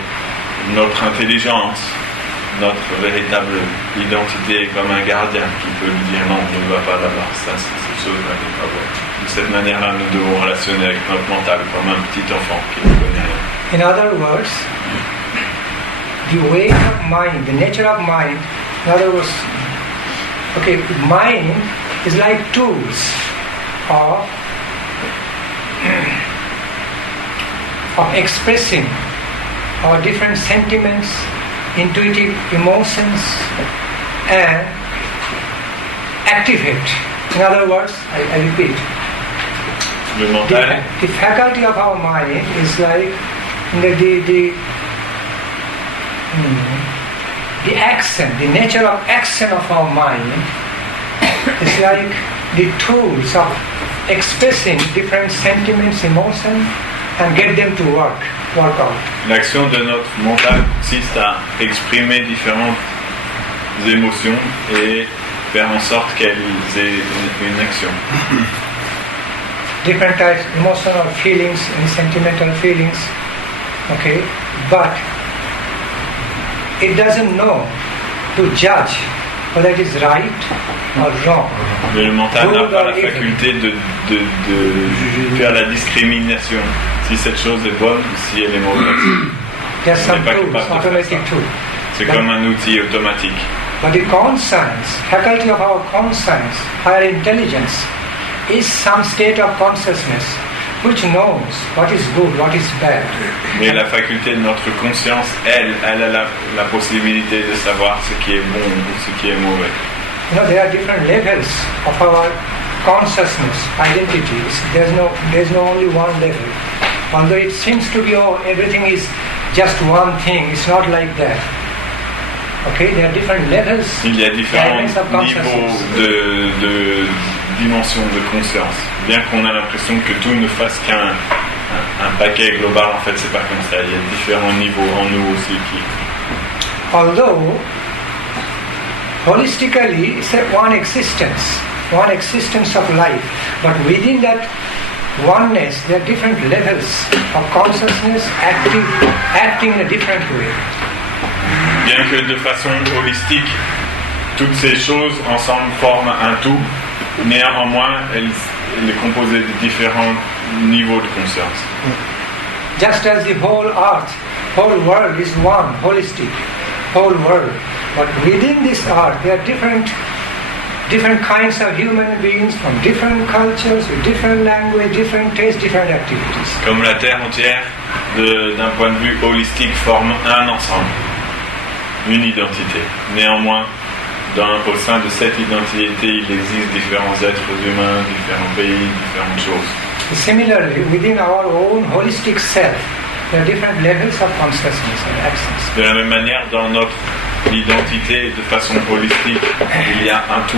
notre intelligence, notre véritable identité est comme un gardien qui peut lui dire non, ne va pas là-bas, ça, cette chose-là n'est pas bonne. De cette manière-là, nous devons relationner avec notre mental comme un petit enfant qui ne connaît rien. In other words, the way of mind, the nature of mind, in other words, okay, mind is like tools of expressing our different sentiments, intuitive emotions, and activate. In other words, I repeat, Le mental, the faculty of our mind is like the action, the nature of action of our mind is like the tools of expressing different sentiments, emotions, and get them to work out. l'action de notre mental consiste à exprimer différentes émotions et faire en sorte qu'elles aient une action. Different types, emotional feelings and sentimental feelings, okay, but it doesn't know to judge whether it is right or wrong. Mais le mental n'a Good pas or la evil. faculté de faire la discrimination, si cette chose est bonne ou si elle est mauvaise. There's On some n'est pas tools, capable de faire automatic ça. tools. C'est comme un outil automatique. But the conscience, faculty of our conscience, higher intelligence, is some state of consciousness which knows what is good, what is bad. Mais la faculté de notre conscience, elle a la possibilité de savoir ce qui est bon ou ce qui est mauvais. You know, there are different levels of our consciousness, identities. There's no only one level. Although it seems to be, oh, everything is just one thing, it's not like that. Okay, there are different levels. Il y a différents levels of niveaux consciousness. de dimension de conscience. Bien qu'on a l'impression que tout ne fasse qu'un paquet global, en fait, c'est pas comme ça. Il y a différents niveaux en nous aussi qui. Although holistically it's one existence of life, but within that oneness, there are different levels of consciousness acting in a different way. Bien que de façon holistique, toutes ces choses ensemble forment un tout, néanmoins, elle est composée de différents niveaux de conscience. Just as the whole earth, whole world is one, holistic, whole world. But within this earth, there are different kinds of human beings from different cultures, with different language, different tastes, different activities. Comme la Terre entière, d'un point de vue holistique, forme un ensemble, une identité. Néanmoins, au sein de cette identité, il existe différents êtres humains, différents pays, différentes choses. Similarly, within our own holistic self, there are different levels of consciousness and access. De la même manière, dans notre identité, de façon holistique, il y a un tout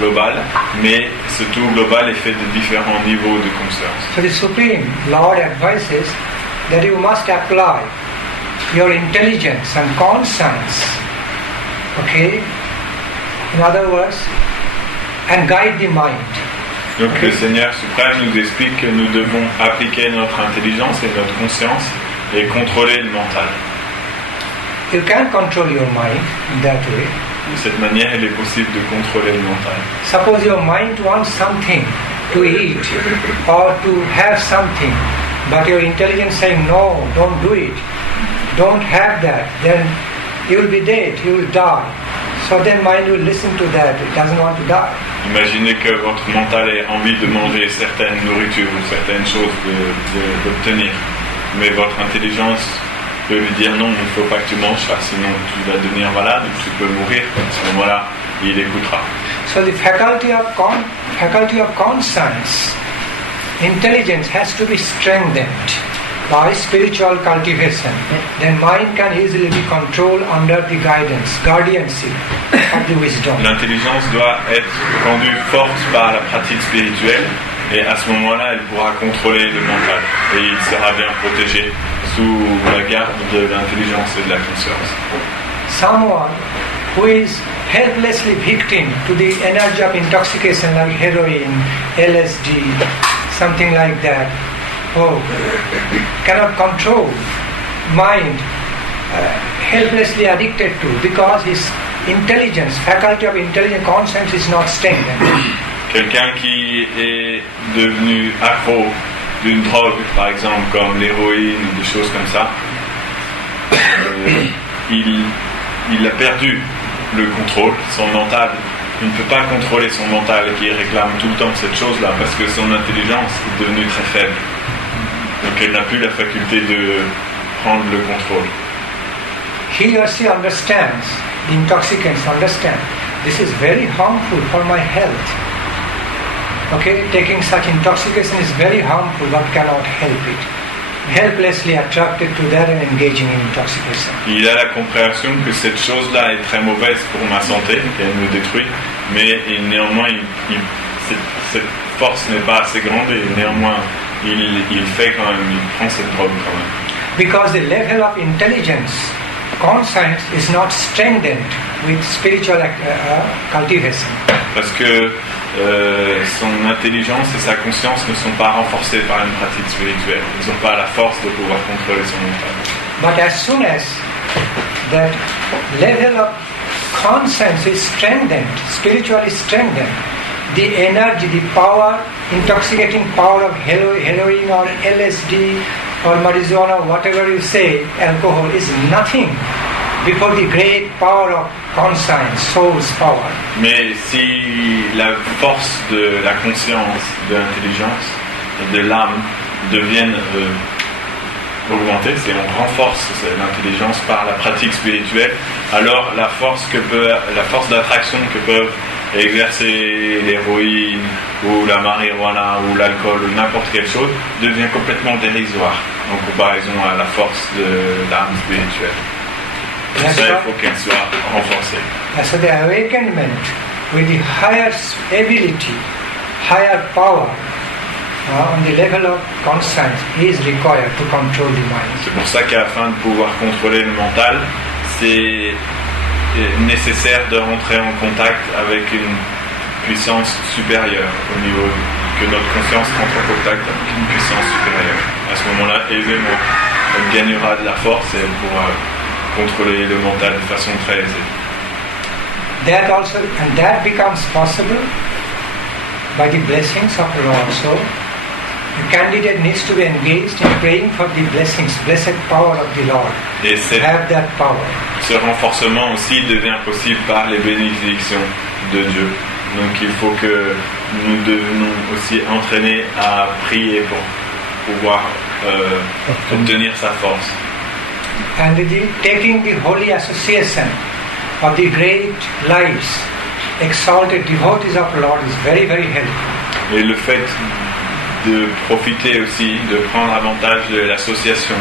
global, mais ce tout global est fait de différents niveaux de conscience. So the Supreme Lord advises that you must apply your intelligence and conscience, okay? In other words, and guide the mind. Donc le Seigneur suprême nous explique que nous devons appliquer notre intelligence et notre conscience et contrôler le mental. You can control your mind in that way. De cette manière, il est possible de contrôler le mental. Suppose your mind wants something to eat or to have something, but your intelligence saying no, don't do it, don't have that, then you will be dead, you will die. So then mind will listen to that, it doesn't want to die. Imaginez que votre mental ait envie de manger certaines nourritures ou certaines choses d'obtenir, mais votre intelligence peut lui dire non, il ne faut pas que tu manges ça, sinon tu vas devenir malade ou tu peux mourir. À ce moment-là, il écoutera. So the faculty of conscience, intelligence has to be strengthened by spiritual cultivation. Then mind can easily be controlled under the guardianship of the wisdom. L'intelligence doit être rendue forte par la pratique spirituelle et à ce moment-là, elle pourra contrôler le mental et il sera bien protégé sous la garde de l'intelligence et de la conscience. Someone who is helplessly victim to the energy of intoxication like heroin, LSD, something like that, cannot control mind, helplessly addicted to, because his intelligence, faculty of intelligence, conscience is not strengthened. Quelqu'un qui est devenu accro d'une drogue, par exemple, comme l'héroïne ou des choses comme ça, il a perdu le contrôle, son mental. Il ne peut pas contrôler son mental qui réclame tout le temps cette chose-là parce que son intelligence est devenue très faible. Donc elle n'a plus la faculté de prendre le contrôle. He or she understands, the intoxicants understand, this is very harmful for my health. Okay, taking such intoxication is very harmful but cannot help it. Helplessly attracted to that and engaging in intoxication. Il a la compréhension que cette chose-là est très mauvaise pour ma santé, qu'elle me détruit, mais néanmoins cette force n'est pas assez grande et néanmoins il fait quand même, il prend cette drogue quand même. Because the level of intelligence, conscience is not strengthened with spiritual cultivation. Parce que son intelligence et sa conscience ne sont pas renforcées par une pratique spirituelle. Ils n'ont pas la force de pouvoir contrôler son mental. But as soon as that level of conscience is strengthened, spiritually strengthened, the energy, the power, intoxicating power of heroin or LSD or marijuana, whatever you say, alcohol is nothing before the great power of conscience, soul's power. Mais si la force de la conscience, de l'intelligence, de l'âme deviennent augmentées, si on renforce l'intelligence par la pratique spirituelle, alors la force d'attraction que peuvent exercer l'héroïne ou la marijuana ou l'alcool ou n'importe quelle chose devient complètement dérisoire en comparaison à la force de l'âme spirituelle. Pour ça, il faut qu'elle soit renforcée. So the awakenment with the higher ability, higher power on the level of conscience is required to control the mind. C'est pour ça qu'afin de pouvoir contrôler le mental, c'est nécessaire de rentrer en contact avec une puissance supérieure au niveau que notre conscience rentre en contact avec une puissance supérieure. À ce moment-là, aisément, elle gagnera de la force et elle pourra contrôler le mental de façon très aisée. That becomes possible by the blessings of the Lord. So, the candidate needs to be engaged in praying for the blessings, blessed power of the Lord. Et have that power. Ce renforcement aussi devient possible par les bénédictions de Dieu. Donc il faut que nous devenons aussi entraînés à prier pour pouvoir obtenir sa force. And taking the holy association of the great lives, exalted devotees of the Lord is very, very helpful. Et le fait de profiter aussi, de prendre avantage de l'association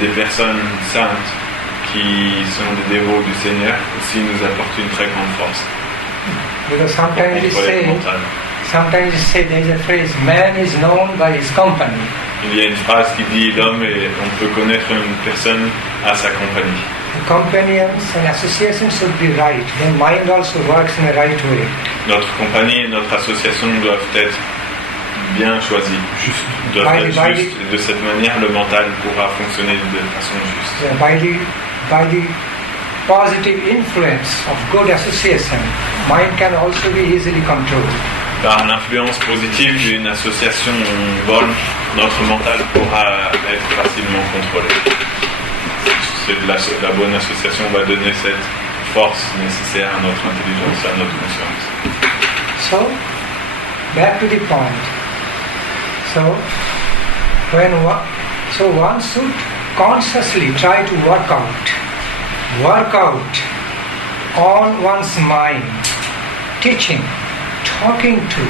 des personnes saintes qui sont des dévots du Seigneur aussi nous apporte une très grande force. Because sometimes you say there is a phrase, man is known by his company. Il y a une phrase qui dit l'homme on peut connaître une personne à sa compagnie. The companions and associations should be right. Then mind also works in a right way. Notre compagnie et notre association doivent être bien choisies, doivent être justes. De cette manière, le mental pourra fonctionner de façon juste. By the positive influence of good association, mind can also be easily controlled. Par l'influence positive d'une association bonne, notre mental pourra être facilement contrôlé. La bonne association va donner cette force nécessaire à notre intelligence, à notre conscience. So, back to the point. So, one should consciously try to work out on one's mind, teaching, talking to,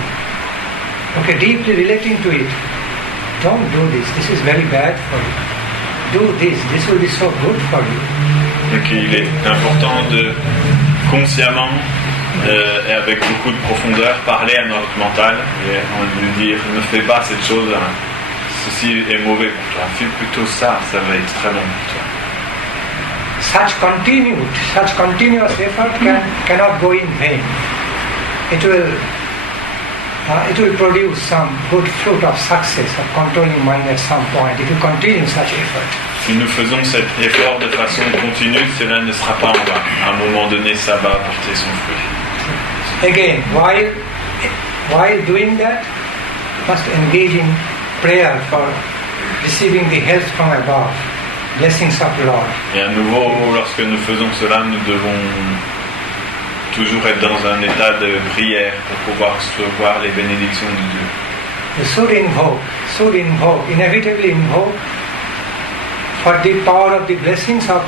deeply relating to it. Don't do this. This is very bad for you. Do this. This will be so good for you. Donc il est important de consciemment et avec beaucoup de profondeur parler à notre mental et lui dire ne fais pas cette chose, ceci est mauvais pour toi, fais plutôt ça, ça va être très bon pour toi. Such continuous effort cannot go in vain. It will produce some good fruit of success of controlling mind at some point if you continue such effort. Si nous faisons cet effort de façon continue, cela ne sera pas en vain. À un moment donné, ça va apporter son fruit. Again, while doing that, must engage in prayer for receiving the help from above, blessings of the Lord. Et à nouveau, lorsque nous faisons cela, nous devons toujours être dans un état de prière pour pouvoir recevoir les bénédictions de Dieu. You should inevitably invoke for the power of the blessings of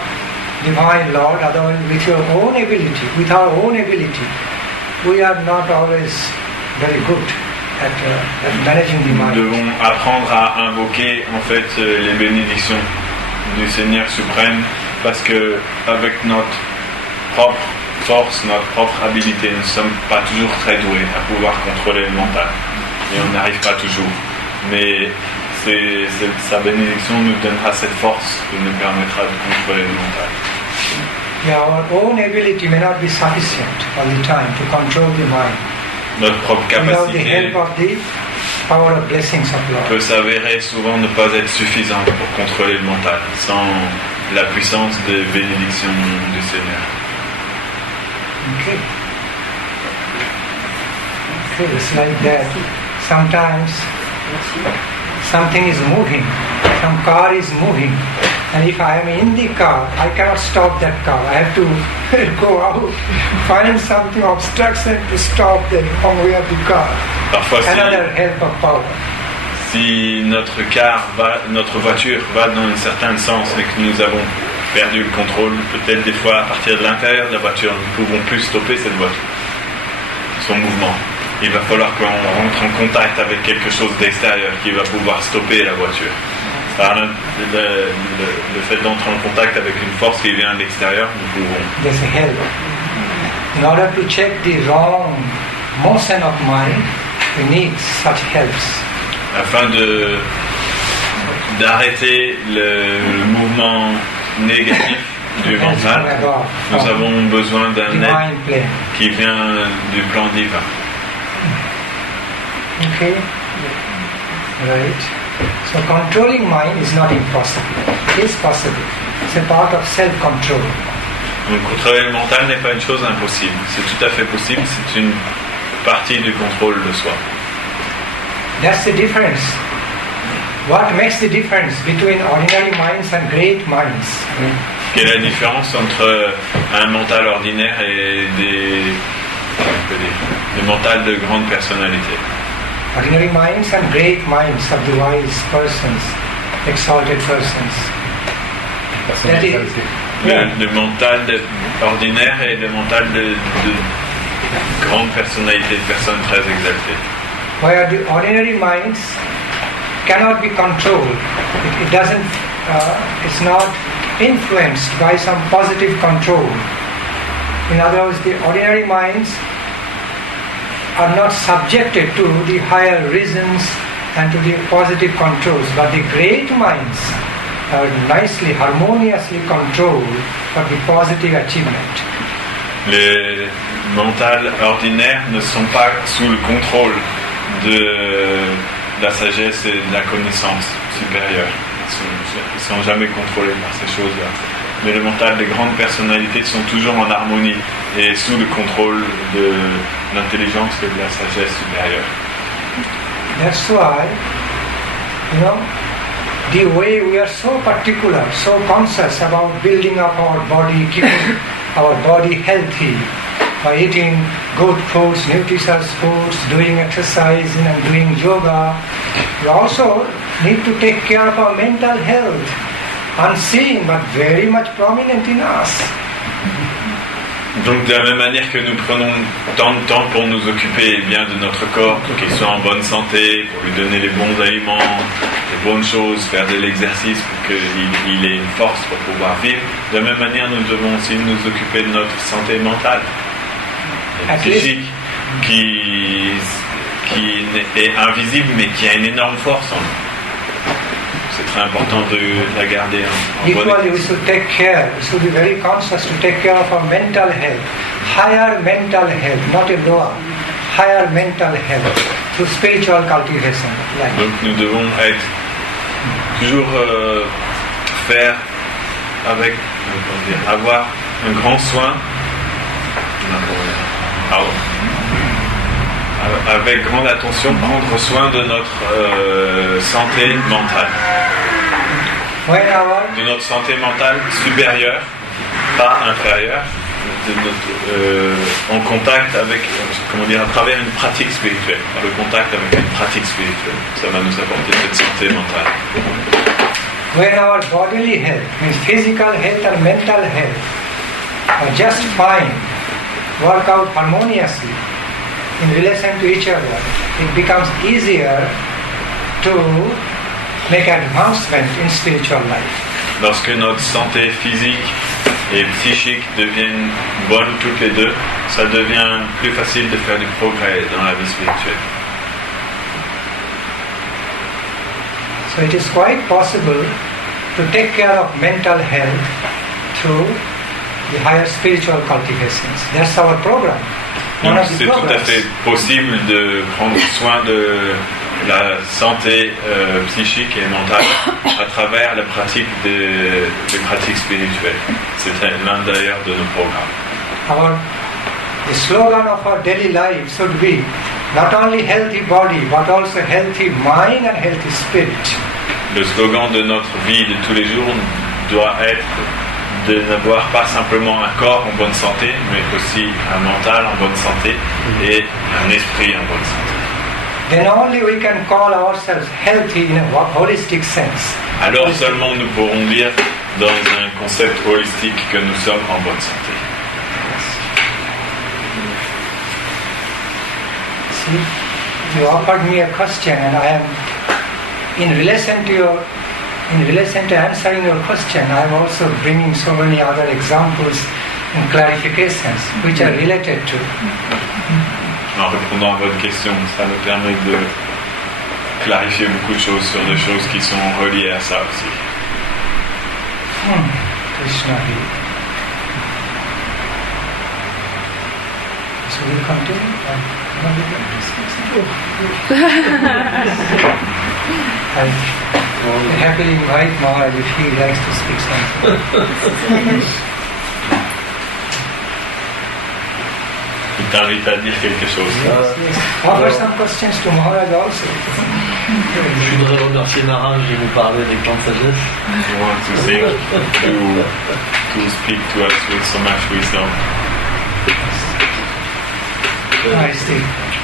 Divine Lord, otherwise with our own ability, we are not always very good at managing the mind. Nous devons apprendre à invoquer en fait les bénédictions du Seigneur suprême parce que avec notre propre force, notre propre habilité, nous ne sommes pas toujours très doués à pouvoir contrôler le mental. Et on n'arrive pas toujours. Mais sa bénédiction nous donnera cette force qui nous permettra de contrôler le mental. Yeah, our own ability may not be sufficient all the time to control the mind. Notre propre capacité peut s'avérer souvent ne pas être suffisante pour contrôler le mental sans la puissance de bénédiction du Seigneur. Okay, it's like that. Sometimes something is moving, some car is moving, and if I am in the car, I cannot stop that car. I have to go out, find something obstruction to stop the way of the car. Parfois, another help of power. Si notre voiture va dans un certain sens et que nous avons perdu le contrôle, peut-être des fois à partir de l'intérieur de la voiture, nous ne pouvons plus stopper cette voiture, son mouvement. Il va falloir qu'on rentre en contact avec quelque chose d'extérieur qui va pouvoir stopper la voiture. Par le fait d'entrer en contact avec une force qui vient de l'extérieur, nous pouvons. There's a help. In order to check the wrong motion of mind, we need such helps. Afin d'arrêter le mouvement négatif du mental, nous avons besoin d'un aide qui vient du plan divin. Okay? Right? So controlling mind is not impossible. It is possible. It's a part of self-control. Donc contrôler le mental n'est pas une chose impossible. C'est tout à fait possible, c'est une partie du contrôle de soi. That's the difference. What makes the difference between ordinary minds and great minds? Quelle est la différence entre un mental ordinaire et des mentals de grandes personnalités? Ordinary minds and great minds of the wise persons, exalted persons. That is, Le mental ordinaire et le mental de grandes personnalités, de personnes très exaltées. where the ordinary minds cannot be controlled. It doesn't. It's not influenced by some positive control. In other words, the ordinary minds are not subjected to the higher reasons and to the positive controls, but the great minds are nicely, harmoniously controlled for the positive achievement. Les mentales ordinaires ne sont pas sous le contrôle de la sagesse et de la connaissance supérieure. Ils ne sont jamais contrôlés par ces choses-là. Mais le mental des grandes personnalités sont toujours en harmonie et sous le contrôle de l'intelligence et de la sagesse supérieure. That's why, the way we are so particular, so conscious about building up our body, keeping our body healthy, by eating good foods, nutritious foods, doing exercise and doing yoga, we also need to take care of our mental health, unseen but very much prominent in us. Donc de la même manière que nous prenons tant de temps pour nous occuper bien de notre corps, pour qu'il soit en bonne santé, pour lui donner les bons aliments, les bonnes choses, faire de l'exercice pour qu'il ait une force pour pouvoir vivre, de la même manière nous devons aussi nous occuper de notre santé mentale et psychique qui est invisible mais qui a une énorme force en nous. C'est très important de la garder en bonne Equally, we état. should take care, we should be very conscious to take care of our mental health, higher mental health, not a lower, higher mental health, through spiritual cultivation. Like. Donc nous devons être toujours faire avec, avoir un grand soin, avec grande attention, prendre soin de notre santé mentale. De notre santé mentale supérieure, pas inférieure, en contact avec, à travers une pratique spirituelle, le contact avec une pratique spirituelle, ça va nous apporter cette santé mentale. When our bodily health, means physical health and mental health, are just fine, work out harmoniously in relation to each other, it becomes easier to make advancement in spiritual life. Lorsque notre santé physique et psychique deviennent bonnes toutes les deux, ça devient plus facile de faire du progrès dans la vie spirituelle. So it is quite possible to take care of mental health through the higher spiritual cultivations. That's our program. Donc c'est tout à fait possible de prendre soin de la santé psychique et mentale à travers la pratique des pratiques spirituelles. C'est l'un d'ailleurs de nos programmes. The slogan of our daily life should be not only healthy body but also healthy mind and healthy spirit. Le slogan de notre vie de tous les jours doit être de n'avoir pas simplement un corps en bonne santé, mais aussi un mental en bonne santé et un esprit en bonne santé. Then only we can call ourselves healthy in a holistic sense. Alors seulement nous pourrons dire dans un concept holistique que nous sommes en bonne santé. See, you offered me a question and I am, in relation to answering your question, I am also bringing so many other examples and clarifications which are related to. En répondant à votre question, ça me permet de clarifier beaucoup de choses sur des choses qui sont reliées à ça aussi. Krishna. So So we'll continue. I happily invite Maharaj if he likes to speak something. Il t'invite à dire quelque chose. Yes. Offer some questions to Maharaj also. Je voudrais remercier Maharaj de vous parler avec tant de sagesse. You want to sing, to speak to us with so much wisdom. Nice day.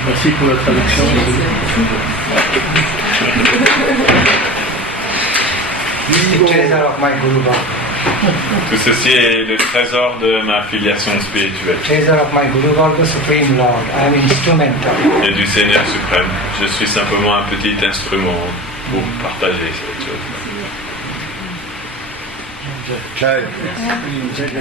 Merci pour la traduction. The treasure of my Guru Bhakti. Tout ceci est le trésor de ma filiation spirituelle Treasure of my Guru Bhakti, Supreme Lord. I am instrumental. et du Seigneur suprême. Je suis simplement un petit instrument pour partager cette chose. Jai. Jai.